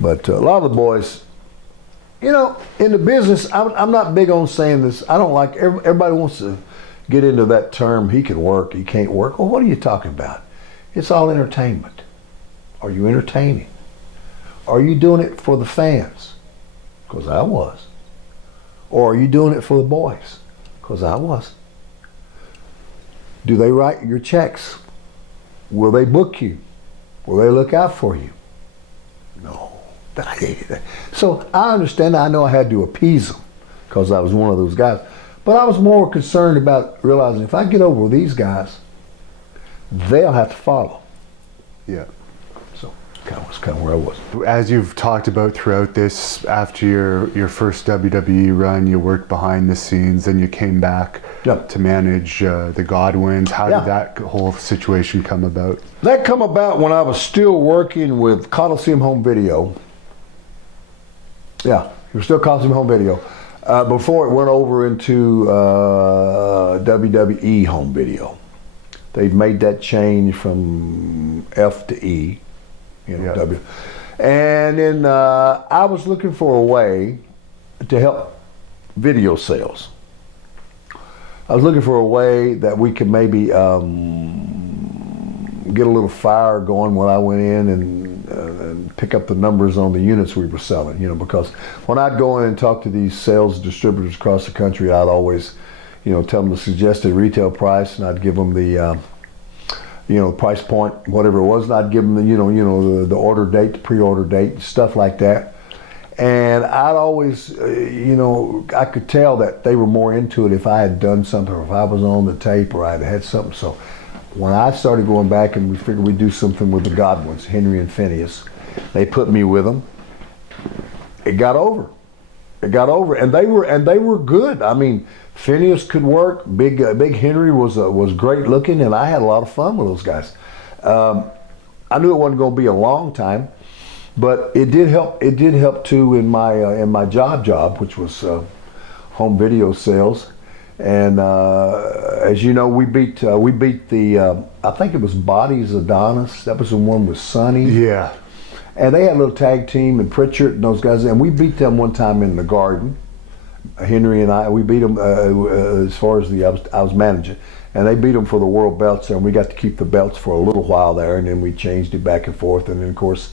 But a lot of the boys, you know, in the business, I'm not big on saying this. I don't like, everybody wants to get into that term, he can work, he can't work. Well, what are you talking about? It's all entertainment. Are you entertaining? Are you doing it for the fans? Because I was. Or are you doing it for the boys? Because I was. Do they write your checks? Will they book you? Will they look out for you? No. So I understand. I know I had to appease them because I was one of those guys. But I was more concerned about realizing if I get over with these guys, they'll have to follow. Yeah. So that's kind of where I was. As you've talked about throughout this, after your first WWE run, you worked behind the scenes, and you came back to manage the Godwins. How did that whole situation come about? That come about when I was still working with Coliseum Home Video. Yeah, it was still Coliseum Home Video. Before it went over into WWE Home Video. They'd made that change from F to E, you know, W. And then I was looking for a way to help video sales. I was looking for a way that we could maybe get a little fire going when I went in and pick up the numbers on the units we were selling, you know, because when I'd go in and talk to these sales distributors across the country, I'd always, you know, tell them the suggested retail price, and I'd give them the, you know, price point, whatever it was, and I'd give them the, the order date, the pre-order date, stuff like that. And I'd always, you know, I could tell that they were more into it if I had done something, or if I was on the tape, or I'd had something. So when I started going back and we figured we'd do something with the Godwins, Henry and Phineas, they put me with them. It got over. It got over, and they were good. I mean, Phineas could work. Big Henry was great looking, and I had a lot of fun with those guys. I knew it wasn't going to be a long time, but it did help. It did help too in my job, which was home video sales. And as you know, we beat the I think it was Bodies Adonis. That was the one with Sonny. Yeah. And they had a little tag team, and Pritchard and those guys, and we beat them one time in the Garden. Henry and I, we beat them as far as I was managing, and they beat them for the world belts, and we got to keep the belts for a little while there, and then we changed it back and forth, and then of course,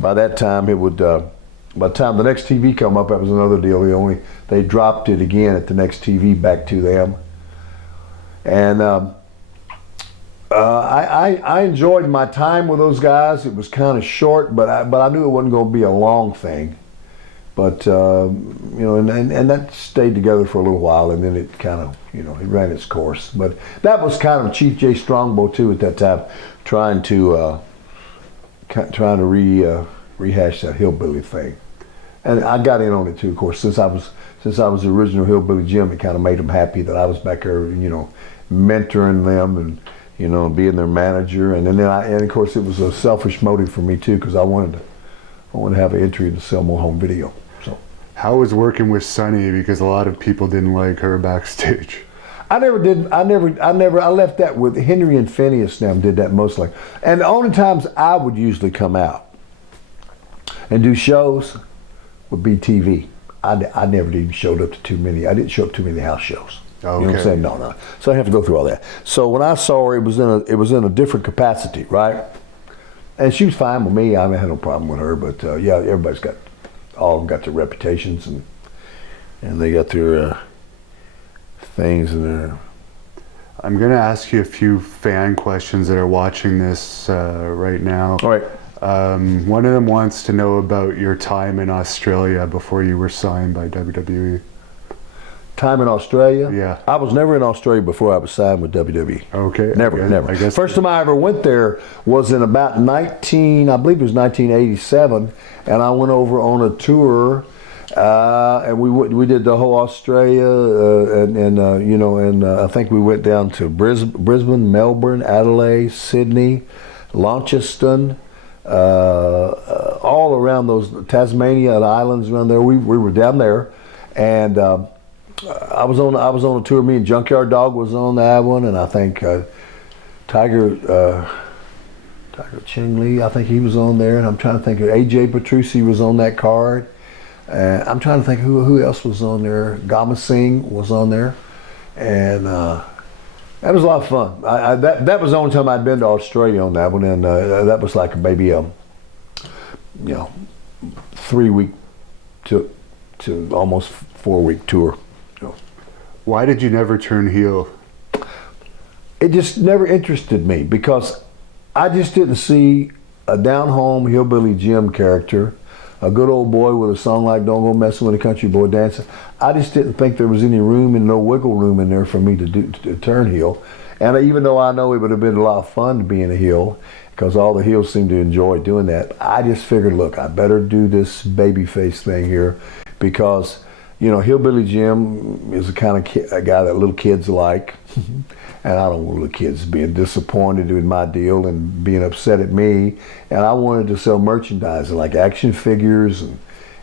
by that time it would. By the time the next TV come up, that was another deal. They dropped it again at the next TV back to them, and I enjoyed my time with those guys. It was kind of short, but I knew it wasn't going to be a long thing. But you know, and that stayed together for a little while, and then it kind of, you know, it ran its course. But that was kind of Chief Jay Strongbow too at that time, trying to rehash that Hillbilly thing, and I got in on it too. Of course, since I was the original Hillbilly Jim, it kind of made them happy that I was back there, you know, mentoring them and, you know, being their manager. And of course, it was a selfish motive for me too, because I wanted to have an entry to sell more home video. So, how was working with Sonny? Because a lot of people didn't like her backstage. I left that with Henry and Phineas. Now did that mostly, and the only times I would usually come out and do shows would be TV. I never even showed up to too many. I didn't show up to many house shows. Okay. You know what I'm saying? No. So I have to go through all that. So when I saw her, it was in a different capacity, right? And she was fine with me. I had no problem with her. But yeah, everybody's all of them got their reputations, and they got their things and their. I'm going to ask you a few fan questions that are watching this right now. All right. One of them wants to know about your time in Australia before you were signed by WWE. Time in Australia? Yeah. I was never in Australia before I was signed with WWE. Okay. Never. I guess First time I ever went there was in about I believe it was 1987, and I went over on a tour And we did the whole Australia, and I think we went down to Brisbane, Melbourne, Adelaide, Sydney, Launceston, all around those Tasmania and islands around there. We were down there, and I was on a tour. Me and Junkyard Dog was on that one, and I think Tiger Ching Lee, I think he was on there, and I'm trying to think of AJ Petrucci was on that card. I'm trying to think who else was on there. Gama Singh was on there, and that was a lot of fun. That was the only time I'd been to Australia on that one, and that was like maybe 3-week to almost 4-week tour. Why did you never turn heel? It just never interested me because I just didn't see a down-home hillbilly Jim character, a good old boy with a song like "Don't Go Messing with a Country Boy Dancing." I just didn't think there was any room and no wiggle room in there for me to turn heel. And even though I know it would have been a lot of fun to be in a heel, because all the heels seem to enjoy doing that, I just figured, look, I better do this babyface thing here, because Hillbilly Jim is the kind of a guy that little kids like. And I don't want little kids being disappointed in my deal and being upset at me. And I wanted to sell merchandise like action figures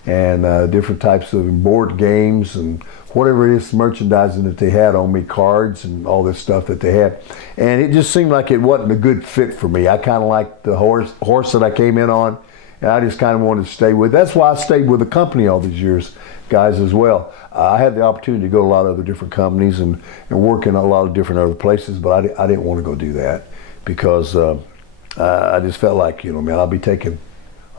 and different types of board games and whatever it is, merchandising that they had on me, cards and all this stuff that they had. And it just seemed like it wasn't a good fit for me. I kind of liked the horse that I came in on, and I just kind of wanted to stay with. That's why I stayed with the company all these years, guys, as well. I had the opportunity to go to a lot of other different companies and work in a lot of different other places, but I didn't want to go do that because I just felt like, I'll be taking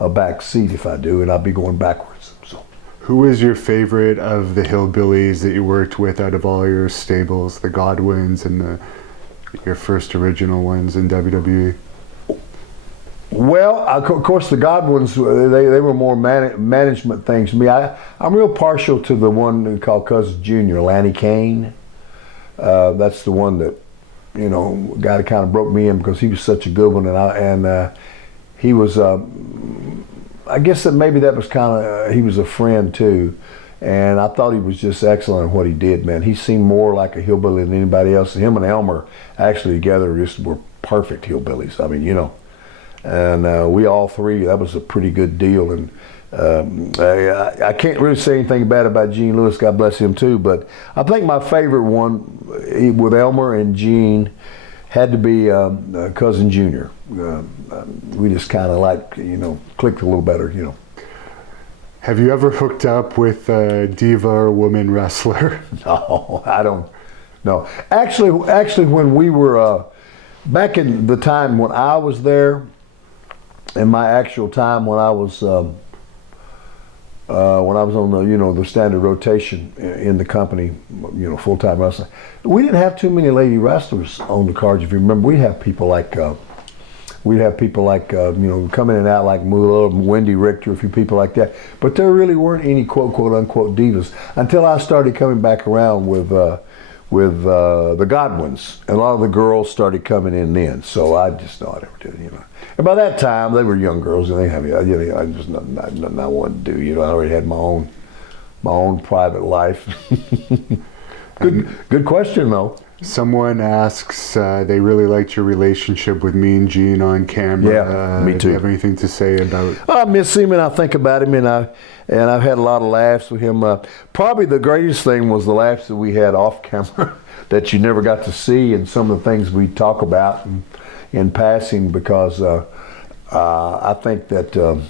a back seat if I do, and I'll be going backwards. So, who is your favorite of the hillbillies that you worked with out of all your stables, the Godwins and your first original ones in WWE? Well, of course, the Godwins, they were more management things to me. I'm real partial to the one called Cousin Junior, Lanny Kane. That's the one that, guy that kind of broke me in because he was such a good one. And he was, I guess that maybe that was kind of, he was a friend too. And I thought he was just excellent at what he did, man. He seemed more like a hillbilly than anybody else. Him and Elmer actually together just were perfect hillbillies. I mean, and we all three, that was a pretty good deal. And I can't really say anything bad about Gene Lewis, God bless him too, but I think my favorite one with Elmer and Gene had to be Cousin Junior. We just kind of clicked a little better, Have you ever hooked up with a diva or woman wrestler? No, I don't. No, actually, when we were back in the time when I was there, in my actual time when I was on the the standard rotation in the company, full-time wrestling, we didn't have too many lady wrestlers on the cards. If you remember, we'd have people like come in and out like Moolah, Wendy Richter, a few people like that. But there really weren't any quote unquote divas until I started coming back around with the Godwins, and a lot of the girls started coming in then. So I just thought I never did, And by that time, they were young girls, and they had I just nothing I wanted to do. I already had my own private life. Good question though. Someone asks, they really liked your relationship with Mean Gene on camera. Yeah, me too. Do you have anything to say about? I miss him, and I think about him, and I've had a lot of laughs with him. Probably the greatest thing was the laughs that we had off camera that you never got to see, and some of the things we talk about in passing, because I think that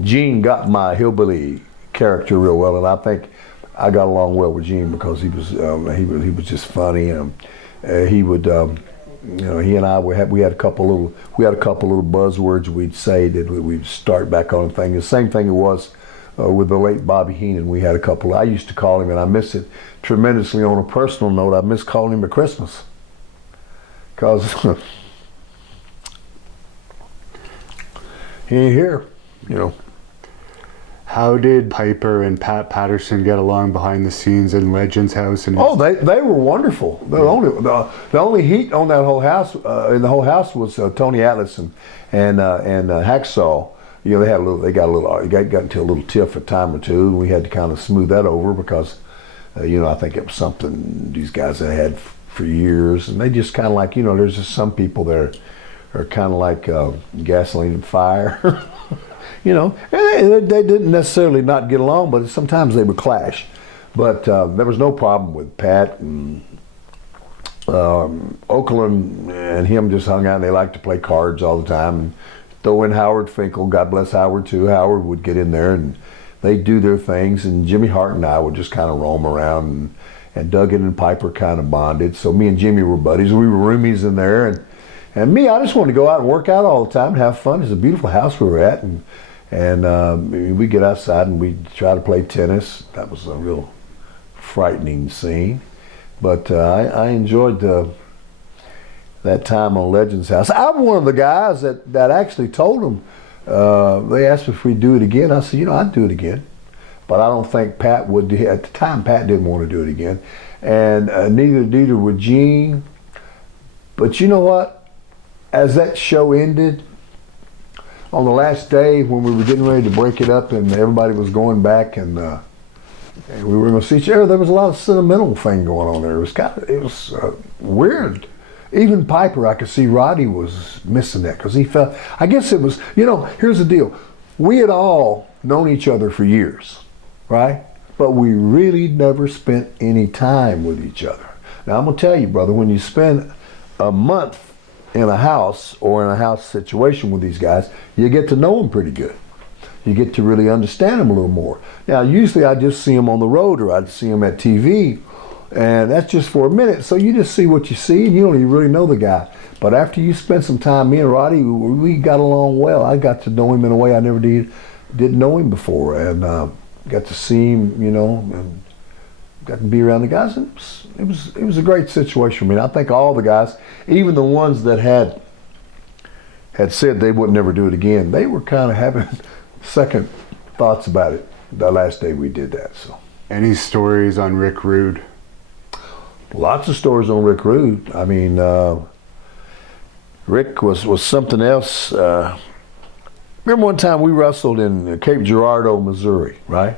Gene got my hillbilly character real well, and I think I got along well with Gene because he was just funny, and he would he and I we had a couple little buzzwords we'd say that we'd start back on a thing. The same thing it was with the late Bobby Heenan. We had a couple. I used to call him, and I miss it tremendously. On a personal note, I miss calling him at Christmas because he ain't here, How did Piper and Pat Patterson get along behind the scenes in Legends House? And they were the only heat on that whole house in the whole house was Tony Atlas and Hacksaw. you know, they got into a little tiff a time or two, and we had to kind of smooth that over because, you know, I think it was something these guys had had for years, and they just kind of like, you know, there's just some people that are kind of like gasoline and fire. You know, and they didn't necessarily not get along, but sometimes they would clash. But there was no problem with Pat and Oakland and him just hung out, and they liked to play cards all the time. And throw in Howard Finkel, God bless Howard too. Howard would get in there and they'd do their things, and Jimmy Hart and I would just kind of roam around, and Duggan and Piper kind of bonded. So me and Jimmy were buddies. We were roomies in there, and me, I just wanted to go out and work out all the time and have fun. It's a beautiful house we were at, and we get outside and we try to play tennis. That was a real frightening scene, but I enjoyed that time on Legends House. I'm one of the guys that actually told them, they asked if we'd do it again. I said, you know, I'd do it again. But I don't think Pat would. At the time, Pat didn't want to do it again. And neither would Gene. But you know what? As that show ended, on the last day when we were getting ready to break it up and everybody was going back and we were going to see each other, there was a lot of sentimental thing going on there. It was weird. Even Piper, I could see Roddy was missing that because he felt, I guess it was, you know, here's the deal. We had all known each other for years, right? But we really never spent any time with each other. Now, I'm going to tell you, brother, when you spend a month in a house or in a house situation with these guys, you get to know them pretty good. You get to really understand them a little more. Now, usually I just see them on the road or I'd see them at TV. And that's just for a minute. So you just see what you see and you don't even really know the guy. But after you spend some time, me and Roddy, we got along well. I got to know him in a way I never didn't know him before. And got to see him, you know, and got to be around the guys. And it was a great situation. I mean, I think all the guys, even the ones that had said they would never do it again, they were kind of having second thoughts about it the last day we did that. So, Any stories on Rick Rude? Lots of stories on Rick Rude. I mean, Rick was something else. Remember one time we wrestled in Cape Girardeau, Missouri, right?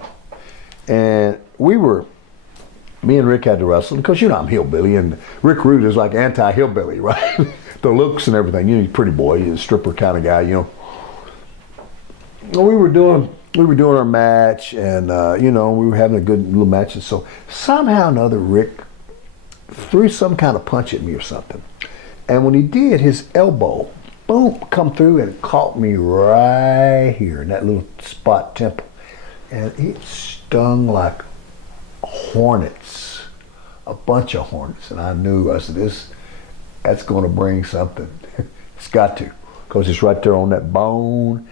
And me and Rick had to wrestle because, you know, I'm hillbilly and Rick Rude is like anti-hillbilly, right? The looks and everything. You know, he's a pretty boy, he's a stripper kind of guy, you know. And we were doing our match and, you know, we were having a good little match. And so somehow or another, Rick threw some kind of punch at me or something. And when he did, his elbow, boom, come through and caught me right here in that little spot temple. And it stung like hornets, a bunch of hornets. And I said, that's going to bring something. It's got to, because it's right there on that bone.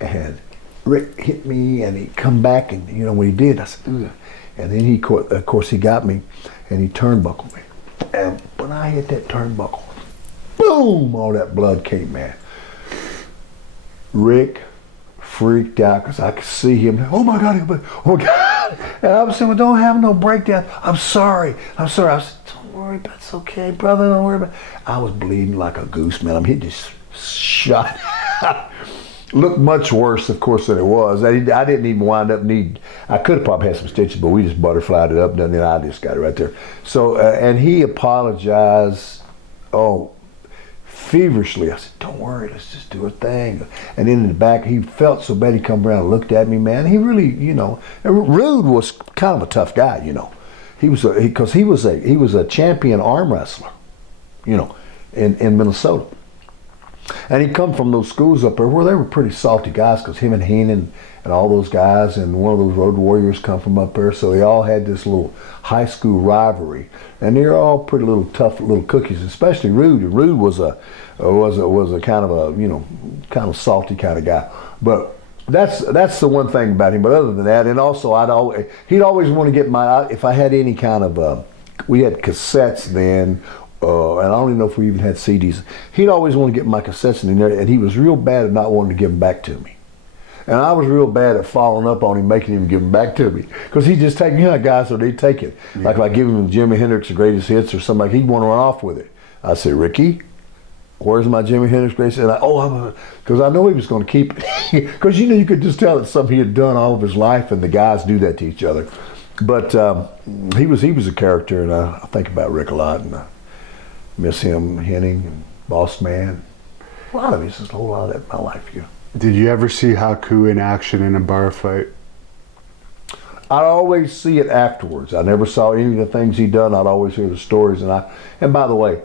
And Rick hit me and he come back and, you know, when he did, I said, ugh. And then of course, he got me and he turnbuckled me. And when I hit that turnbuckle, boom, all that blood came, man. Rick freaked out because I could see him. Oh my God, oh my God. And I was saying, well, don't have no breakdown. I'm sorry. I said, don't worry, that's okay, brother, don't worry about it. I was bleeding like a goose, man. I mean, he just shot. Looked much worse, of course, than it was. I didn't even wind up I could have probably had some stitches, but we just butterflied it up, and then I just got it right there. So, and he apologized, feverishly. I said, don't worry, let's just do a thing. And then in the back, he felt so bad, he come around and looked at me, man. He really, you know, Rude was kind of a tough guy, you know. He was a champion arm wrestler, you know, in Minnesota. And he come from those schools up there where they were pretty salty guys because him and Heenan and all those guys and one of those Road Warriors come from up there. So they all had this little high school rivalry. And they're all pretty little tough little cookies, especially Rude. Rude was a kind of a, you know, kind of salty kind of guy. But that's the one thing about him. But other than that, and also he'd always want to get if I had any kind of, we had cassettes then, and I don't even know if we even had CDs. He'd always want to get my cassettes in there, and he was real bad at not wanting to give them back to me. And I was real bad at following up on him, making him give them back to me. Because he'd just take, you know, guys, so they'd take it. Yeah. Like if I give him Jimi Hendrix, the greatest hits or something, like he'd want to run off with it. I said, Ricky, where's my Jimi Hendrix greatest? And because I know he was going to keep it. Because you could just tell it's something he had done all of his life, and the guys do that to each other. But he was a character, and I think about Rick a lot, and I miss him, Henning, and Boss Man. A lot of it, just a whole lot of that in my life. Did you ever see Haku in action in a bar fight? I'd always see it afterwards. I never saw any of the things he'd done. I'd always hear the stories. And by the way,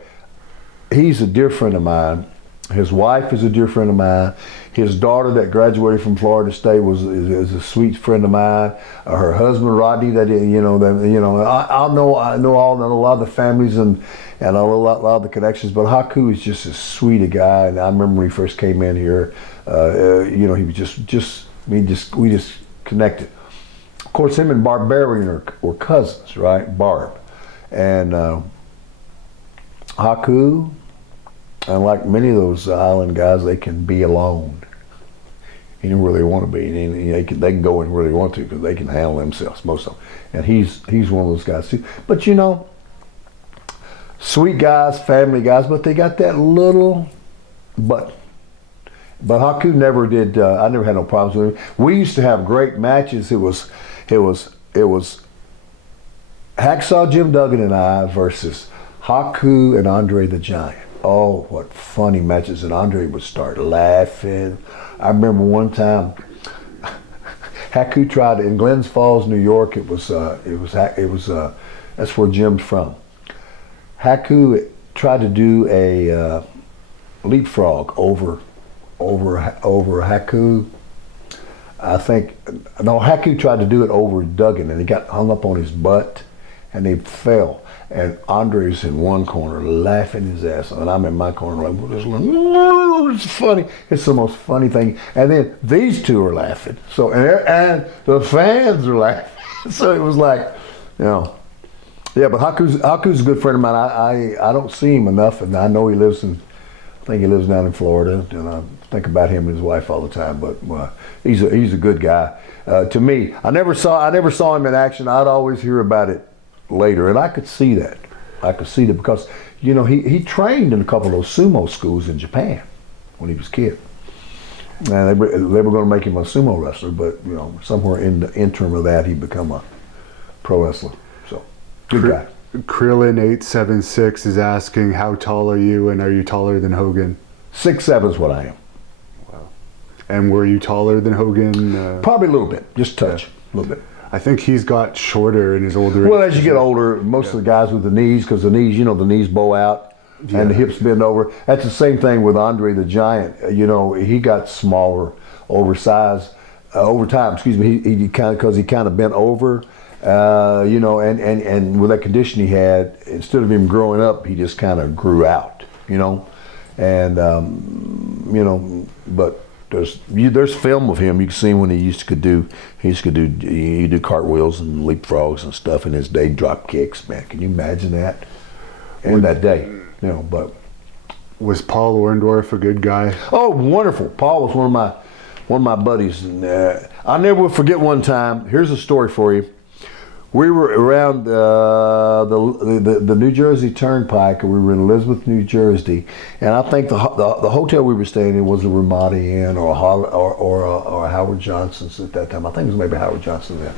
he's a dear friend of mine. His wife is a dear friend of mine. His daughter that graduated from Florida State is a sweet friend of mine. Her husband Rodney, I know a lot of the families and a lot of the connections. But Haku is just as sweet a guy. And I remember when he first came in here, he was we just connected. Of course, him and Barbarian were cousins, right? Barb. And Haku, and like many of those island guys, they can be alone. You know where they want to be. They can go in where they want to because they can handle themselves, most of them. And he's one of those guys too. But sweet guys, family guys, but they got that little but. But Haku never did. I never had no problems with him. We used to have great matches. It was Hacksaw Jim Duggan and I versus Haku and Andre the Giant. Oh, what funny matches! And Andre would start laughing. I remember one time Haku tried in Glens Falls, New York. That's where Jim's from. Haku tried to do a leapfrog over Haku. Haku tried to do it over Duggan, and he got hung up on his butt, and he fell. And Andre's in one corner laughing his ass off, and I'm in my corner like, it's funny. It's the most funny thing. And then these two are laughing. So and the fans are laughing. So it was like, yeah. But Haku's a good friend of mine. I don't see him enough, and I know I think he lives down in Florida, and I think about him and his wife all the time. But he's a good guy. To me, I never saw him in action. I'd always hear about it later, and I could see that. Because he trained in a couple of those sumo schools in Japan when he was a kid, and they were going to make him a sumo wrestler. But somewhere in the interim of that, he become a pro wrestler. So good guy. Krillin876 is asking, how tall are you, and are you taller than Hogan? 6'7" is what I am. Wow. And were you taller than Hogan? Probably a little bit, just touch, a little bit. I think he's got shorter in his older age. Well, as you get older, most of the guys with the knees, because the knees bow out and the hips bend over. That's the same thing with Andre the Giant. He got smaller, oversized, over time. Excuse me. He kind of bent over. And with that condition he had, instead of him growing up, he just kind of grew out. But there's film of him you can see when he used to do cartwheels and leapfrogs and stuff in his day, drop kicks. Man, can you imagine that? In that day, But was Paul Orndorff a good guy? Oh, wonderful! Paul was one of my buddies, and I'll never will forget one time. Here's a story for you. We were around the New Jersey Turnpike, and we were in Elizabeth, New Jersey, and I think the hotel we were staying in was a Ramada Inn or a Howard Johnson's at that time. I think it was maybe Howard Johnson then.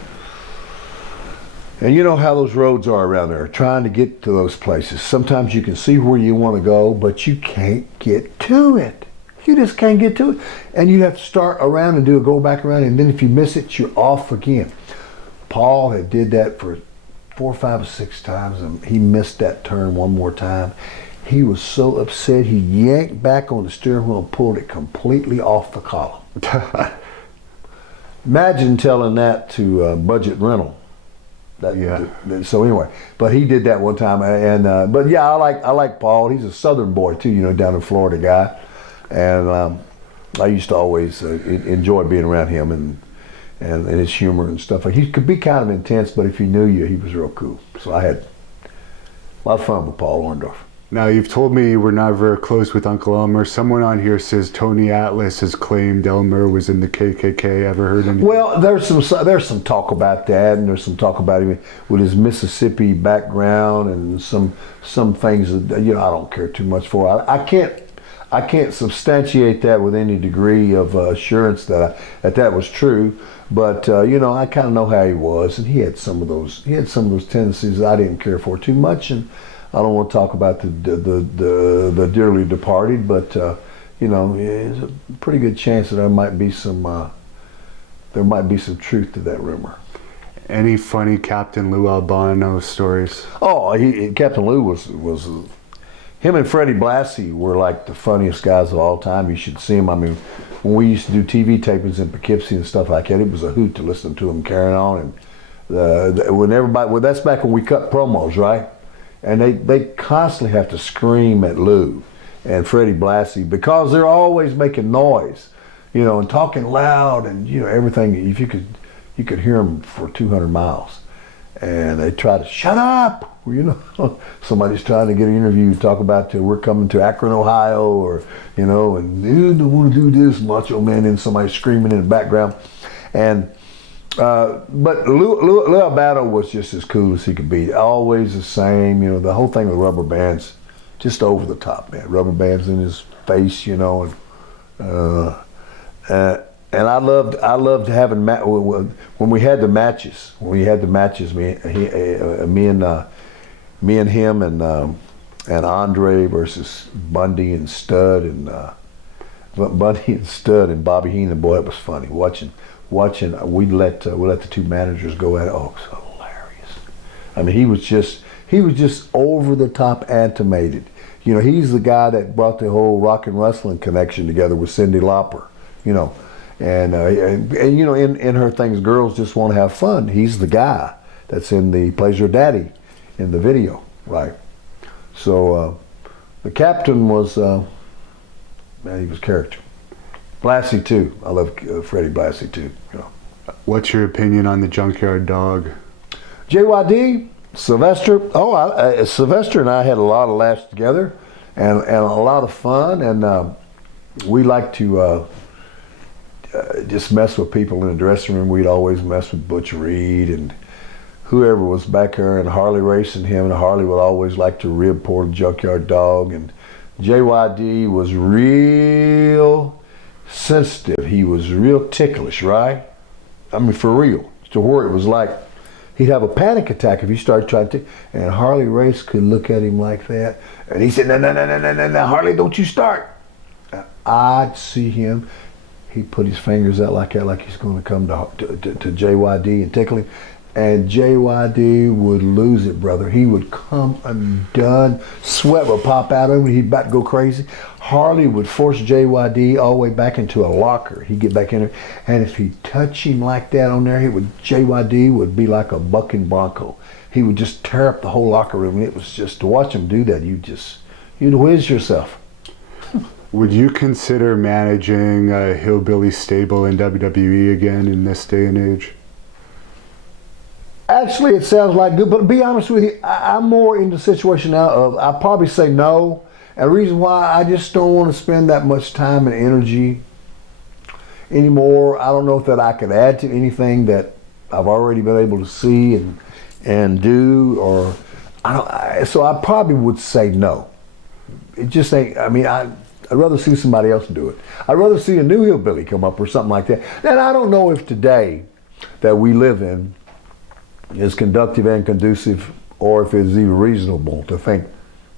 And you know how those roads are around there, trying to get to those places. Sometimes you can see where you want to go, but you can't get to it. You just can't get to it, and you have to start around and go back around, and then if you miss it, you're off again. Paul had did that for 4, 5, or 6 times, and he missed that turn one more time. He was so upset, he yanked back on the steering wheel and pulled it completely off the column. Imagine telling that to Budget Rental. So anyway, but he did that one time, and I like Paul. He's a Southern boy too, down in Florida guy, and I used to always enjoy being around him and his humor and stuff. He could be kind of intense, but if he knew you, he was real cool. So I had a lot of fun with Paul Orndorff. Now, you've told me you were never close with Uncle Elmer. Someone on here says Tony Atlas has claimed Elmer was in the KKK. Ever heard anything? Well, there's some talk about that, and there's some talk about him with his Mississippi background and some things that I don't care too much for. I can't substantiate that with any degree of assurance that was true. But you know, I kind of know how he was, and he had some of those tendencies that I didn't care for too much. And I don't want to talk about the dearly departed, but you know, there's a pretty good chance that there might be some truth to that rumor. Any funny Captain Lou Albano stories? Oh, Captain Lou was him and Freddie Blassie were like the funniest guys of all time. You should see him. I mean, when we used to do TV tapings in Poughkeepsie and stuff like that, it was a hoot to listen to him carrying on. And when everybody, well, that's back when we cut promos, right? And they constantly have to scream at Lou and Freddie Blassie because they're always making noise, you know, and talking loud and, you know, everything. If you could hear them for 200 miles. And they try to shut up. Well, you know, somebody's trying to get an interview, talk about we're coming to Akron, Ohio, or, you know, and you don't want to do this, Macho Man, and somebody screaming in the background. And but Lou Albano was just as cool as he could be. Always the same, you know. The whole thing with rubber bands, just over the top, man. Rubber bands in his face, you know, and I loved having when we had the matches. Me and him and Andre versus Bundy and Stud and Bobby Heenan. Boy, it was funny watching. We let the two managers go at it. Oh, it was hilarious. I mean, he was just over the top animated. You know, he's the guy that brought the whole rock and wrestling connection together with Cyndi Lauper. You know. And you know, in her things, girls just want to have fun. He's the guy that's in the plays her daddy in the video, right? So the captain was man, he was character. Blassie too. I love Freddie Blassie too. You know. What's your opinion on the Junkyard Dog? JYD, Sylvester. Oh, Sylvester and I had a lot of laughs together, and a lot of fun, and we like to. Just mess with people in the dressing room. We'd always mess with Butch Reed and whoever was back there, and Harley racing him, and Harley would always like to rib poor Junkyard Dog. And JYD was real sensitive. He was real ticklish, right? I mean, for real. To where it was like he'd have a panic attack if he started trying to, and Harley Race could look at him like that, and he said, no, Harley, don't you start. I'd see him. He'd put his fingers out like that, like he's going to come to JYD and tickle him. And JYD would lose it, brother. He would come undone. Sweat would pop out of him. He'd about to go crazy. Harley would force JYD all the way back into a locker. He'd get back in there. And if he'd touch him like that on there, JYD would be like a bucking bronco. He would just tear up the whole locker room. It was just, to watch him do that, you'd whiz yourself. Would you consider managing a Hillbilly stable in WWE again in this day and age? Actually, it sounds like good, but to be honest with you, I'm more in the situation now of I'll probably say no. And the reason why, I just don't want to spend that much time and energy anymore. I don't know if that I could add to anything that I've already been able to see and do, or so I probably would say no. It just ain't. I mean, I'd rather see somebody else do it. I'd rather see a new Hillbilly come up or something like that. And I don't know if today that we live in is conductive and conducive, or if it's even reasonable to think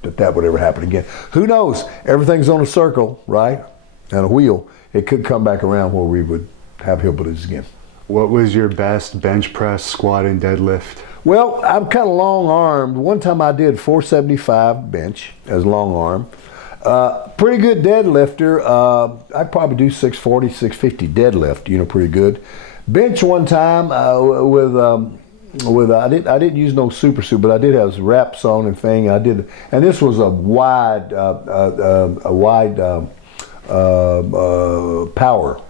that would ever happen again. Who knows? Everything's on a circle, right? And a wheel. It could come back around where we would have Hillbillies again. What was your best bench press, squat, and deadlift? Well, I'm kind of long-armed. One time I did 475 bench as long-arm. Pretty good deadlifter. I'd probably do 640, 650 deadlift, you know, pretty good. Bench one time I didn't use no super suit, but I did have wraps on and thing. And this was a wide power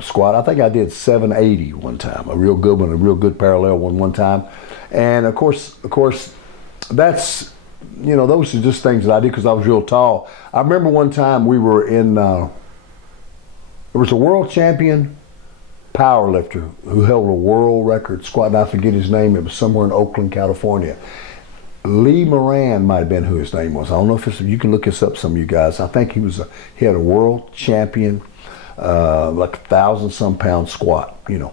squat. I think I did 780 one time, a real good one, a real good parallel one time. And of course, that's, you know, those are just things that I did because I was real tall. I remember one time we were in, there was a world champion power lifter who held a world record squat, and I forget his name. It was somewhere in Oakland, California. Lee Moran might have been who his name was. I don't know if it's, you can look this up, some of you guys. I think he had a world champion, like 1,000-some pound squat, you know.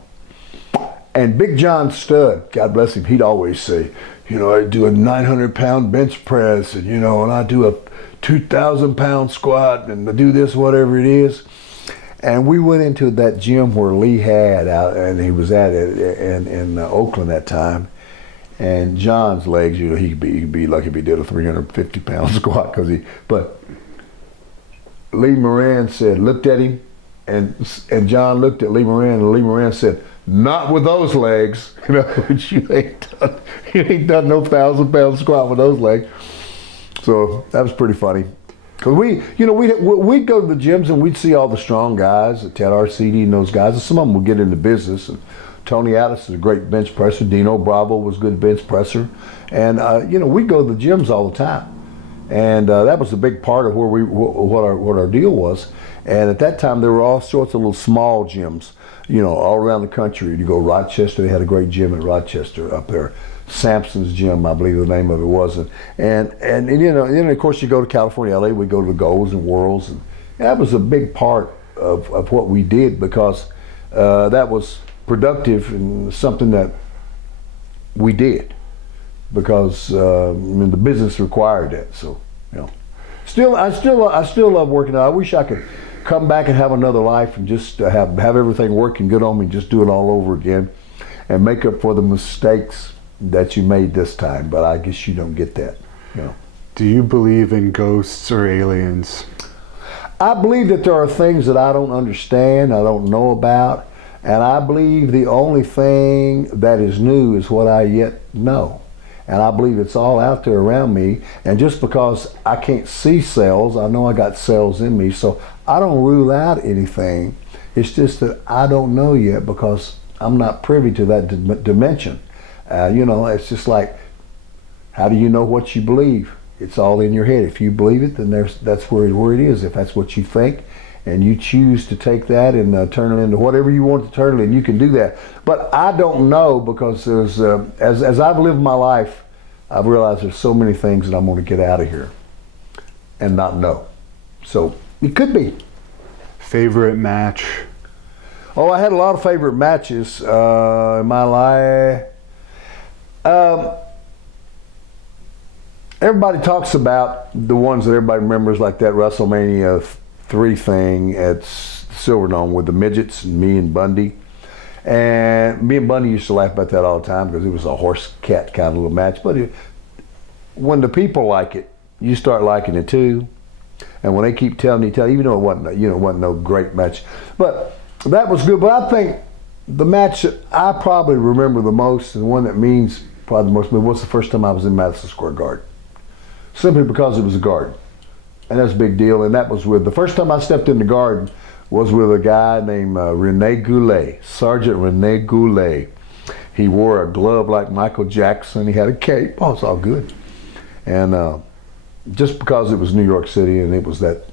And Big John Studd, God bless him, he'd always say, you know, I do a 900-pound bench press, and, you know, and I do a 2,000-pound squat, and I do this, whatever it is. And we went into that gym where Lee had out, and he was at it in Oakland that time. And John's legs, you know, he'd be lucky if he did a 350-pound squat, but Lee Moran said, looked at him, and John looked at Lee Moran, and Lee Moran said, not with those legs, you know, which you ain't done no 1,000-pound squat with those legs. So that was pretty funny. Cause we'd go to the gyms and we'd see all the strong guys, Ted Arcidi and those guys, and some of them would get into business. And Tony Atlas is a great bench presser. Dino Bravo was a good bench presser. And, you know, we'd go to the gyms all the time. And that was a big part of what our deal was. And at that time, there were all sorts of little small gyms, you know, all around the country. You go to Rochester, they had a great gym in Rochester up there. Sampson's Gym, I believe the name of it was. And you know, and then of course you go to California, LA, we go to the Golds and Worlds. And that was a big part of what we did, because that was productive and something that we did, because I mean, the business required that. So, you know, I still love working out. I wish I could come back and have another life and just have everything working good on me and just do it all over again and make up for the mistakes that you made this time. But I guess you don't get that, you know. Do you believe in ghosts or aliens? I believe that there are things that I don't understand, I don't know about, and I believe the only thing that is new is what I yet know. And I believe it's all out there around me, and just because I can't see cells, I know I got cells in me, so I don't rule out anything. It's just that I don't know yet, because I'm not privy to that dimension. You know, it's just like, how do you know what you believe? It's all in your head. If you believe it, then that's where it is. If that's what you think, and you choose to take that and turn it into whatever you want to turn it, and you can do that. But I don't know, because there's as I've lived my life, I've realized there's so many things that I'm going to get out of here and not know. So it could be. Favorite match? Oh, I had a lot of favorite matches in my life. Everybody talks about the ones that everybody remembers, like that WrestleMania 3 thing at Silverdome with the midgets and me and Bundy. And me and Bundy used to laugh about that all the time, because it was a horse-cat kind of little match. But when the people like it, you start liking it too. And when they keep telling you, even though it wasn't no great match, but that was good. But I think the match that I probably remember the most, and the one that means probably the most, was the first time I was in Madison Square Garden. Simply because it was a garden. And that's a big deal. And that was the first time I stepped in the garden was with a guy named Rene Goulet, Sergeant Rene Goulet. He wore a glove like Michael Jackson. He had a cape. Oh, it's all good. And just because it was New York City and it was that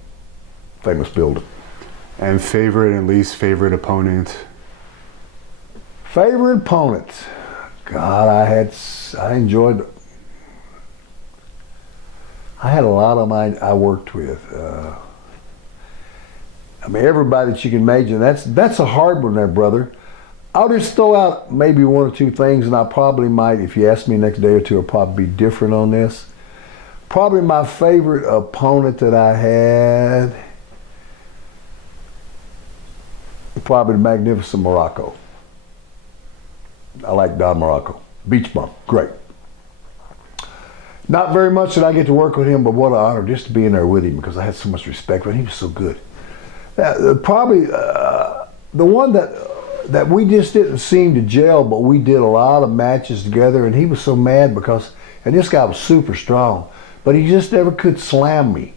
famous building. And favorite and least favorite opponent? Favorite opponent? God, I enjoyed. I had a lot of mine I worked with. I mean, everybody that you can imagine. That's a hard one there, brother. I'll just throw out maybe one or two things, and I probably might, if you ask me next day or two, I'll probably be different on this. Probably my favorite opponent that I had, probably the Magnificent Morocco. I like Don Morocco. Beach bum, great. Not very much that I get to work with him, but what an honor just to be in there with him, because I had so much respect for him. He was so good. Probably the one that we just didn't seem to gel, but we did a lot of matches together, and he was so mad because, and this guy was super strong, but he just never could slam me.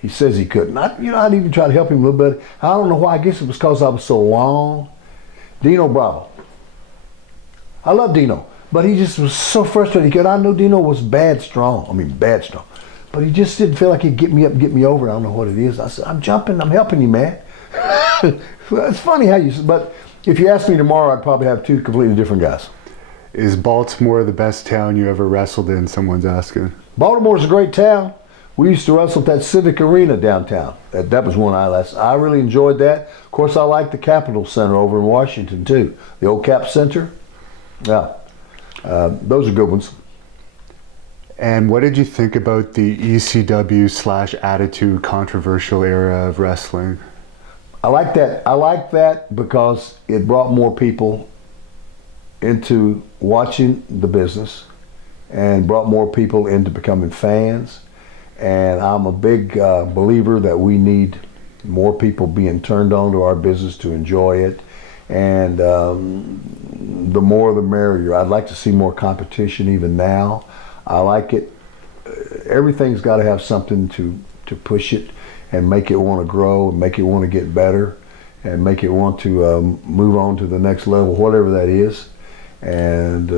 He says he couldn't. I'd even try to help him a little bit. I don't know why. I guess it was because I was so long. Dino Bravo. I love Dino, but he just was so frustrated. I know Dino was bad strong. But he just didn't feel like he'd get me up and get me over. I don't know what it is. I said, I'm jumping. I'm helping you, man. It's funny how but if you ask me tomorrow, I'd probably have two completely different guys. Is Baltimore the best town you ever wrestled in? Someone's asking. Baltimore's a great town. We used to wrestle at that Civic Arena downtown. That was one I really enjoyed that. Of course, I like the Capitol Center over in Washington too. The old Cap Center. Yeah, those are good ones. And what did you think about the ECW/Attitude controversial era of wrestling? I like that. I like that because it brought more people into watching the business and brought more people into becoming fans. And I'm a big believer that we need more people being turned on to our business to enjoy it. And the more the merrier. I'd like to see more competition even now. I like it. Everything's got to have something to push it and make it want to grow and make it want to get better and make it want to move on to the next level, whatever that is. And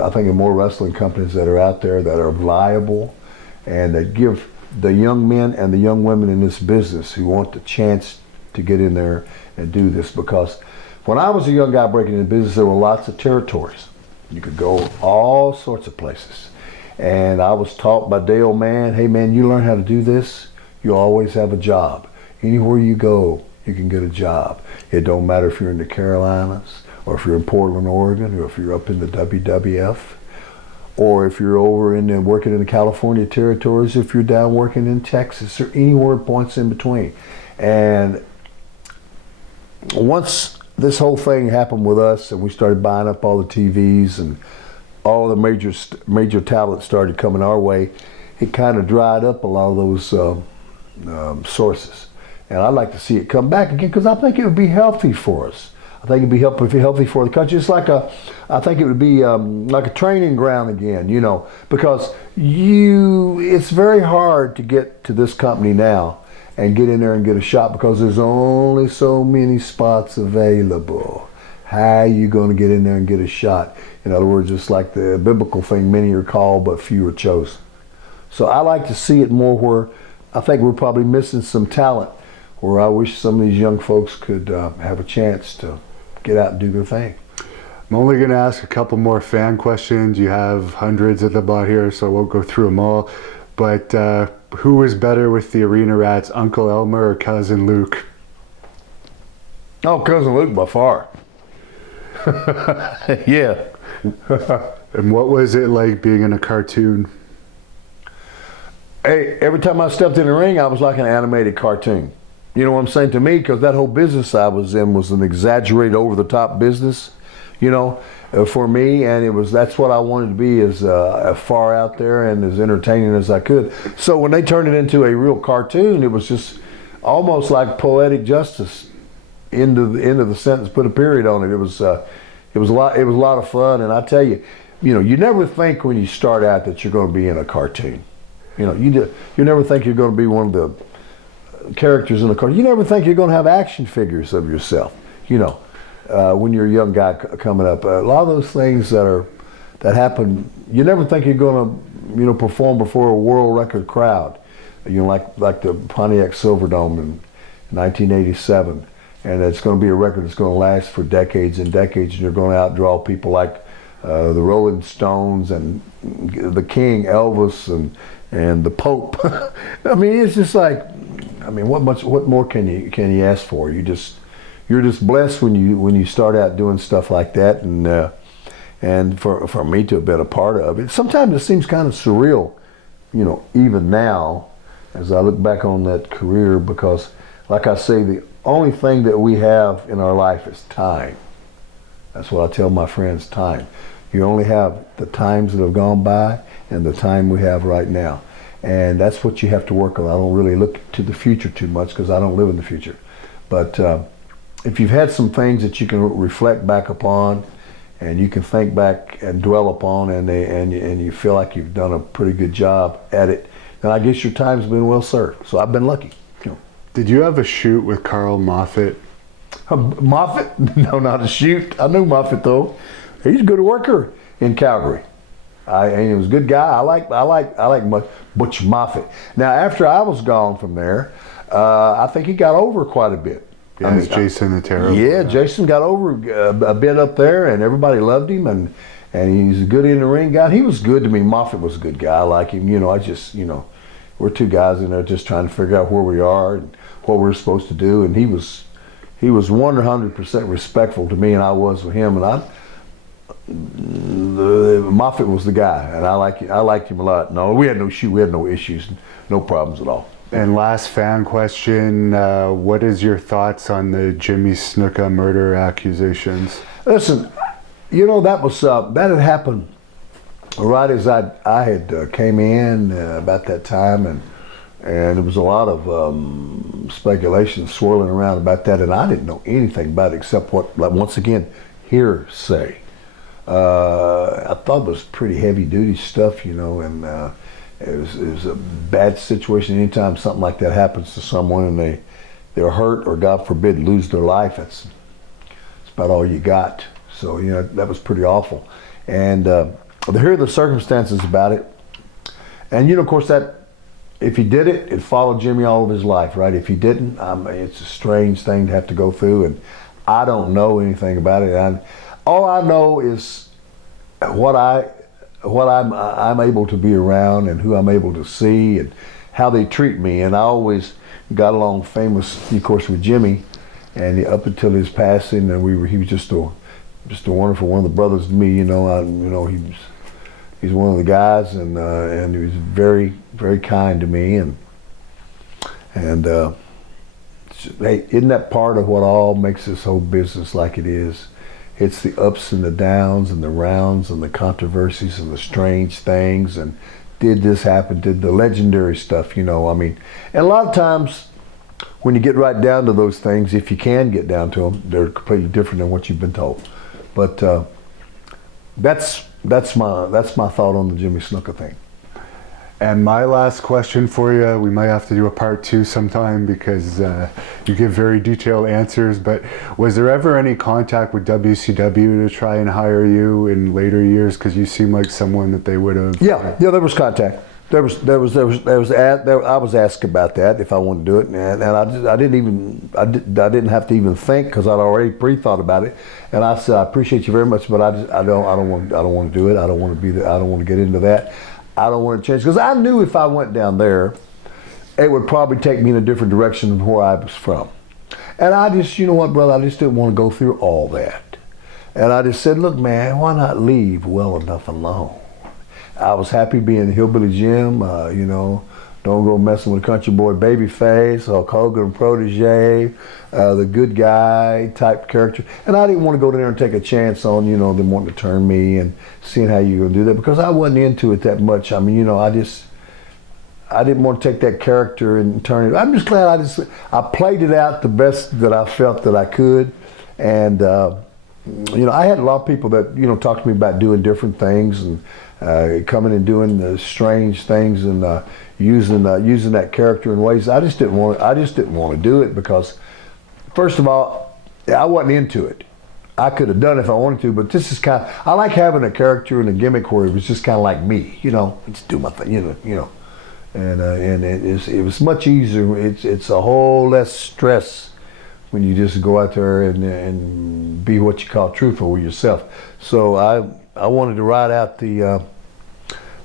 I think of more wrestling companies that are out there that are viable and that give the young men and the young women in this business who want the chance to get in there and do this. Because when I was a young guy breaking into business, there were lots of territories. You could go all sorts of places. And I was taught by Dale Mann, hey man, you learn how to do this, you'll always have a job. Anywhere you go, you can get a job. It don't matter if you're in the Carolinas, or if you're in Portland, Oregon, or if you're up in the WWF, or if you're over in working in the California territories, if you're down working in Texas, or anywhere points in between. And once this whole thing happened with us and we started buying up all the TVs and all the major talent started coming our way, it kind of dried up a lot of those sources. And I'd like to see it come back again because I think it would be healthy for us. I think it'd be healthy for the country. It's like I think it would be like a training ground again, you know, because it's very hard to get to this company now and get in there and get a shot because there's only so many spots available. How are you going to get in there and get a shot? In other words, it's like the biblical thing, many are called but few are chosen. So I like to see it more where I think we're probably missing some talent, where I wish some of these young folks could have a chance to get out and do their thing. I'm only going to ask a couple more fan questions. You have hundreds at the bot here, so I won't go through them all. But who was better with the Arena Rats, Uncle Elmer or Cousin Luke? Oh, Cousin Luke by far. Yeah. And what was it like being in a cartoon? Hey, every time I stepped in the ring, I was like an animated cartoon. You know what I'm saying? To me, because that whole business I was in was an exaggerated, over-the-top business, you know, for me, and that's what I wanted to be, as far out there and as entertaining as I could. So when they turned it into a real cartoon, it was just almost like poetic justice. End of the sentence, put a period on it. It was a lot of fun, and I tell you, you know, you never think when you start out that you're going to be in a cartoon. You know, you never think you're going to be one of the characters in the cartoon. You never think you're going to have action figures of yourself. You know, when you're a young guy coming up, a lot of those things that happen, you never think you're going to, you know, perform before a world record crowd. You know, like the Pontiac Silverdome in 1987. And it's going to be a record that's going to last for decades and decades, and you're going to outdraw people like the Rolling Stones and the King, Elvis, and the Pope. I mean, it's just like, I mean, what more can you ask for? You're just blessed when you start out doing stuff like that, and for me to have been a part of it. Sometimes it seems kind of surreal, you know, even now, as I look back on that career, because, like I say, the only thing that we have in our life is time. That's what I tell my friends, time. You only have the times that have gone by and the time we have right now. And that's what you have to work on. I don't really look to the future too much because I don't live in the future. But if you've had some things that you can reflect back upon and you can think back and dwell upon and you feel like you've done a pretty good job at it, then I guess your time's been well served. So I've been lucky. Did you have a shoot with Carl Moffat? Moffat? No, not a shoot. I knew Moffat though. He's a good worker in Calgary. And he was a good guy. I like Butch Moffat. Now after I was gone from there, I think he got over quite a bit. Yeah, I mean, Jason the Terrible. Yeah, Jason got over a bit up there, and everybody loved him, and he's a good in the ring guy. He was good to me. Moffat was a good guy. I like him. We're two guys in there just trying to figure out where we are and what we're supposed to do. And he was 100% respectful to me, and I was with him. And Moffat was the guy, and I liked him a lot. No, we had no issues, no problems at all. And last fan question, what is your thoughts on the Jimmy Snuka murder accusations? Listen, that had happened right as I had came in about that time, and there was a lot of speculation swirling around about that, and I didn't know anything about it except what, like, once again, hearsay. I thought it was pretty heavy duty stuff, and it was a bad situation. Anytime something like that happens to someone and they're hurt or, God forbid, lose their life, it's about all you got. So, that was pretty awful. And here are the circumstances about it. And, of course, that if he did it, it followed Jimmy all of his life, right? If he didn't, it's a strange thing to have to go through. And I don't know anything about it. All I know is what I'm able to be around and who I'm able to see and how they treat me. And I always got along famous, of course, with Jimmy, and up until his passing, and he was just a wonderful one of the brothers to me. He's one of the guys, and he was very, very kind to me. And hey, isn't that part of what all makes this whole business like it is? It's the ups and the downs and the rounds and the controversies and the strange things, and did this happen, did the legendary stuff, and a lot of times when you get right down to those things, if you can get down to them, they're completely different than what you've been told. But that's my thought on the Jimmy Snuka thing. And my last question for you, we might have to do a part 2 sometime because you give very detailed answers, but was there ever any contact with WCW to try and hire you in later years? Because you seem like someone that they would have. Yeah, there was contact. I was asked about that if I wanted to do it, and I didn't have to even think because I'd already pre-thought about it, and I said I appreciate you very much, but I don't want to do it. I don't want to be there. I don't want to get into that. I don't want to change, because I knew if I went down there, it would probably take me in a different direction than where I was from. And I just, you know what, brother, I just didn't want to go through all that. And I just said, look, man, why not leave well enough alone? I was happy being Hillbilly Jim, don't go messing with a country boy babyface, or Hogan protege, the good guy type character. And I didn't want to go there and take a chance on, them wanting to turn me and seeing how you gonna do that, because I wasn't into it that much. I didn't want to take that character and turn it. I'm just glad I played it out the best that I felt that I could. And I had a lot of people that talked to me about doing different things and coming and doing the strange things and using that character in ways I just didn't want to do it, because first of all, I wasn't into it. I could have done it if I wanted to, but this is I like having a character and a gimmick where it was just kind of like me, just do my thing, and it was much easier. It's a whole less stress when you just go out there and be what you call truthful with yourself. So I wanted to ride out the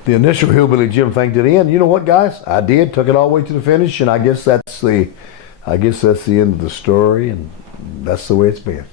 initial Hillbilly Jim thing to the end. You know what, guys? I did. Took it all the way to the finish, and I guess that's the end of the story, and that's the way it's been.